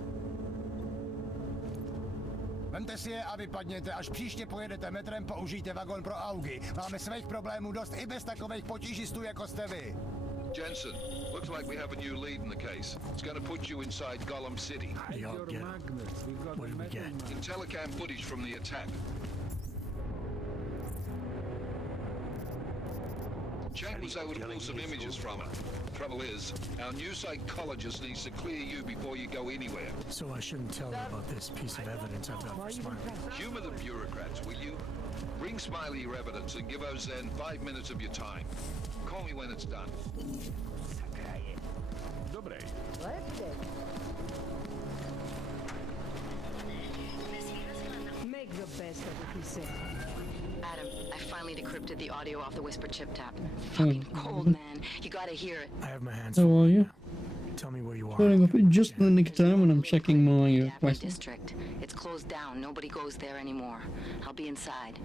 Vemte si je a vypadněte. Až příště pojedete metrem, použijte vagon pro augy. Máme svých problémů dost i bez takových potížistů, jako jste vy. Jensen, looks like we have a new lead in the case. It's going to put you inside Gollum City. What did we get? Telecam footage from the attack. Chang was able to pull some images from it. Trouble is, our new psychologist needs to clear you before you go anywhere. So I shouldn't tell her about this piece of evidence I've got for Smiley. Humor the bureaucrats, will you? Bring Smiley your evidence and give Ozen 5 minutes of your time. Call me when it's done. Dobre. Make the best of it, he said. Adam, I finally decrypted the audio off the whisper chip tap. Fucking cold, man. You gotta hear it. I have my hands How are you? Tell me where you are. Putting up just in the nick of time when I'm checking my quest. District. It's closed down. Nobody goes there anymore. I'll be inside.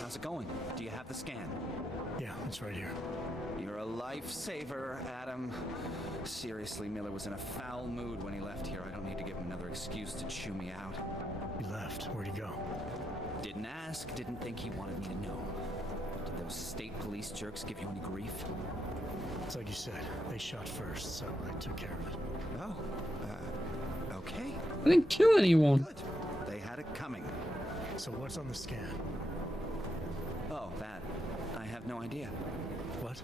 How's it going? Do you have the scan? Yeah, it's right here. You're a lifesaver, Adam. Seriously, Miller was in a foul mood when he left here. I don't need to give him another excuse to chew me out. He left. Where'd he go? Didn't ask, didn't think he wanted me to know. Did those state police jerks give you any grief? It's like you said, they shot first, so I took care of it. Oh, okay. I didn't kill anyone. Good. They had it coming. So what's on the scan? Oh, that. I have no idea. What?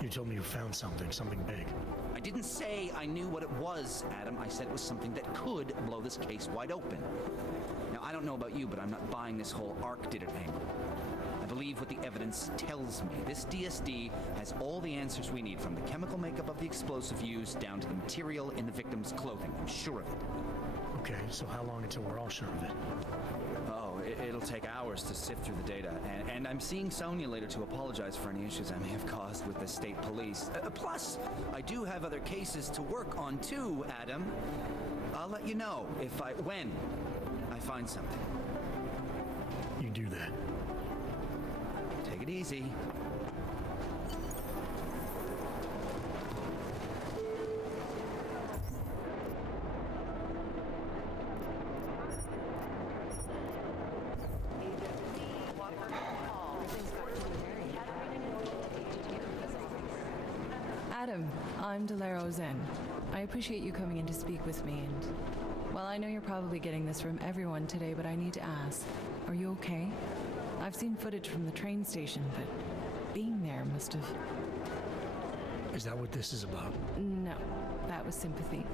You told me you found something big. I didn't say I knew what it was, Adam. I said it was something that could blow this case wide open. Now, I don't know about you, but I'm not buying this whole Ark did it angle. I believe what the evidence tells me. This DSD has all the answers we need, from the chemical makeup of the explosive used down to the material in the victim's clothing. I'm sure of it. Okay, so how long until we're all sure of it? Oh, it'll take hours to sift through the data, and I'm seeing Sonia later to apologize for any issues I may have caused with the state police. Plus, I do have other cases to work on too, Adam. I'll let you know when I find something. You do that. Take it easy. Adam, I'm Delaro Zen. I appreciate you coming in to speak with me, and well, I know you're probably getting this from everyone today, but I need to ask, are you okay? I've seen footage from the train station, but being there must have... Is that what this is about? No, that was sympathy.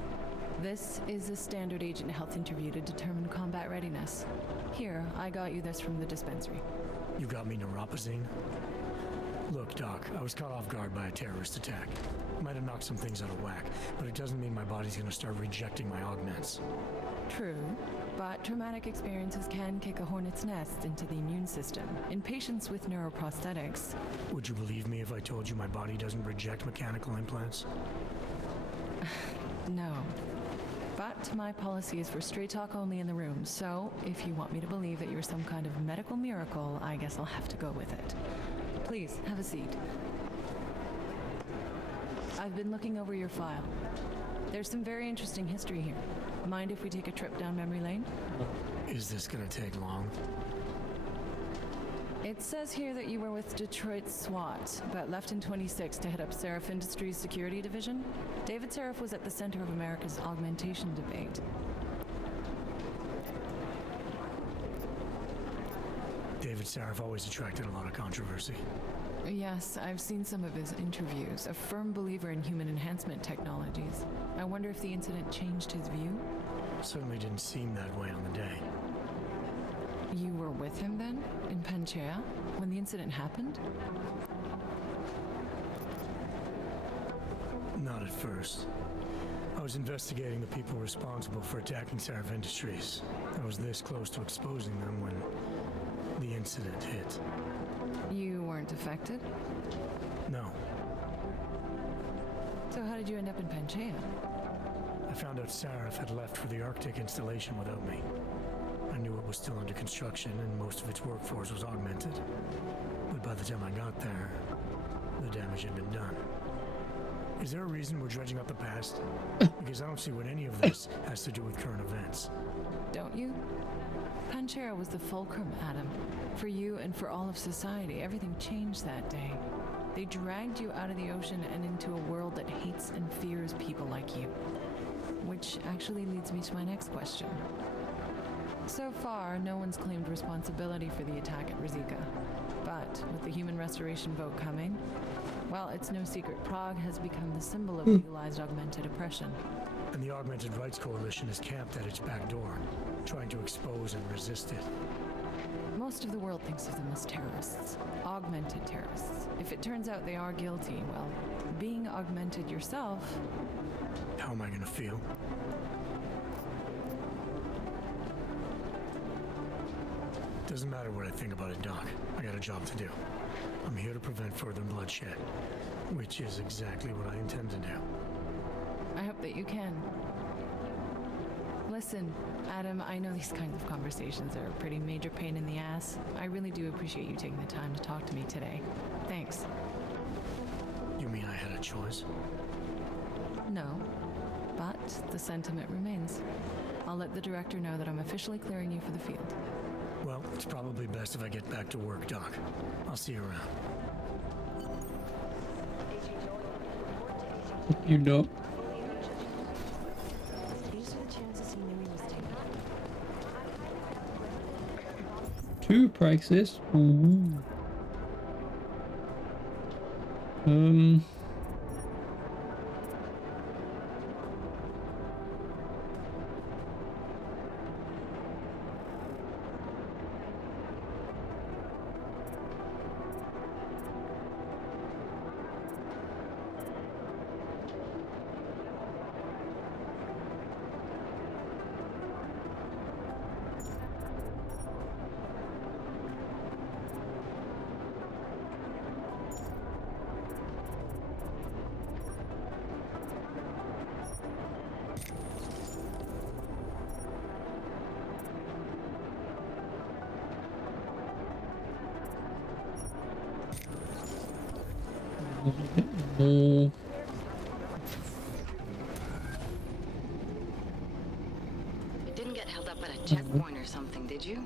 This is a standard agent health interview to determine combat readiness. Here, I got you this from the dispensary. You got me neuropazine? Look, Doc, I was caught off guard by a terrorist attack. Might have knocked some things out of whack, but it doesn't mean my body's gonna start rejecting my augments. True, but traumatic experiences can kick a hornet's nest into the immune system. In patients with neuroprosthetics... Would you believe me if I told you my body doesn't reject mechanical implants? No. But my policy is for straight talk only in the room, so if you want me to believe that you're some kind of medical miracle, I guess I'll have to go with it. Please, have a seat. I've been looking over your file. There's some very interesting history here. Mind if we take a trip down memory lane? Is this gonna take long? It says here that you were with Detroit SWAT, but left in 26 to head up Seraph Industries' security division. David Seraph was at the center of America's augmentation debate. David Seraph always attracted a lot of controversy. Yes, I've seen some of his interviews. A firm believer in human enhancement technologies. I wonder if the incident changed his view? Certainly didn't seem that way on the day. You were with him then? In Panchea? When the incident happened? Not at first. I was investigating the people responsible for attacking Seraph Industries. I was this close to exposing them when the incident hit. You weren't affected? No. So how did you end up in Panchea? I found out Seraph had left for the Arctic installation without me. I knew it was still under construction and most of its workforce was augmented. But by the time I got there, the damage had been done. Is there a reason we're dredging up the past? Because I don't see what any of this has to do with current events. Don't you? Panchea was the fulcrum, Adam. For you and for all of society, everything changed that day. They dragged you out of the ocean and into a world that hates and fears people like you. Which actually leads me to my next question. So far, no one's claimed responsibility for the attack at Rizika. But with the human restoration vote coming, well, it's no secret Prague has become the symbol of legalized augmented oppression. And the Augmented Rights Coalition is camped at its back door, trying to expose and resist it. Most of the world thinks of them as terrorists. Augmented terrorists. If it turns out they are guilty, well, being augmented yourself... How am I gonna feel? Doesn't matter what I think about it, Doc. I got a job to do. I'm here to prevent further bloodshed, which is exactly what I intend to do. I hope that you can. Listen, Adam, I know these kinds of conversations are a pretty major pain in the ass. I really do appreciate you taking the time to talk to me today. Thanks. You mean I had a choice? No, but the sentiment remains. I'll let the director know that I'm officially clearing you for the field. Well, it's probably best if I get back to work, Doc. I'll see you around. You know. These are the chances he knew he was taking. 2 praxis. Ooh. More. You didn't get held up at a checkpoint or something, did you?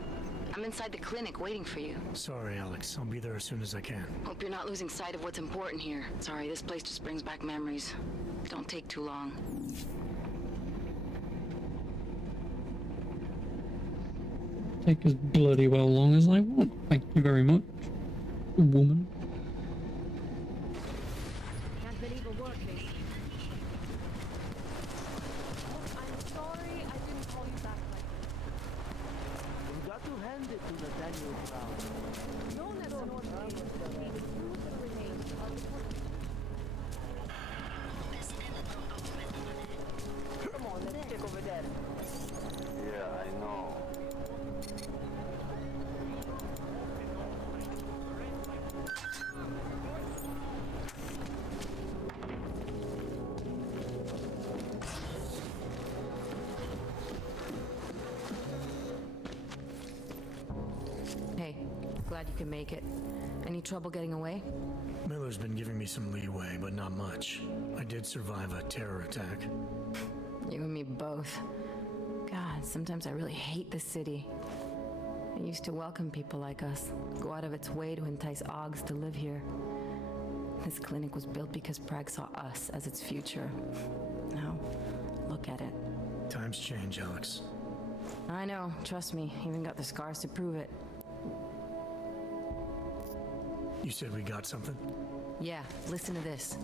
I'm inside the clinic waiting for you. Sorry, Alex. I'll be there as soon as I can. Hope you're not losing sight of what's important here. Sorry, this place just brings back memories. Don't take too long. Take as bloody well long as I want. Thank you very much, woman. Can't believe a word, Casey. I'm sorry I didn't call you back like this. You got to hand it to Nathaniel Brown. Known as the North Face, the brutal remains are the Come on, let's check over there. Yeah, I know. Hey, glad you can make it. Any trouble getting away? Miller's been giving me some leeway, but not much. I did survive a terror attack. You and me both. God, sometimes I really hate this city. It used to welcome people like us, go out of its way to entice Augs to live here. This clinic was built because Prague saw us as its future. Now, look at it. Times change, Alex. I know, trust me, even got the scars to prove it. You said we got something? Yeah, listen to this.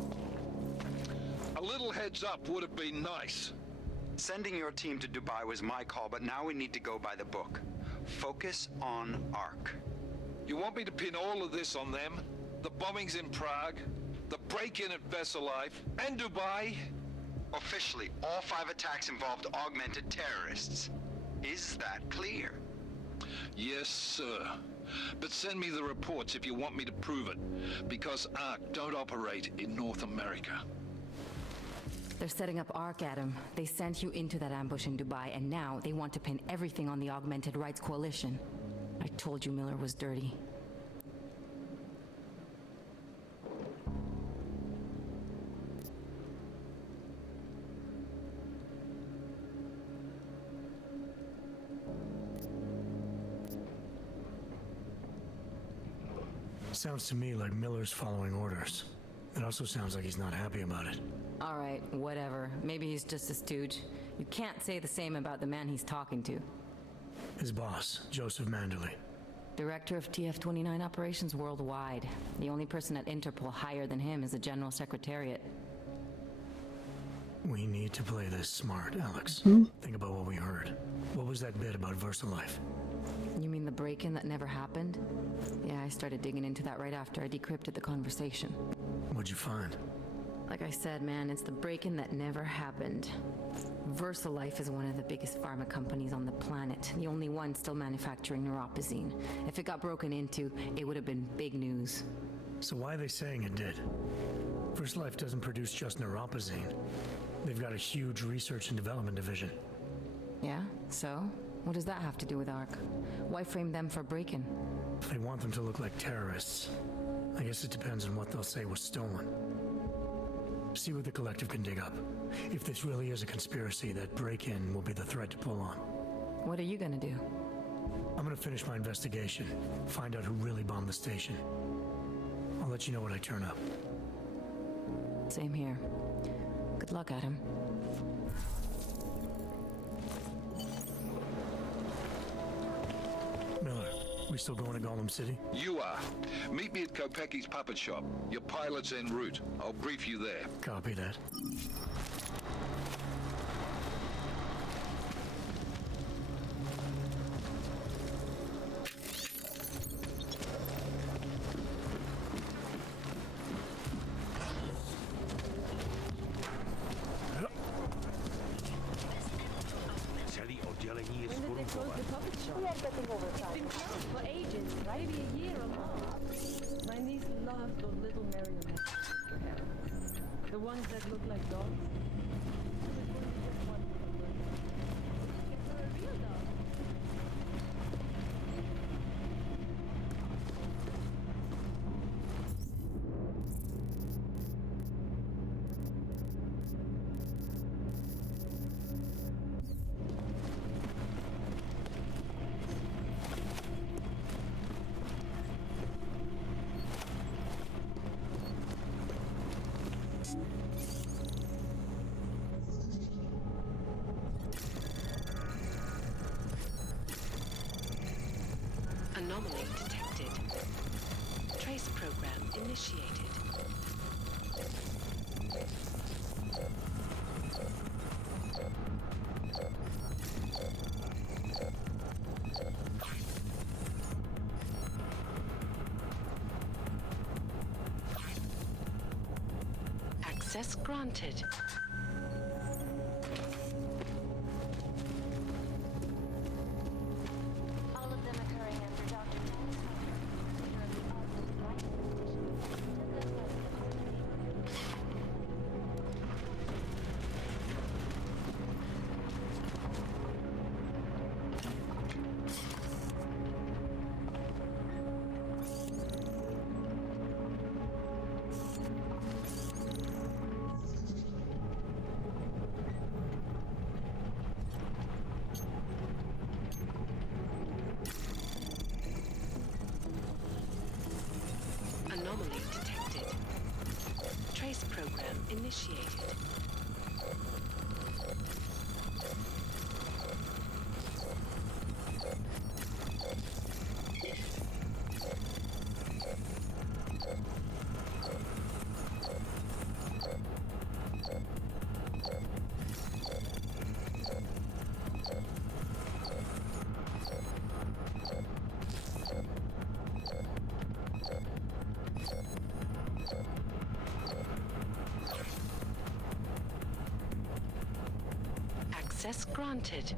A little heads up would have been nice. Sending your team to Dubai was my call, but now we need to go by the book. Focus on ARC. You want me to pin all of this on them? The bombings in Prague, the break-in at Vesellife, and Dubai? Officially, all 5 attacks involved augmented terrorists. Is that clear? Yes, sir. But send me the reports if you want me to prove it, because ARC don't operate in North America. They're setting up ARC, Adam. They sent you into that ambush in Dubai, and now they want to pin everything on the Augmented Rights Coalition. I told you Miller was dirty. Sounds to me like Miller's following orders. It also sounds like he's not happy about it. All right, whatever. Maybe he's just a stooge. You can't say the same about the man he's talking to. His boss, Joseph Manderley. Director of TF-29 operations worldwide. The only person at Interpol higher than him is the General Secretariat. We need to play this smart, Alex. Think about what we heard. What was that bit about VersaLife? You mean the break-in that never happened? Yeah, I started digging into that right after I decrypted the conversation. What'd you find? Like I said, man, it's the break-in that never happened. VersaLife is one of the biggest pharma companies on the planet, the only one still manufacturing neuropozyne. If it got broken into, it would have been big news. So why are they saying it did? VersaLife doesn't produce just neuropozyne. They've got a huge research and development division. Yeah? So? What does that have to do with ARC? Why frame them for break-in? They want them to look like terrorists. I guess it depends on what they'll say was stolen. See what the collective can dig up. If this really is a conspiracy, that break-in will be the thread to pull on. What are you gonna do? I'm gonna finish my investigation, find out who really bombed the station. I'll let you know when I turn up. Same here. Good luck, Adam. Miller, we still going to Gollum City? You are. Meet me at Kopecki's puppet shop. Your pilot's en route. I'll brief you there. Copy that. Celý oddělení je When did they close the puppet shop? We are getting overtime. It's been closed for ages, maybe a year or more. My niece loves those little marionettes. The ones that look like dogs. Get her a real dog. initiated. Access granted. All of them occurring after Dr. Tan's Anomaly detected. Trace program initiated. Access granted.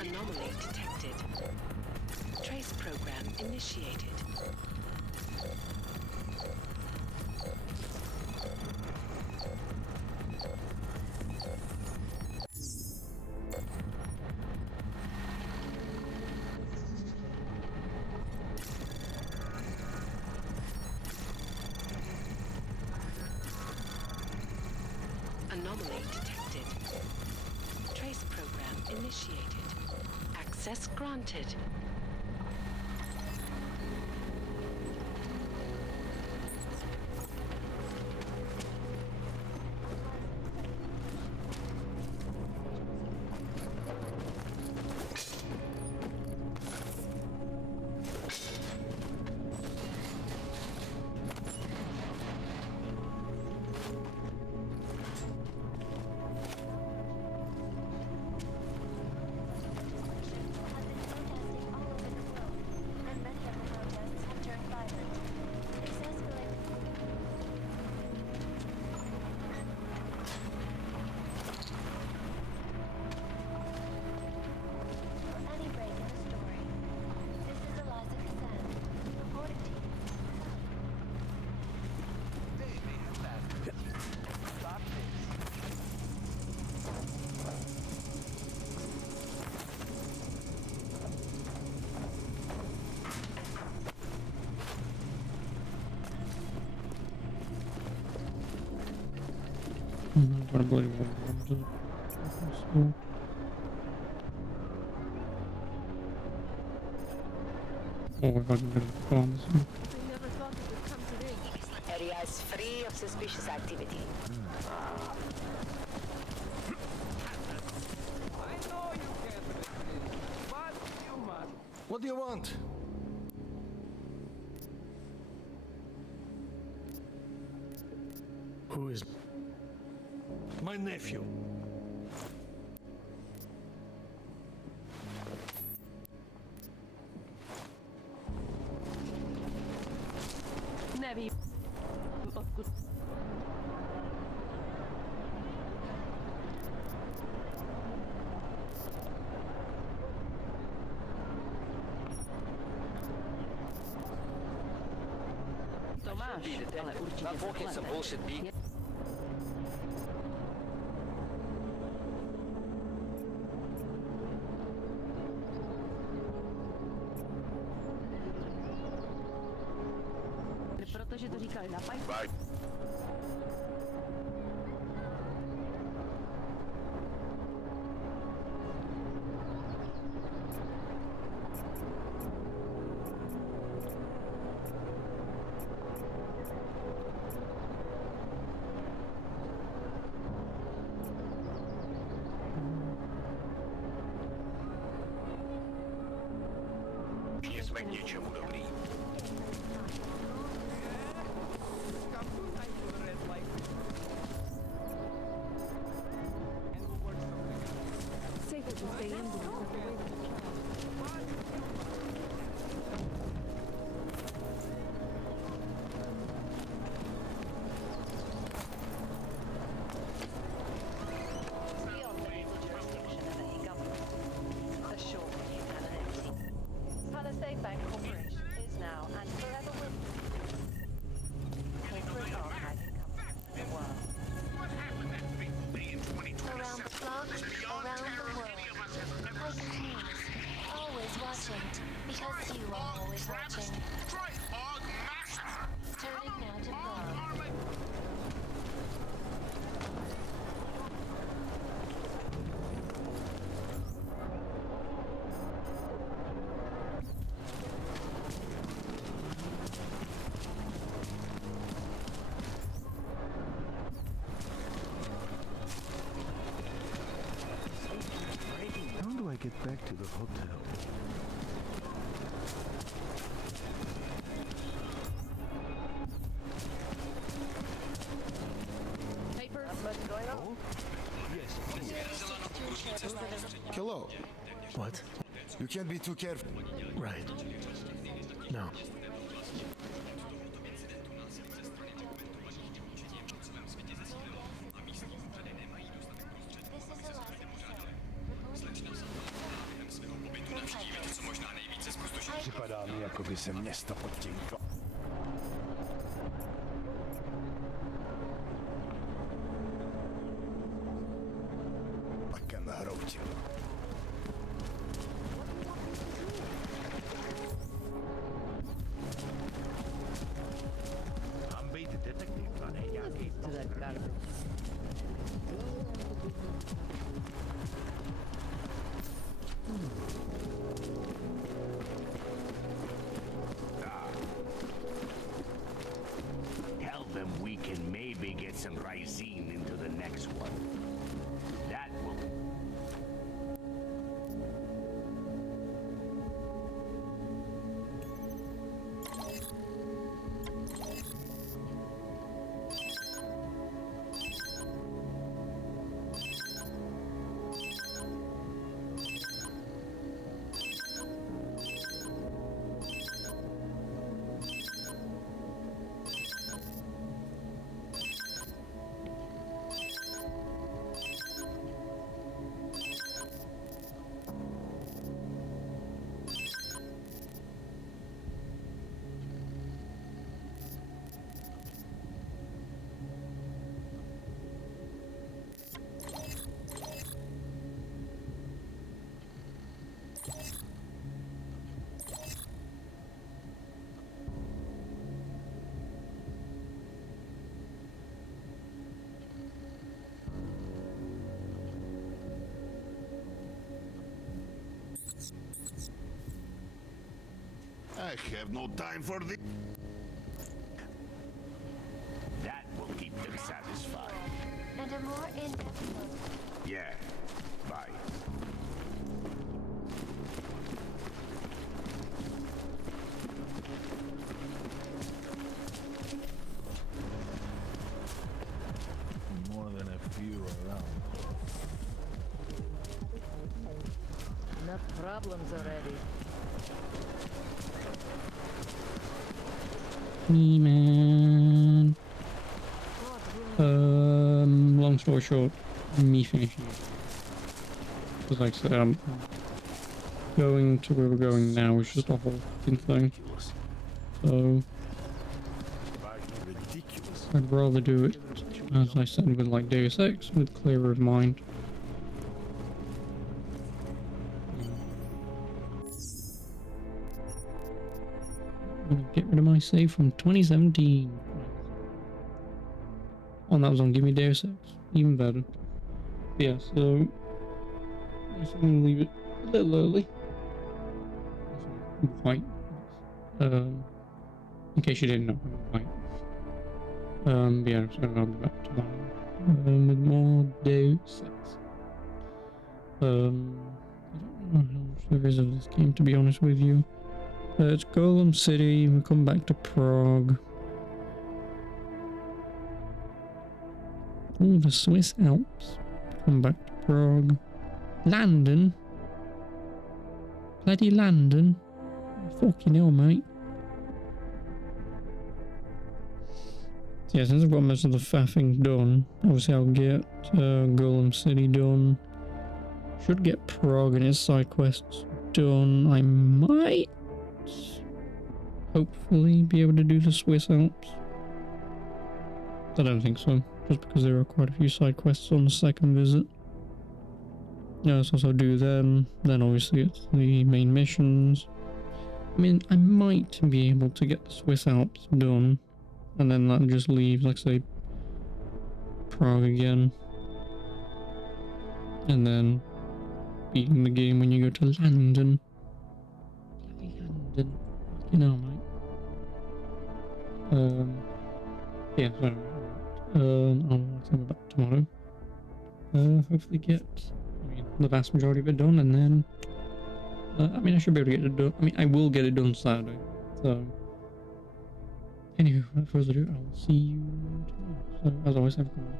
Anomaly detected. Trace program initiated. Anomaly detected. Trace program initiated. Access granted. Probably oh, I got rid of bombs. Area is free of suspicious activity. I know you can't resist, but you must. What do you want? Who is... My nephew. Nevi. Tomás. ale určitě takhle. Protože to říkali na pajku. Jsme k něčemu dobrý. Safer to stay in than to step away from the track. Beyond the legal jurisdiction of any government. The short and an empty. Palisade Bank Corporation is now and forever will be corporate archiving company in the world. Around the clock, around the world. Like kings, always watching, because you are always watching. Turning now to blog. How do I get back to the hotel? Papers? Oh? Hello. What? You can't be too careful. Right. No. Připadá mi, jako by se město pod tím tlakem hroutilo. Mám být detektiv, a ne nějaký To that garbage. Tell them we can maybe get some Rysine into the next one. That will... I have no time for this. That will keep them satisfied. And a more in-depth look. Yeah. Bye. More than a few around. Enough problems already. Me man. Long story short, me finishing. Because like I said, I'm going to where we're going now, which is the whole fucking thing. So I'd rather do it, as I said, with like Deus Ex, with clearer of mind. I'm gonna get rid of my save from 2017. Oh, and that was on Give Me Deus Ex. Even better. But yeah, so I guess I'm gonna leave it a little early. I'm white. In case you didn't know, I'm white. Yeah, so I'll be back tomorrow. With more Deus Ex. I don't know how much there is of this game, to be honest with you. It's Golem City. We come back to Prague. Oh, the Swiss Alps. Come back to Prague. London. Bloody London. Fucking hell, mate. So yeah, since I've got most of the faffing done, obviously I'll get Golem City done. Should get Prague and its side quests done. I might hopefully be able to do the Swiss Alps. I don't think so, just because there are quite a few side quests on the second visit. Yeah, let's also do them. Then obviously it's the main missions. I mean, I might be able to get the Swiss Alps done, and then that just leaves, like say, Prague again. And then beating the game when you go to London. Bloody London. You know, mate. Yeah, so I'll come back tomorrow. Hopefully get, the vast majority of it done, and then, I mean, I should be able to get it done. I mean, I will get it done Saturday. So, anywho, without further ado, I will see you tomorrow. So, as always, have a good one.